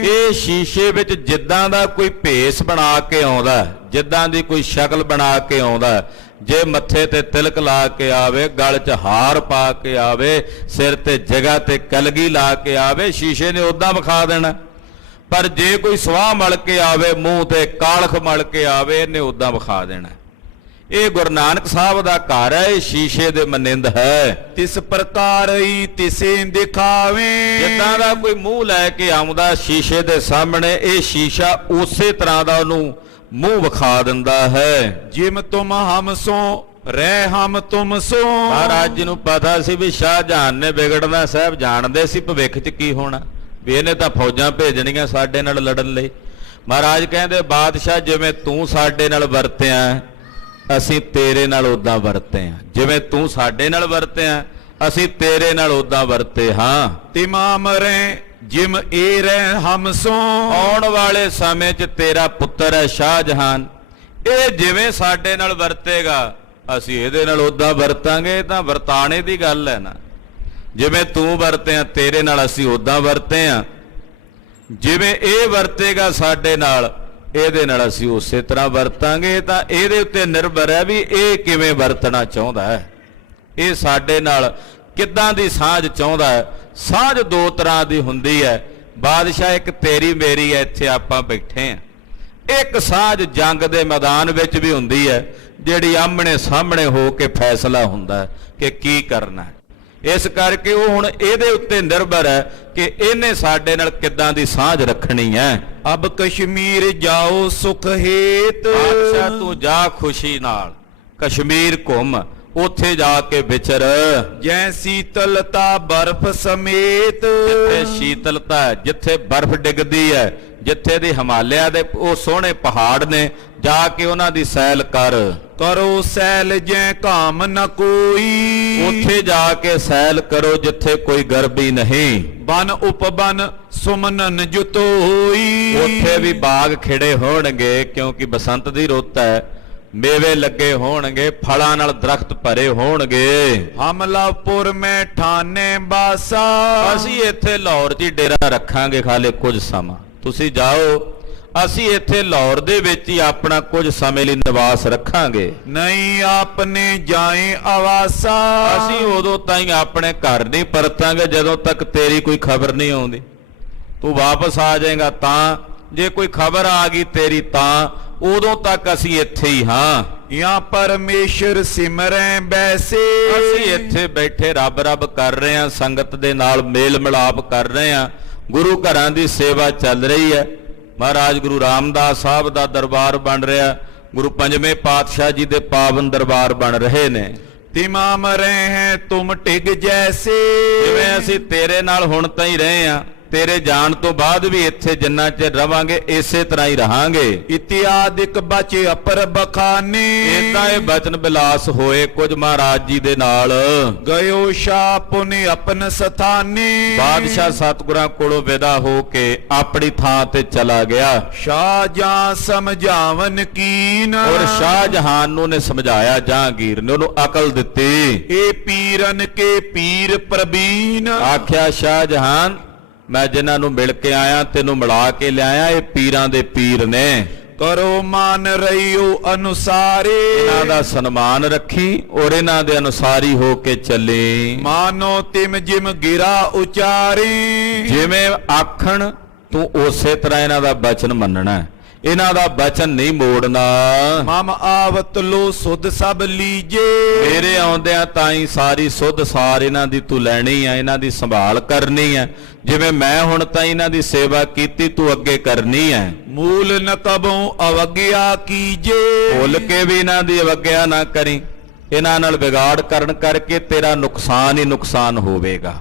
ਇਹ ਸ਼ੀਸ਼ੇ ਵਿੱਚ ਜਿੱਦਾਂ ਦਾ ਕੋਈ ਭੇਸ ਬਣਾ ਕੇ ਆਉਂਦਾ, ਜਿੱਦਾਂ ਦੀ ਕੋਈ ਸ਼ਕਲ ਬਣਾ ਕੇ ਆਉਂਦਾ, ਜੇ ਮੱਥੇ ਤੇ ਤਿਲਕ ਲਾ ਕੇ ਆਵੇ, ਗਲ 'ਚ ਹਾਰ ਪਾ ਕੇ ਆਵੇ, ਸਿਰ ਤੇ ਜਗ੍ਹਾ ਤੇ ਕਲਗੀ ਲਾ ਕੇ ਆਵੇ, ਸ਼ੀਸ਼ੇ ਨੇ ਉਦਾਂ ਵਿਖਾ ਦੇਣਾ। ਪਰ ਜੇ ਕੋਈ ਸਵਾਹ ਮਲ ਕੇ ਆਵੇ, ਮੂੰਹ ਤੇ ਕਾਲਖ ਮਲ ਕੇ ਆਵੇ, ਇਹਨੇ ਉਦਾਂ ਵਿਖਾ ਦੇਣਾ। ਇਹ ਗੁਰੂ ਨਾਨਕ ਸਾਹਿਬ ਦਾ ਘਰ ਹੈ, ਇਹ ਸ਼ੀਸ਼ੇ ਦੇ ਮਨਿੰਦ ਹੈ। ਤਿਸ ਪ੍ਰਕਾਰ ਹੀ ਤਿਸੇ ਦਿਖਾਵੇ, ਜਿੱਦਾਂ ਦਾ ਕੋਈ ਮੂੰਹ ਲੈ ਕੇ ਆਉਂਦਾ ਸ਼ੀਸ਼ੇ ਦੇ ਸਾਹਮਣੇ, ਇਹ ਸ਼ੀਸ਼ਾ ਉਸੇ ਤਰ੍ਹਾਂ ਦਾ ਉਹਨੂੰ ਮੂੰਹ ਵਿਖਾ ਦਿੰਦਾ ਹੈ। ਜਿਮ ਤੁਮ ਹਮ ਸੋ ਰਹਿ ਹਮ ਤੁਮ ਸੋ, ਮਹਾਰਾਜ ਜੀ ਨੂੰ ਪਤਾ ਸੀ ਵੀ ਸ਼ਾਹਜਹਾਨ ਨੇ ਵਿਗੜਨਾ, ਸਾਹਿਬ ਜਾਣਦੇ ਸੀ ਭਵਿੱਖ 'ਚ ਕੀ ਹੋਣਾ, ਵੀ ਇਹਨੇ ਤਾਂ ਫੌਜਾਂ ਭੇਜਣੀਆਂ ਸਾਡੇ ਨਾਲ ਲੜਨ ਲਈ। ਮਹਾਰਾਜ ਕਹਿੰਦੇ, ਬਾਦਸ਼ਾਹ ਜਿਵੇਂ ਤੂੰ ਸਾਡੇ ਨਾਲ ਵਰਤਿਆ, ਅਸੀਂ ਤੇਰੇ ਨਾਲ ਉਦਾਂ ਵਰਤੇ ਹਾਂ। ਜਿਵੇਂ ਤੂੰ ਸਾਡੇ ਨਾਲ ਵਰਤਿਆ, ਅਸੀਂ ਤੇਰੇ ਨਾਲ ਉਦਾਂ ਵਰਤੇ ਹਾਂ। ਤਿਮਾਮ ਰਹਿ ਜਿਮ ਏ ਰਹਿ ਹਮ ਸੋ, ਆਉਣ ਵਾਲੇ ਸਮੇਂ 'ਚ ਤੇਰਾ ਪੁੱਤਰ ਹੈ ਸ਼ਾਹਜਹਾਨ, ਇਹ ਜਿਵੇਂ ਸਾਡੇ ਨਾਲ ਵਰਤੇਗਾ, ਅਸੀਂ ਇਹਦੇ ਨਾਲ ਉਦਾਂ ਵਰਤਾਂਗੇ। ਇਹ ਤਾਂ ਵਰਤਾਣੇ ਦੀ ਗੱਲ ਹੈ ਨਾ, ਜਿਵੇਂ ਤੂੰ ਵਰਤਿਆ ਤੇਰੇ ਨਾਲ ਅਸੀਂ ਉਦਾਂ ਵਰਤੇ ਹਾਂ, ਜਿਵੇਂ ਇਹ ਵਰਤੇਗਾ ਸਾਡੇ ਨਾਲ, ਇਹਦੇ ਨਾਲ ਅਸੀਂ ਉਸੇ ਤਰ੍ਹਾਂ ਵਰਤਾਂਗੇ। ਤਾਂ ਇਹਦੇ ਉੱਤੇ ਨਿਰਭਰ ਹੈ ਵੀ ਇਹ ਕਿਵੇਂ ਵਰਤਣਾ ਚਾਹੁੰਦਾ ਹੈ, ਇਹ ਸਾਡੇ ਨਾਲ ਕਿੱਦਾਂ ਦੀ ਸਾਂਝ ਚਾਹੁੰਦਾ ਹੈ। ਸਾਂਝ ਦੋ ਤਰ੍ਹਾਂ ਦੀ ਹੁੰਦੀ ਹੈ ਬਾਦਸ਼ਾਹ, ਇੱਕ ਤੇਰੀ ਮੇਰੀ ਹੈ, ਇੱਥੇ ਆਪਾਂ ਬੈਠੇ ਹਾਂ। ਇੱਕ ਸਾਂਝ ਜੰਗ ਦੇ ਮੈਦਾਨ ਵਿੱਚ ਵੀ ਹੁੰਦੀ ਹੈ, ਜਿਹੜੀ ਆਮਣੇ ਸਾਹਮਣੇ ਹੋ ਕੇ ਫੈਸਲਾ ਹੁੰਦਾ ਕਿ ਕੀ ਕਰਨਾ ਹੈ। ਇਸ ਕਰਕੇ ਉਹ ਹੁਣ ਇਹਦੇ ਉੱਤੇ ਨਿਰਭਰ ਹੈ ਕਿ ਇਹਨੇ ਸਾਡੇ ਨਾਲ ਕਿੱਦਾਂ ਦੀ ਸਾਂਝ ਰੱਖਣੀ ਹੈ। ਅਬ ਕਸ਼ਮੀਰ ਜਾਓ ਸੁਖ ਹੇਤ, ਬਾਦਸ਼ਾਹ ਤੂੰ ਜਾ ਖੁਸ਼ੀ ਨਾਲ ਕਸ਼ਮੀਰ ਘੁੰਮ, ਉੱਥੇ ਜਾ ਕੇ ਵਿਚਰ ਜੈ ਸੀਤਲਤਾ ਬਰਫ ਸਮੇਤ, ਜਿੱਥੇ ਸ਼ੀਤਲਤਾ ਹੈ, ਜਿੱਥੇ ਬਰਫ਼ ਡਿੱਗਦੀ ਹੈ, ਜਿੱਥੇ ਦੀ ਹਿਮਾਲਿਆ ਦੇ ਉਹ ਸੋਹਣੇ ਪਹਾੜ ਨੇ, ਜਾ ਕੇ ਉਹਨਾਂ ਦੀ ਸੈਲ ਕਰ। ਕਰੋ ਸੈਲ ਜੈ ਕਾਮ ਨ ਕੋਈ, ਉੱਥੇ ਜਾ ਕੇ ਸੈਲ ਕਰੋ ਜਿੱਥੇ ਕੋਈ ਗਰਬੀ ਨਹੀਂ। ਬਨ ਉਪਬਨ ਸੁਮਨਨ ਜੁਤੋਈ, ਉੱਥੇ ਵੀ ਬਾਗ ਖਿੜੇ ਹੋਣਗੇ ਕਿਉਂਕਿ ਬਸੰਤ ਦੀ ਰੁੱਤ ਹੈ, ਮੇਵੇ ਲੱਗੇ ਹੋਣਗੇ, ਫਲਾਂ ਨਾਲ ਦਰਖਤ ਭਰੇ ਹੋਣਗੇ। ਹਮਲਾਪੁਰ ਮੈਂ ਠਾਨੇ ਬਾਸਾ, ਅਸੀਂ ਇੱਥੇ ਲਾਹੌਰ 'ਚ ਹੀ ਡੇਰਾ ਰੱਖਾਂਗੇ ਖਾਲੇ ਕੁਝ ਸਮਾਂ, ਤੁਸੀਂ ਜਾਓ। ਅਸੀਂ ਇੱਥੇ ਲਾਹੌਰ ਦੇ ਵਿੱਚ ਹੀ ਆਪਣਾ ਕੁਝ ਸਮੇਂ ਲਈ ਨਿਵਾਸ ਰੱਖਾਂਗੇ। ਨਹੀਂ ਆਪਨੇ ਜਾਏ ਆਵਾਸਾ, ਅਸੀਂ ਉਦੋਂ ਤਾਈਂ ਆਪਣੇ ਘਰ ਨਹੀਂ ਪਰਤਾਂਗੇ ਜਦੋਂ ਤੱਕ ਤੇਰੀ ਕੋਈ ਖਬਰ ਨਹੀਂ ਆਉਂਦੀ। ਤੂੰ ਵਾਪਸ ਆ ਜਾਏਗਾ ਤਾਂ, ਜੇ ਕੋਈ ਖਬਰ ਆ ਗਈ ਤੇਰੀ ਤਾਂ, ਉਦੋਂ ਤੱਕ ਅਸੀਂ ਇੱਥੇ ਹੀ ਹਾਂ। ਜਾਂ ਪਰਮੇਸ਼ਰ ਸਿਮਰੈ ਬੈਸੇ, ਅਸੀਂ ਇੱਥੇ ਬੈਠੇ ਰੱਬ ਰੱਬ ਕਰ ਰਹੇ ਹਾਂ, ਸੰਗਤ ਦੇ ਨਾਲ ਮੇਲ ਮਿਲਾਪ ਕਰ ਰਹੇ ਹਾਂ, ਗੁਰੂ ਘਰਾਂ ਦੀ ਸੇਵਾ ਚੱਲ ਰਹੀ ਹੈ। ਮਹਾਰਾਜ ਗੁਰੂ ਰਾਮਦਾਸ ਸਾਹਿਬ ਦਾ ਦਰਬਾਰ ਬਣ ਰਿਹਾ, ਗੁਰੂ ਪੰਜਵੇਂ ਪਾਤਸ਼ਾਹ ਜੀ ਦੇ ਪਾਵਨ ਦਰਬਾਰ ਬਣ ਰਹੇ ਨੇ। ਤਿਮਾਮ ਰਹੇ ਹੈ ਤੁਮ ਟਿਗ ਜੈਸੇ, ਜਿਵੇਂ ਅਸੀਂ ਤੇਰੇ ਨਾਲ ਹੁਣ ਤਾਈਂ ਰਹੇ ਹਾਂ, ਤੇਰੇ ਜਾਣ ਤੋਂ ਬਾਅਦ ਵੀ ਇੱਥੇ ਜਿੰਨਾ ਚਿਰ ਰਵਾਂਗੇ ਇਸੇ ਤਰ੍ਹਾਂ ਹੀ ਰਹਾਂਗੇ। ਇਤਿਆਦਿਕ ਬਚੇ ਅਪਰ ਬਖਾਨੇ, ਇਦਾਂ ਇਹ ਬਚਨ ਬਿਲਾਸ ਹੋਏ ਕੁਝ ਮਹਾਰਾਜ ਜੀ ਦੇ ਨਾਲ। ਗਇਓ ਸ਼ਾਹ ਪੁਨੇ ਆਪਨ ਸਥਾਨੇ, ਬਾਦਸ਼ਾਹ ਸਤਿਗੁਰਾਂ ਕੋਲੋਂ ਵਿਦਾ ਹੋ ਕੇ ਆਪਣੀ ਥਾਂ ਤੇ ਚਲਾ ਗਿਆ। ਸ਼ਾਹਜਹਾਂ ਸਮਝਾਵਨ ਕੀਨ, ਔਰ ਸ਼ਾਹਜਹਾਨ ਨੂੰ ਨੇ ਸਮਝਾਇਆ, ਜਹਾਂਗੀਰ ਨੇ ਉਹਨੂੰ ਅਕਲ ਦਿੱਤੀ। ਇਹ ਪੀਰਨ ਕੇ ਪੀਰ ਪ੍ਰਬੀਨ, ਆਖਿਆ ਸ਼ਾਹਜਹਾਨ ਮੈਂ ਜਿਨ੍ਹਾਂ ਨੂੰ ਮਿਲ ਕੇ ਆਇਆ ਤੈਨੂੰ ਮਿਲਾ ਕੇ ਲਿਆਇਆ, ਇਹ ਪੀਰਾਂ ਦੇ ਪੀਰ ਨੇ। ਕਰੋ ਮਾਨ ਰਹੀਓ ਅਨੁਸਾਰੇ, ਇਹਨਾਂ ਦਾ ਸਨਮਾਨ ਰੱਖੀ ਔਰ ਇਹਨਾਂ ਦੇ ਅਨੁਸਾਰੀ ਹੋ ਕੇ ਚੱਲੇ। ਮਾਨੋ ਤਿਮ ਜਿਮ ਗਿਰਾ ਉਚਾਰੇ, ਜਿਵੇਂ ਆਖਣ ਤੂੰ ਉਸੇ ਤਰ੍ਹਾਂ ਇਹਨਾਂ ਦਾ ਬਚਨ ਮੰਨਣਾ, ਇਹਨਾਂ ਦਾ ਬਚਨ ਨਹੀਂ ਮੋੜਨਾ। ਮਮ ਆਵਤ ਲੋ ਸੁਧ ਸਭ ਲੀਜੇ, ਮੇਰੇ ਆਉਂਦਿਆਂ ਤਾਈਂ ਸਾਰੀ ਸੁਧ ਸਾਰ ਇਹਨਾਂ ਦੀ ਤੂੰ ਲੈਣੀ ਆ, ਇਹਨਾਂ ਦੀ ਸੰਭਾਲ ਕਰਨੀ ਆ। ਜਿਵੇਂ ਮੈਂ ਹੁਣ ਤਾਈਂ ਇਹਨਾਂ ਦੀ ਸੇਵਾ ਕੀਤੀ ਤੂੰ ਅੱਗੇ ਕਰਨੀ ਹੈ। ਮੂਲ ਨ ਕਬੋਂ ਅਵਗਿਆ ਕੀਜੇ, ਭੁੱਲ ਕੇ ਵੀ ਇਹਨਾਂ ਦੀ ਅਵਗਿਆ ਨਾ ਕਰੀ, ਇਹਨਾਂ ਨਾਲ ਵਿਗਾੜ ਕਰਨ ਕਰਕੇ ਤੇਰਾ ਨੁਕਸਾਨ ਹੀ ਨੁਕਸਾਨ ਹੋਵੇਗਾ।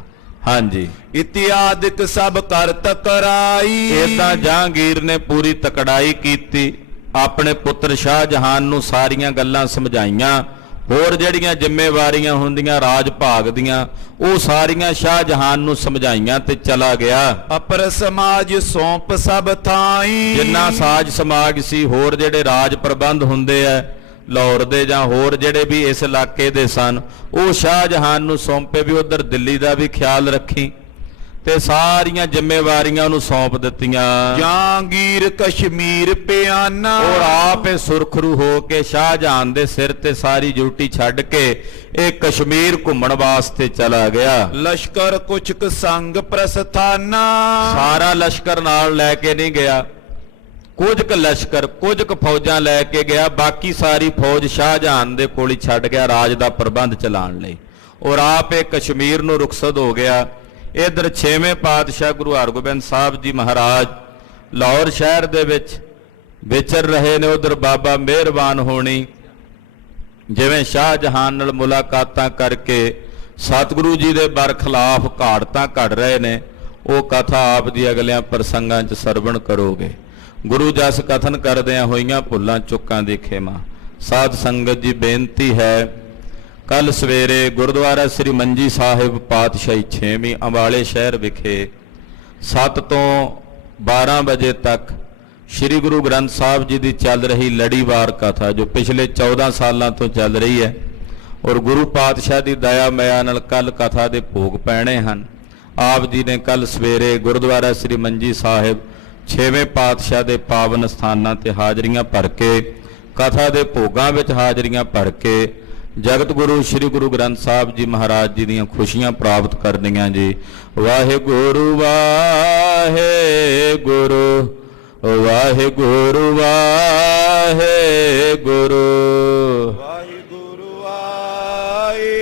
ਹਾਂਜੀ, ਇਤਿਆਦਿਕ ਸਭ ਕਰ ਤਕਰਾਈ, ਏਦਾਂ ਜਹਾਂਗੀਰ ਨੇ ਪੂਰੀ ਤਕੜਾਈ ਕੀਤੀ, ਆਪਣੇ ਪੁੱਤਰ ਸ਼ਾਹਜਹਾਨ ਨੂੰ ਸਾਰੀਆਂ ਗੱਲਾਂ ਸਮਝਾਈਆਂ। ਹੋਰ ਜਿਹੜੀਆਂ ਜ਼ਿੰਮੇਵਾਰੀਆਂ ਹੁੰਦੀਆਂ ਰਾਜ ਭਾਗ ਦੀਆਂ ਉਹ ਸਾਰੀਆਂ ਸ਼ਾਹਜਹਾਨ ਨੂੰ ਸਮਝਾਈਆਂ ਤੇ ਚਲਾ ਗਿਆ। ਅਪਰ ਸਮਾਜ ਸੌਂਪ ਸਭ ਥਾਈ, ਜਿੰਨਾ ਸਾਜ ਸਮਾਜ ਸੀ, ਹੋਰ ਜਿਹੜੇ ਰਾਜ ਪ੍ਰਬੰਧ ਹੁੰਦੇ ਆ ਲਾਹੌਰ ਦੇ ਜਾਂ ਹੋਰ ਜਿਹੜੇ ਵੀ ਇਸ ਇਲਾਕੇ ਦੇ ਸਨ, ਉਹ ਸ਼ਾਹਜਹਾਨ ਨੂੰ ਸੌਂਪੇ ਵੀ ਉਧਰ ਦਿੱਲੀ ਦਾ ਵੀ ਖਿਆਲ ਰੱਖੀ ਤੇ ਸਾਰੀਆਂ ਜ਼ਿੰਮੇਵਾਰੀਆਂ ਉਹਨੂੰ ਸੌਂਪ ਦਿੱਤੀਆਂ। ਜਹਾਂਗੀਰ ਕਸ਼ਮੀਰ ਪਿਆਨਾ, ਔਰ ਆਪੇ ਸੁਰਖਰੂ ਹੋ ਕੇ ਸ਼ਾਹਜਹਾਨ ਦੇ ਸਿਰ ਤੇ ਸਾਰੀ ਡਿਊਟੀ ਛੱਡ ਕੇ ਇਹ ਕਸ਼ਮੀਰ ਘੁੰਮਣ ਵਾਸਤੇ ਚਲਾ ਗਿਆ। ਲਸ਼ਕਰ ਕੁਛ ਕੁ ਸੰਗ ਪ੍ਰਸਥਾਨਾ, ਸਾਰਾ ਲਸ਼ਕਰ ਨਾਲ ਲੈ ਕੇ ਨਹੀਂ ਗਿਆ, ਕੁਝ ਕੁ ਲਸ਼ਕਰ ਕੁਝ ਕੁ ਫੌਜਾਂ ਲੈ ਕੇ ਗਿਆ, ਬਾਕੀ ਸਾਰੀ ਫੌਜ ਸ਼ਾਹਜਹਾਨ ਦੇ ਕੋਲ ਹੀ ਛੱਡ ਗਿਆ ਰਾਜ ਦਾ ਪ੍ਰਬੰਧ ਚਲਾਉਣ ਲਈ। ਔਰ ਆਪੇ ਕਸ਼ਮੀਰ ਨੂੰ ਰੁਖਸਤ ਹੋ ਗਿਆ। ਇਧਰ 6ਵੇਂ ਪਾਤਸ਼ਾਹ ਗੁਰੂ ਹਰਗੋਬਿੰਦ ਸਾਹਿਬ ਜੀ ਮਹਾਰਾਜ ਲਾਹੌਰ ਸ਼ਹਿਰ ਦੇ ਵਿੱਚ ਵਿਚਰ ਰਹੇ ਨੇ। ਉਧਰ ਬਾਬਾ ਮਿਹਰਬਾਨ ਹੋਣੀ ਜਿਵੇਂ ਸ਼ਾਹਜਹਾਨ ਨਾਲ ਮੁਲਾਕਾਤਾਂ ਕਰਕੇ ਸਤਿਗੁਰੂ ਜੀ ਦੇ ਬਰਖਲਾਫ ਘਾੜਤਾਂ ਘੜ ਰਹੇ ਨੇ, ਉਹ ਕਥਾ ਆਪ ਦੀ ਅਗਲਿਆਂ ਪ੍ਰਸੰਗਾਂ 'ਚ ਸਰਵਣ ਕਰੋਗੇ। ਗੁਰੂ ਜਸ ਕਥਨ ਕਰਦਿਆਂ ਹੋਈਆਂ ਭੁੱਲਾਂ ਚੁੱਕਾਂ ਦੀ ਖੇਮਾ। ਸਾਧ ਸੰਗਤ ਜੀ ਬੇਨਤੀ ਹੈ, ਕੱਲ ਸਵੇਰੇ ਗੁਰਦੁਆਰਾ ਸ੍ਰੀ ਮੰਜੀ ਸਾਹਿਬ ਪਾਤਸ਼ਾਹੀ 6ਵੀਂ ਅੰਬਾਲੇ ਸ਼ਹਿਰ ਵਿਖੇ 7 ਤੋਂ 12 ਵਜੇ ਤੱਕ ਸ੍ਰੀ ਗੁਰੂ ਗ੍ਰੰਥ ਸਾਹਿਬ ਜੀ ਦੀ ਚੱਲ ਰਹੀ ਲੜੀਵਾਰ ਕਥਾ ਜੋ ਪਿਛਲੇ 14 ਸਾਲਾਂ ਤੋਂ ਚੱਲ ਰਹੀ ਹੈ ਔਰ ਗੁਰੂ ਪਾਤਸ਼ਾਹ ਦੀ ਦਇਆ ਮਾਇਆ ਨਾਲ ਕੱਲ ਕਥਾ ਦੇ ਭੋਗ ਪੈਣੇ ਹਨ। ਆਪ ਜੀ ਨੇ ਕੱਲ ਸਵੇਰੇ ਗੁਰਦੁਆਰਾ ਸ੍ਰੀ ਮੰਜੀ ਸਾਹਿਬ 6ਵੇਂ ਪਾਤਸ਼ਾਹ ਦੇ ਪਾਵਨ ਸਥਾਨਾਂ ਤੇ ਹਾਜ਼ਰੀਆਂ ਭਰ ਕੇ ਕਥਾ ਦੇ ਭੋਗਾਂ ਵਿੱਚ ਹਾਜ਼ਰੀਆਂ ਭਰ ਕੇ ਜਗਤ ਗੁਰੂ ਸ੍ਰੀ ਗੁਰੂ ਗ੍ਰੰਥ ਸਾਹਿਬ ਜੀ ਮਹਾਰਾਜ ਜੀ ਦੀਆਂ ਖੁਸ਼ੀਆਂ ਪ੍ਰਾਪਤ ਕਰਨੀਆਂ ਜੀ। ਵਾਹਿਗੁਰੂ ਵਾਹਿਗੁਰੂ ਵਾਹਿਗੁਰੂ ਵਾਹਿਗੁਰੂ ਵਾਹਿਗੁਰੂ ਵਾਹਿਗੁਰੂ